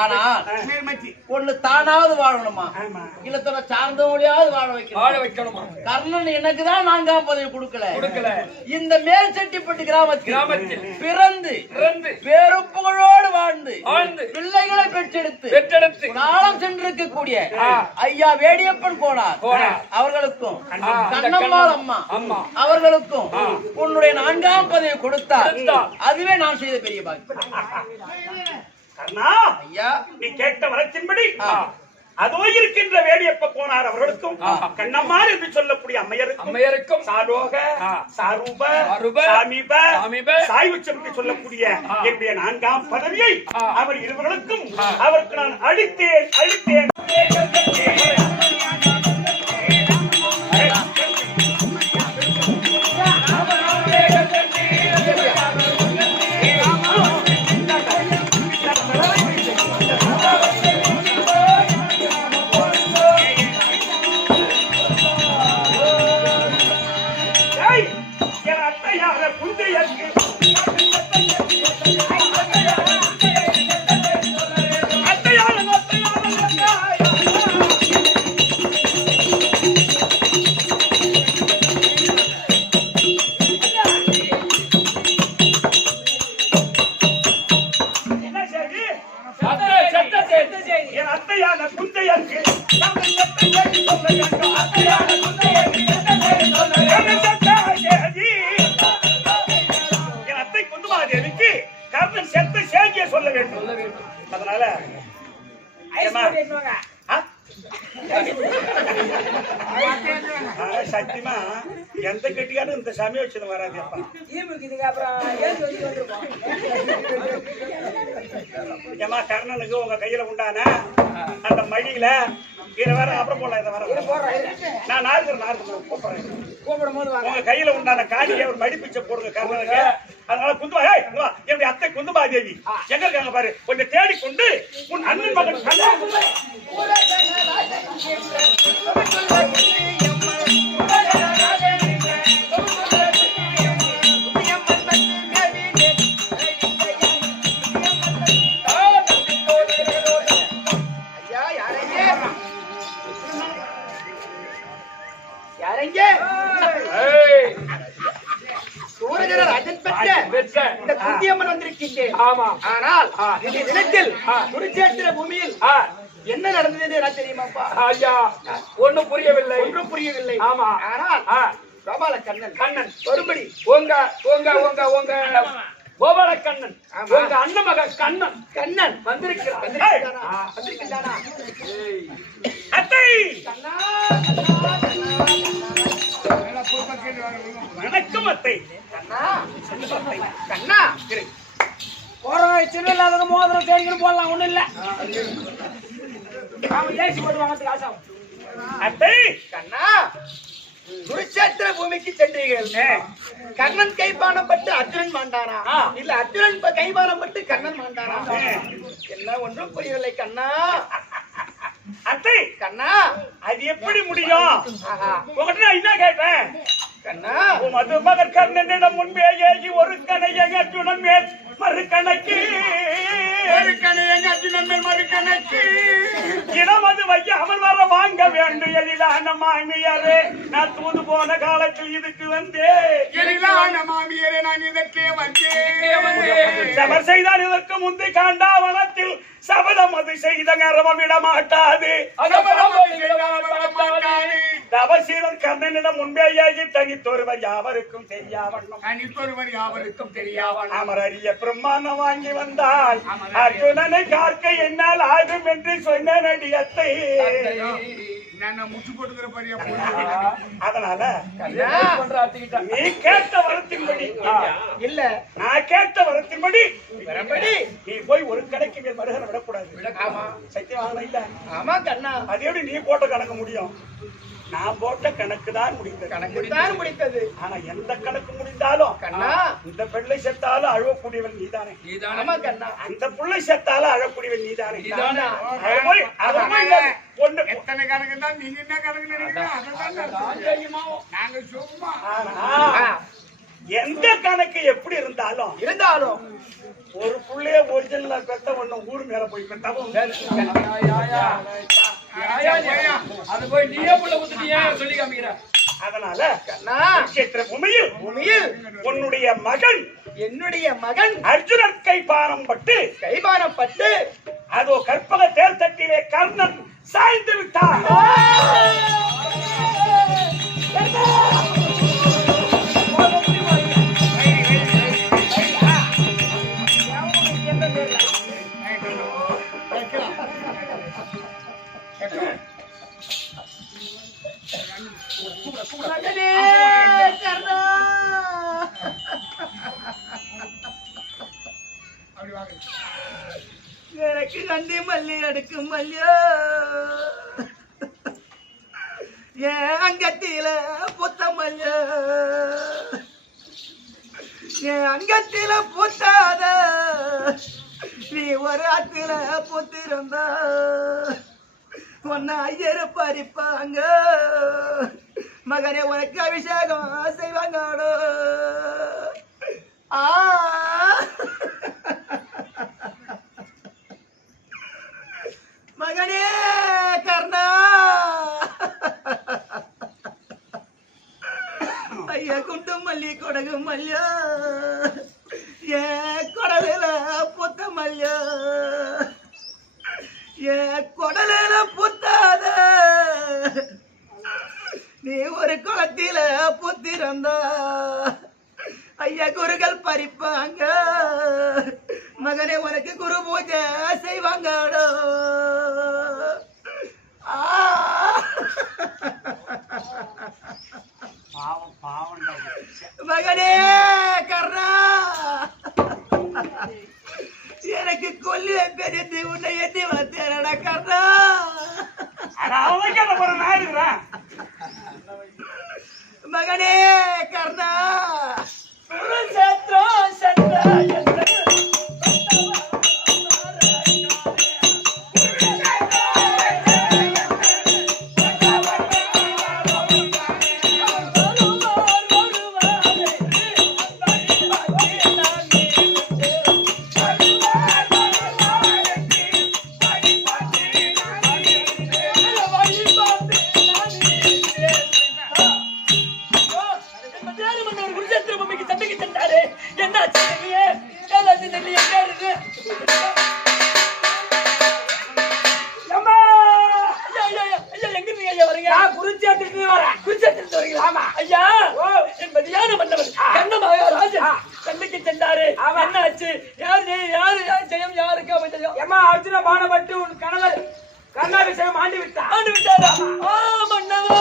ஆனா நேர்மச்சி ஒண்ணு தானாவது வாழணுமா ஆமா. இல்லத்தோட சார்ந்தவங்களையாவது வாழ வாழ வைக்கணும். வைக்கணுமா? கர்ணன் எனக்குதான் 4ஆம் பதவி கொடுக்கல. கொடுக்கல. இந்த மேல்செட்டிப்பட்டு கிராமத்தில் கிராமத்தில் பிறந்து பிறந்து பேரும் புகழோடு வாழ்ந்து வாழ்ந்து பிள்ளைகளை பெற்றெடுத்து பெற்றெடுத்து நாளம் சென்றிருக்கக்கூடிய ஐயா வேடியப்பன் கோனார் கோனார் அவர்களுக்கும் இந்த கண்ணம்மாள் அம்மா அம்மா அவர்களுக்கும் உன்னுடைய 4ஆம் பதவியை கொடுத்தார். கொடுத்தார். அதுவே நான் செய்த பெரிய பாக்கியம். கர்ணா, ஐயா நீ கேட்ட வரத்தின்படி அதோ இருக்கின்ற வேடியப்ப கோனார் அவர்களுக்கும் கண்ணம்மாள் என்று சொல்லக்கூடிய அம்மையருக்கும் அம்மையருக்கும் சாலோக சாரூப சாரூப, சாமீப சாமீப, சாய்வுச்சம் என்று சொல்லக்கூடிய என்னுடைய 4ஆம் பதவியை அவர் இருவர்களுக்கும் அவருக்கு நான் அளித்தேன் என் அத்தையான குந்தையருக்கு என்ன சரி சத்த செய்தி. என் அத்தையான குந்தையருக்கு என் அத்தை குந்துமாதேவிக்கு கர்ணன் செத்த சேகிய சொல்ல வேண்டும். அதனால ஏம்மா? ஆ? சத்தியமா எந்த கட்டியாரும் இந்த சாமி வச்சது வராது அப்பா. ஏமா கர்ணனுக்கு உங்க கையில உண்டான அந்த மடியில இதை வேற அப்புறம் போடலாம். இதை வர நான் நாருக்கு கூப்பிடுறேன். உங்க கையில உண்டான காணியை ஒரு மடிப்பிச்ச போடுங்க கர்ணனுக்கு. அதனால குந்துமா என்னுடைய அத்தை குந்துமாதேவி எங்க இருக்காங்க பாரு. கொஞ்சம் தேடிக்கொண்டு உன் அண்ணன் மகன் இந்த குந்தியம்மன் வந்திருக்கின்றேன். ஆமா. ஆனால் இந்த தினத்தில் குருச்சேத்திர பூமியில் என்ன நடந்தது எனக்கு தெரியுமாப்பா? ஐயா ஒண்ணும் புரியவில்லை. ஒன்றும் புரியவில்லை. ஆமா. ஆனால் கோபால கண்ணன் ஒருபடி உங்க கோபால கண்ணன் உங்க அண்ணன் மகன் கண்ணன் வந்திருக்கின்றானா? அத்தை வணக்கம் அத்தை. கண்ணா சின்ன இல்லாத மோதிரம் தேடிக்கணும் போடலாம். ஒண்ணும் இல்ல அவன் ஏசி போட்டு வாங்கிறதுக்கு ஆசை. அத்தை கண்ணா குருச்சேத்திர பூமிக்கு சென்றீர்கள். கர்ணன் கைபானம் பட்டு அர்ஜுனன் மாண்டானா இல்ல அர்ஜுனன் கைபானம் பட்டு கர்ணன் மாண்டானா? என்ன ஒன்றும் புரியவில்லை கண்ணா. அத்தை கண்ணா அது எப்படி முடியும்? உங்ககிட்ட நான் என்ன கேட்டேன்? கண்ணா மது மகன் கர்ணனிடம் முன்பே ஏகி ஒரு கணையை அர்ஜுனன் மேல் மறுகணக்கு இனமது வைக்க அவன் வர வாங்க வேண்டும். எழிலான மாமியாரே நான் தூது போன காலத்தில் இதுக்கு மாமியரே நான் இதற்கே சபர் செய்தான். இதற்கு முந்தி காண்டாவனத்தில் சபதம் அது செய்த கர்மம் விட மாட்டாது. தவசீரன் கர்ணனிடம் முன்பே ஏகி தனித்தொருவர் யாவருக்கும் தெரியாவண்ணம் அமர் அறிய பிரம்மாணம் வாங்கி வந்தால் அர்ஜுனனை காக்க என்னால் ஆகும் என்று சொன்ன நடிகத்தை. அதனால நீ கேட்ட வரத்தின்படி இல்ல நான் கேட்ட வரத்தின்படி நீ போய் ஒரு கடைக்கு மேல் மருகனை விடக்கூடாது. சத்தியமாக இல்ல. ஆமா கண்ணா அது எப்படி நீ போட்ட கணக்கு முடியும்? நான் போட்ட கணக்கு தான் முடித்தது. ஆனா எந்த கணக்கு முடிந்தாலும் கண்ணா இந்த பிள்ளை செத்தாலும் அழக்கூடியவன் நீதானே. ஆமா கண்ணா அந்த பிள்ளை செத்தாலும் அழக்கூடியவன் நீதானே. எத்தனை கணக்கு தான் நீங்க என்ன கணக்கு நினைக்கிறீங்க? நாங்க சும்மா எந்த கணக்கு எப்படி இருந்தாலும் ஒரு புள்ளைய ஒரிஜினலா பெத்த ஒண்ணு ஊர் மேல போய் பெத்தாவும் அது போய் நீயே புள்ள குத்துட்டியா சொல்லி காமிக்கிற. அதனால நட்சத்திர பூமியில் உன்னுடைய மகன் என்னுடைய மகன் அர்ஜுனன் கைபாரம் பட்டு அதோ கற்பக தேர் தட்டிலே கர்ணன் சாய்ந்து விட்டார். எனக்கு நந்தி மல்லி அடுக்கும் மல்லியோ என் அங்கத்தில புத்த மல்லியோ என் அங்கத்தில புத்தாத நீ ஒரு ஆத்துல புத்திருந்தா உன்னை ஐயரு பறிப்பாங்க மகனே உனக்கு அபிஷேகம் செய்வாங்கடோ. மகனே கர்ணா ஐயா குண்டு மல்லி கொடகு மல்லியா ஏ கொடலில புத்த மல்லியா ஏ கொடலில புத்தாத நீ ஒரு குளத்தில புத்திருந்தா ஐயா குருகள் பறிப்பாங்க மகனே உனக்கு குரு பூஜை செய்வாங்கடோ. மகனே கர்ணா எனக்கு கொல்லி பெரிய உன்னை எட்டி வந்தேனடா கர்ணா. மகனே கர்ணா அர்ஜுன பானப்பட்டு உன் கணவர் கர்ணாபிஷேகம் ஆண்டு விட்டாரா? மன்னவா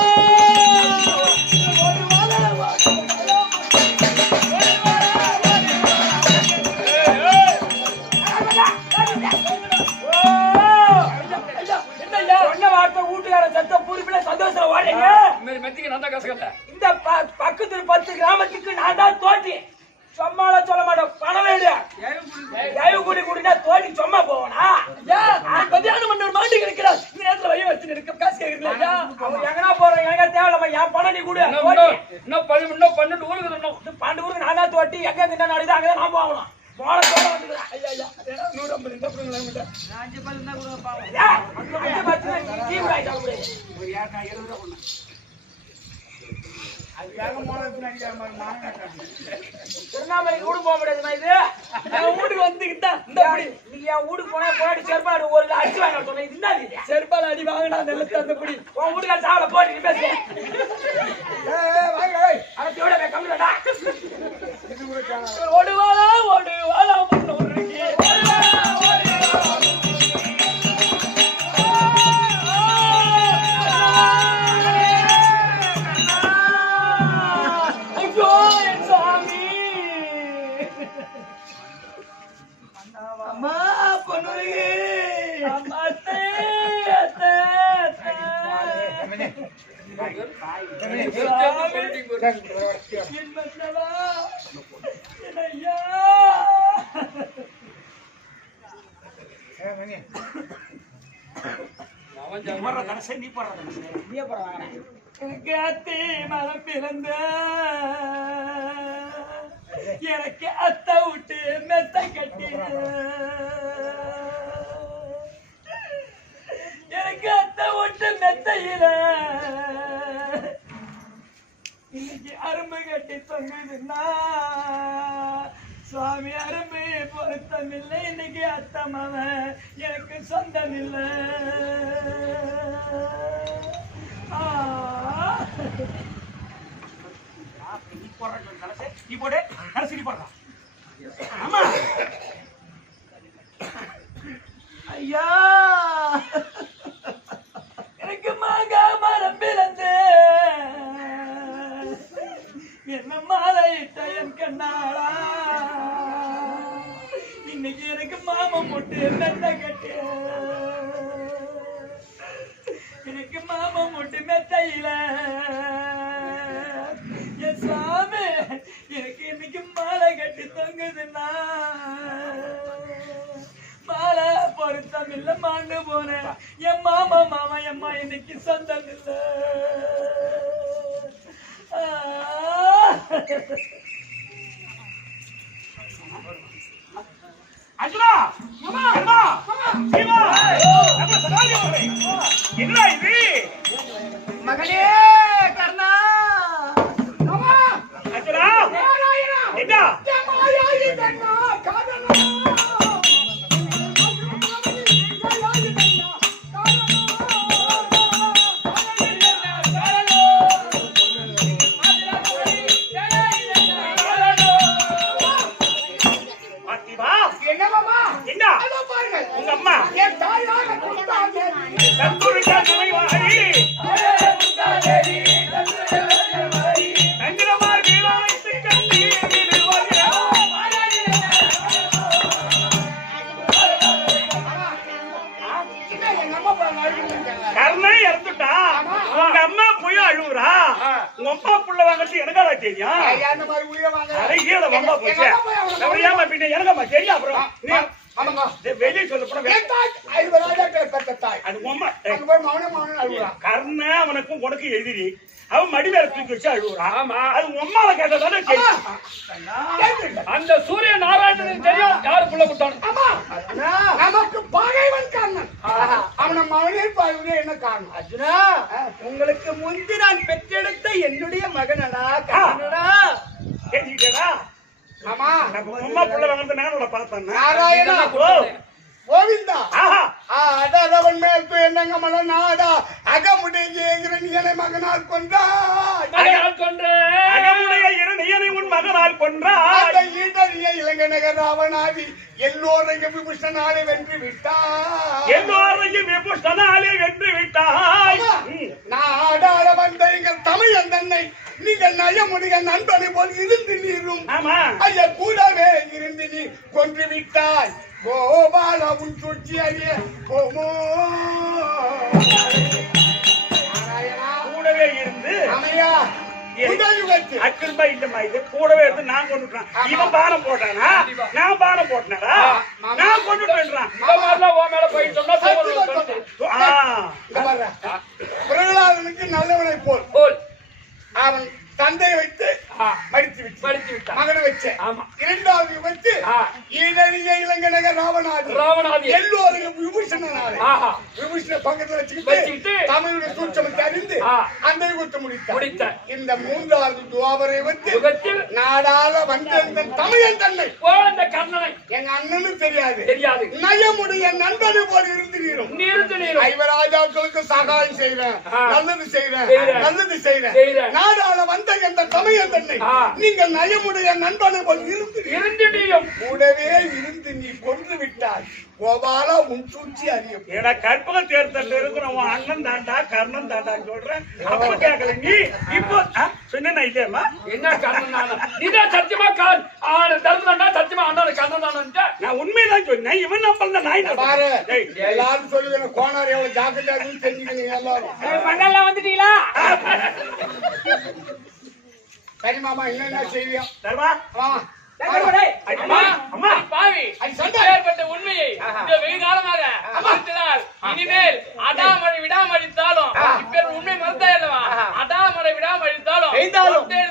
வீட்டுக்கார சத்த பூரிப்பில சந்தோஷம் வாடீங்க. இந்த பக்கத்துல 10 கிராமத்துக்கு நான் தான் தோட்டி. சும்மால சொல்ல மாட்டோம். பணம் வேடு கூடி கூடினா தோட்டி சும்மா போவனா? கல்யாணம் பண்ண ஒரு மாண்டி கிடைக்கிறார். இந்த நேரத்துல வழி வச்சு இருக்க காசு கேக்குறீங்களா? அவன் எங்கனா போறோம் எங்க தேவையில்ல. என் பணம் நீ கூட இன்னும் 12 ஊருக்கு தரணும். 12 ஊருக்கு நான் தான் தோட்டி. எங்க என்ன நடக்குது அங்கதான் நான் போகணும். மோளத்தோட வந்துக்கிறேன். ஐயா 150 இந்த கொடுங்க. 5 பல் இருந்தா கொடுங்க பாவம். 5 பல் நீ டீ வாங்கி சாப்பிடு. ஒரு யாக்கா 20 ரூபாய் கொடு. திருநாமலை கூட போக முடியாதுமா. இது என் வீட்டுக்கு வந்துக்கிட்டா நீங்க என் வீட்டுக்கு போனாடி செருப்பாடு ஒரு அடிச்சு வாங்க சொன்னேன். இது என்ன செருப்பாடு அடி வாங்கினா நெல்லத்து அந்தபடி உன் வீட்டுக்கார சாவல போட்டு பேசு. அதோட கம்மிடா ஓடுவாளா ஓடுவாளா அம்மா பொண்ணுருகே மரம் பிறந்த எனக்கு அத்தை விட்டு மெத்த கட்டி எனக்கு அத்தை விட்டு மெத்தையில இன்னைக்கு அரும்பு கட்டி தொங்குதுன்னா சுவாமி அரும்பு பொருத்தம் இல்லை இன்னைக்கு அத்தமாவன் எனக்கு சொந்தம் இல்லை நீ போடுற கலசை நீ போடு கலசி நீ போடுறா ஆமா ஐயா எனக்கு மாங்காய் மரம் பிறந்து என்ன மாலையிட்ட என் கண்ணாளா இன்னைக்கு எனக்கு மாமன் போட்டு மெத்த கட்டு எனக்கு மாமன் போட்டு மெத்தையில என் சாமி எனக்கு இன்னைக்கு மாலை கட்டி தொங்குதுன்னா மாலை பொருத்தம் இல்ல மாண்டு போனேன் என் மாமா எம்மா இன்னைக்கு சொந்தம் இல்ல அர்ஜுனா அம்மா சீமா நம்ம சகாதி அவர்களே என்ன இது மகனே கர்ணா அர்ஜுனா என்ன ஜமாயாயி கண்ணா காதலா உங்க அம்மா என் தாயாக கொடுத்தாங்க சத்துருக்கா நினைவாரி தந்திரமார் வீராணைத்து கண்டி கர்ணை இறந்துட்டா உங்க அம்மா போய் அழுவுறா உங்க அம்மா புள்ள வாங்கட்டு எனக்காடா தெரியும் அந்த மாதிரி உயிரை வாங்க அரை ஈழ வம்பா போச்சு அப்படியாம பின்ன எனக்கம்மா தெரியும் அப்புறம் ஆமாங்க வெளியே சொல்ல என் தாய் ஐவராஜா பெற்ற தாய் அது உம்மா அங்க போய் மௌனம் அழுகுறா கர்ண அவனுக்கும் உனக்கு எதிரி அவன் மடி மேல தூக்கி வச்சு அழுகுறான் ஆமா அது உம்மால கேட்டதானே அந்த சூரிய நாராயணனுக்கு தெரியும் யாரு புள்ள விட்டானு. ஆமா நமக்கு பகைவன் காரணம் அவன மகனே பாருங்க என்ன காரணம் அர்ஜுனா உங்களுக்கு முந்தி நான் பெற்றெடுத்த என்னுடைய மகனடா கர்ணனடா கேட்டுக்கிட்டா ஆமா நம்ம உம்மா புள்ள வாங்கறது நானோட பார்த்தேன் நாராயணா கோவிந்தா ஆஹா அதவன் மேல் என்னங்க மன நாடா அகமுடைய இரணியனை மகனால் கொன்றாய் அகமுடைய இரணியனை உன் மகனால் கொன்றாய் அந்த ஈடறிய இளங்கநகர் ராவணாதி எல்லோரையும் விபூஷணாலே வென்று விட்டாய் எல்லோரையும் விபூஷணாலே வென்று விட்டாய் நாடாள வந்த எங்கள் தமிழன் தன்னை நீங்கள் நயமுடைய நண்பனை போல் இருந்து நீரும் ஆமா ஐயா கூடவே இருந்து நீ கொன்று விட்டாய் கோபால உன் சுற்றி அறிய கோமோ கூடவே இருந்து அமையா உதயுகத்து அக்கிருபா இல்லம்மா இது கூடவே இருந்து நான் கொண்டுட்டான் இவன் பானம் போட்டானா நான் பானம் போட்டனடா நான் கொண்டுட்டேன்றான் இந்த மாதிரிலாம் உன் மேல போயிட்டு சொன்னா பிரகலாதனுக்கு நல்லவனை போல் போல் அவன் தந்தையை வைத்து மடித்து விட்டான் மகனை வச்சு இரண்டாவது வச்சு ஈடறிய இளங்கநகர் ராவணாதி எல்லோரையும் விபூஷணனாலே விபூஷண பக்கத்துல வச்சுக்கிட்டு தமிழுடைய சூட்சமத்தை அறிந்து அந்த யுகத்தை முடித்த இந்த மூன்றாவது துவாபரை வந்து நாடாள வந்த தமிழன் தன்னை கர்ணனை எங்க அண்ணனும் தெரியாது நயமுடைய நண்பனை போல் இருந்து ஐவராஜாக்களுக்கு சகாயம் செய்வேன் நல்லது செய்வேன் நாடாள வந்த எந்த தமிழன் தன்னை நீங்கள் நயமுடைய நண்பனை போல் இருந்தியும் கூடவே இருந்து நீ கொன்று விட்டாய் கோபாலா உன் சூழ்ச்சி அறியும் ஏடா கற்பக தேர்தல் இருக்கிற உன் அண்ணன் தாண்டா கர்ணன் தாண்டா சொல்றேன் அப்ப கேட்கல நீ இப்போ சொன்னா இல்லையம்மா என்ன கர்ணன் நீதான் சத்தியமா தர்மனா சத்தியமா அண்ணா கர்ணன் நான் உண்மைதான் சொன்னேன் இவன் நம்பல நாய் பாரு எல்லாரும் சொல்லுங்க கோனார் எவ்வளவு ஜாக்கிரதையா தெரிஞ்சுக்கீங்க எல்லாரும் மங்கல்லாம் வந்துட்டீங்களா சரி மாமா என்னென்ன செய்வியா தர்மா அம்மா பாவி ஏற்பட்ட உண்மையை இந்த வெகு காலமாக மறுத்ததால் இனிமேல் அடாமழை விடாமடித்தாலும் இப்ப உண்மை மறுத்தா அல்லவா அடாமழை விடாமடித்தாலும்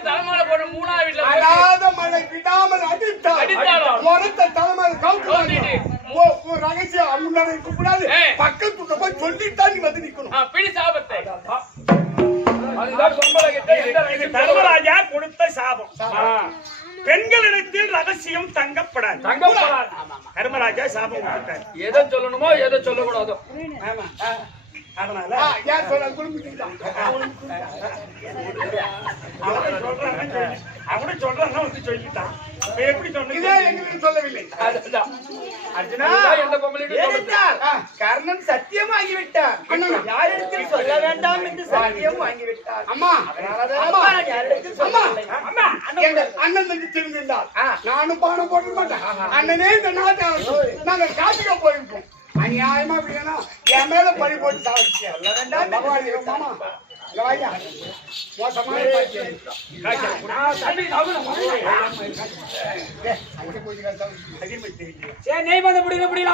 தலைமுறை போன மூணாவது வீட்டுல அடாத மழை விடாம அடித்தாலும் முறத்த தலைமையில கவுத்து ஒரு ரகசியம் முன்னாடி இருக்க கூடாது. பக்கத்துல போய் சொல்லிட்டா நீ வந்து நிக்கணும். பிடி சாபத்தை அதுதான் சொம்பளை கிட்ட எந்த இது ரகசியம் தர்மராஜா கொடுத்த சாபம். பெண்களிடத்தில் ரகசியம் தங்கப்படாது. தங்கப்படாது. தர்மராஜா சாபம் கொடுத்தார். எதை சொல்லணுமோ எதை சொல்லக்கூடாதோ. ஆமா. அதனால ஏன் சொல்ல குடும்பிட்டான் அவனே சொல்றான் வந்து சொல்லிட்டான். எப்படி சொன்னீங்க? இதே எங்களுக்கு சொல்லவில்லை. அதுதான். அர்ஜுனா, அதுதான் எந்த பொம்பளைக்கும் சொல்றது. ஏனென்றால் கர்ணன் சத்தியமாகி விட்டார். யாரிடத்தில் சொல்ல வேண்டாம் என்று சத்தியம் வாங்கிவிட்டார். அம்மா அதனாலதான் நான் யாரிடத்தில் சொல்லவில்லை. அம்மா எங்க அண்ணன் வந்து தெரிஞ்சிருந்தால் நானும் பானம் போட மாட்டேன். அண்ணனே இந்த நாட்டை அரசு நாங்க காட்டுக்க போயிருக்கோம். அநியாயமா அப்படின்னா என் மேல பழி போட்டு சாதிச்சு பகவான் மாமா வாயா மோசமான சரி நெய் வந்து பிடிக்க முடியல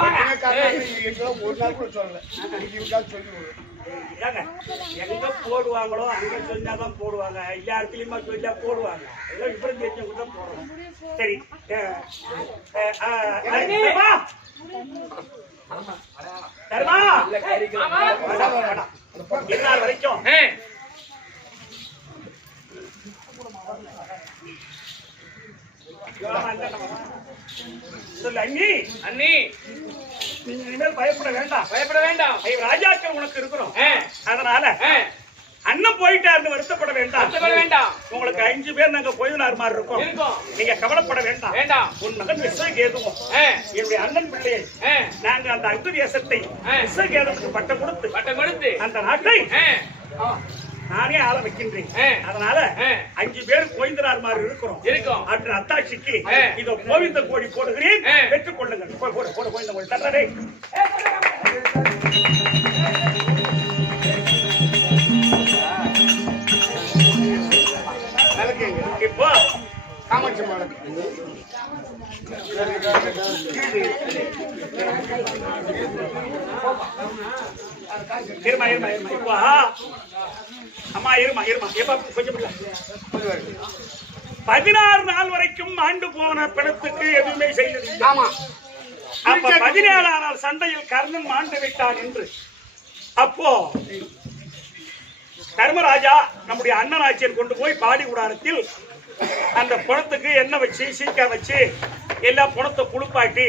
ஒரு நாள் கூட சொல்லல சொல்லி ஏங்க, எங்க போடுவாங்களோ அங்க சொன்னாதான் போடுவாங்க. எல்லா இடத்துலயுமா சொல்லா போடுவாங்க. எல்லாம் விபரம் தெரிஞ்சவங்க தான் போடுறோம். சரி தர்மா இந்நாள் வரைக்கும் சொல்லு அண்ணி. அண்ணி நீங்க இனிமேல் பயப்பட வேண்டாம். பயப்பட வேண்டாம். ராஜாக்கள் உனக்கு இருக்கிறோம். அதனால அண்ணன் போயிட்டாருன்னு வருத்தப்பட வேண்டாம். வருத்தப்பட வேண்டாம். உங்களுக்கு 5 பேர் நாங்க போயினார் மாதிரி இருக்கோம். நீங்க கவலைப்பட வேண்டாம். வேண்டாம். உன் மகன் விஸ்வகேதுவும் என்னுடைய அண்ணன் பிள்ளையை நாங்க அந்த அக்னி தேசத்தை விஸ்வகேதுவுக்கு பட்டம் கொடுத்து அந்த நாட்டை நானே ஆள வைக்கின்றேன். அதனால 5 பேர் கோவிந்தனார் மாதிரி இருக்கிறோம். அன்று அத்தாட்சிக்கு இதோ கோவிந்த கோடி போடுகிறேன். பெற்றுக் கொள்ளுங்கள். போடு கோவிந்த கோடி தர்றதே. இப்போ காமாட்சி மாடம் இருமா இப்போ அம்மா இருமா எப்ப கொஞ்சம் 16 நாள் வரைக்கும் ஆண்டு போன பிணத்துக்கு எதுவுமே செய்யவில்லை. ஆமா அப்ப 17 நாள் சண்டையில் கர்ணன் மாண்டு விட்டான் என்று அப்போ தர்மராஜா நம்முடைய அண்ணனாச்சியர் கொண்டு போய் பாடி கூடாரத்தில் அந்த புணத்துக்கு எண்ணெய் வச்சு சீக்கா வச்சு எல்லா புணத்தை குளிப்பாட்டி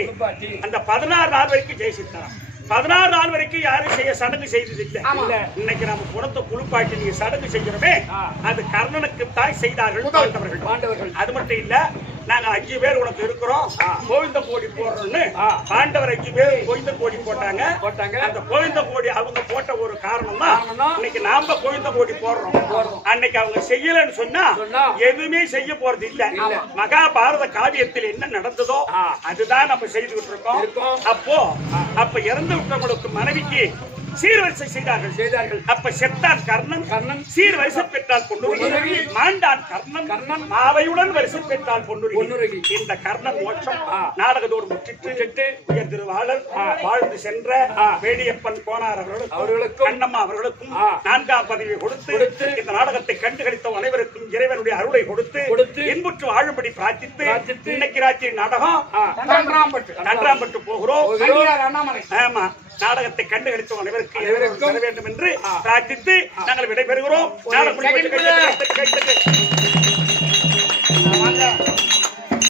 அந்த 16 நாள் வரைக்கும் ஜெயிச்சிட்டான். 16 நாள் வரைக்கும் யாரும் செய்ய சடங்கு செய்தது இல்ல. இன்னைக்கு நம்ம புணத்தை குளிப்பாட்டி நீங்க சடங்கு செய்கிறோமே அது கர்ணனுக்கு தான் செய்தார்கள் பாண்டவர்கள். அது மட்டும் இல்ல நாங்க 5 பேர் உனக்கு இருக்கிறோம். கோவிந்த கோடி போடுறோம்னு பாண்டவர் 5 பேர் கோவிந்த கோடி போட்டாங்க. அந்த கோவிந்த கோடி அவங்க போட்ட ஒரு காரணம் தான் இன்னைக்கு நாம கோவிந்த கோடி போடுறோம். அன்னைக்கு அவங்க செய்யலன்னு சொன்னா எதுவுமே செய்ய போறது இல்ல. மகாபாரத காவியத்தில் என்ன நடந்ததோ அதுதான் நம்ம செய்துகிட்டு இருக்கோம். அப்ப இறந்து விட்டவங்களுக்கு மனைவிக்கு சீர்வரிசை செய்தார்கள். அப்ப செத்தான் கர்ணன் சீர்வரிசை பெற்றால் பொன்னுருகி, மாண்டான் கர்ணன் மாவையுடன் வரிசை பெற்றால் பொன்னுருகி. இந்த கர்ணன் மோட்சம் நாடகத்தோடு முற்றிட்டு உயர் திருவாளர் வாழ்ந்து சென்ற வேடியப்பன் கோனார் அவர்களுக்கும் கண்ணம்மா அவர்களுக்கும் 4ஆம் பதவி கொடுத்து இந்த நாடகத்தை கண்டுகளித்த அனைவருக்கும் இறைவனுடைய அருளை கொடுத்து இன்புற்று வாழும்படி பிரார்த்தித்து இன்னைக்கு ராத்திரி நாடகம் நன்றாம்பட்டு போகிறோம். ஆமா நாடகத்தை கண்டுகளித்த அனைவருக்கு தர வேண்டும் என்று பிரார்த்தித்து நாங்கள் விடைபெறுகிறோம். நாடகம்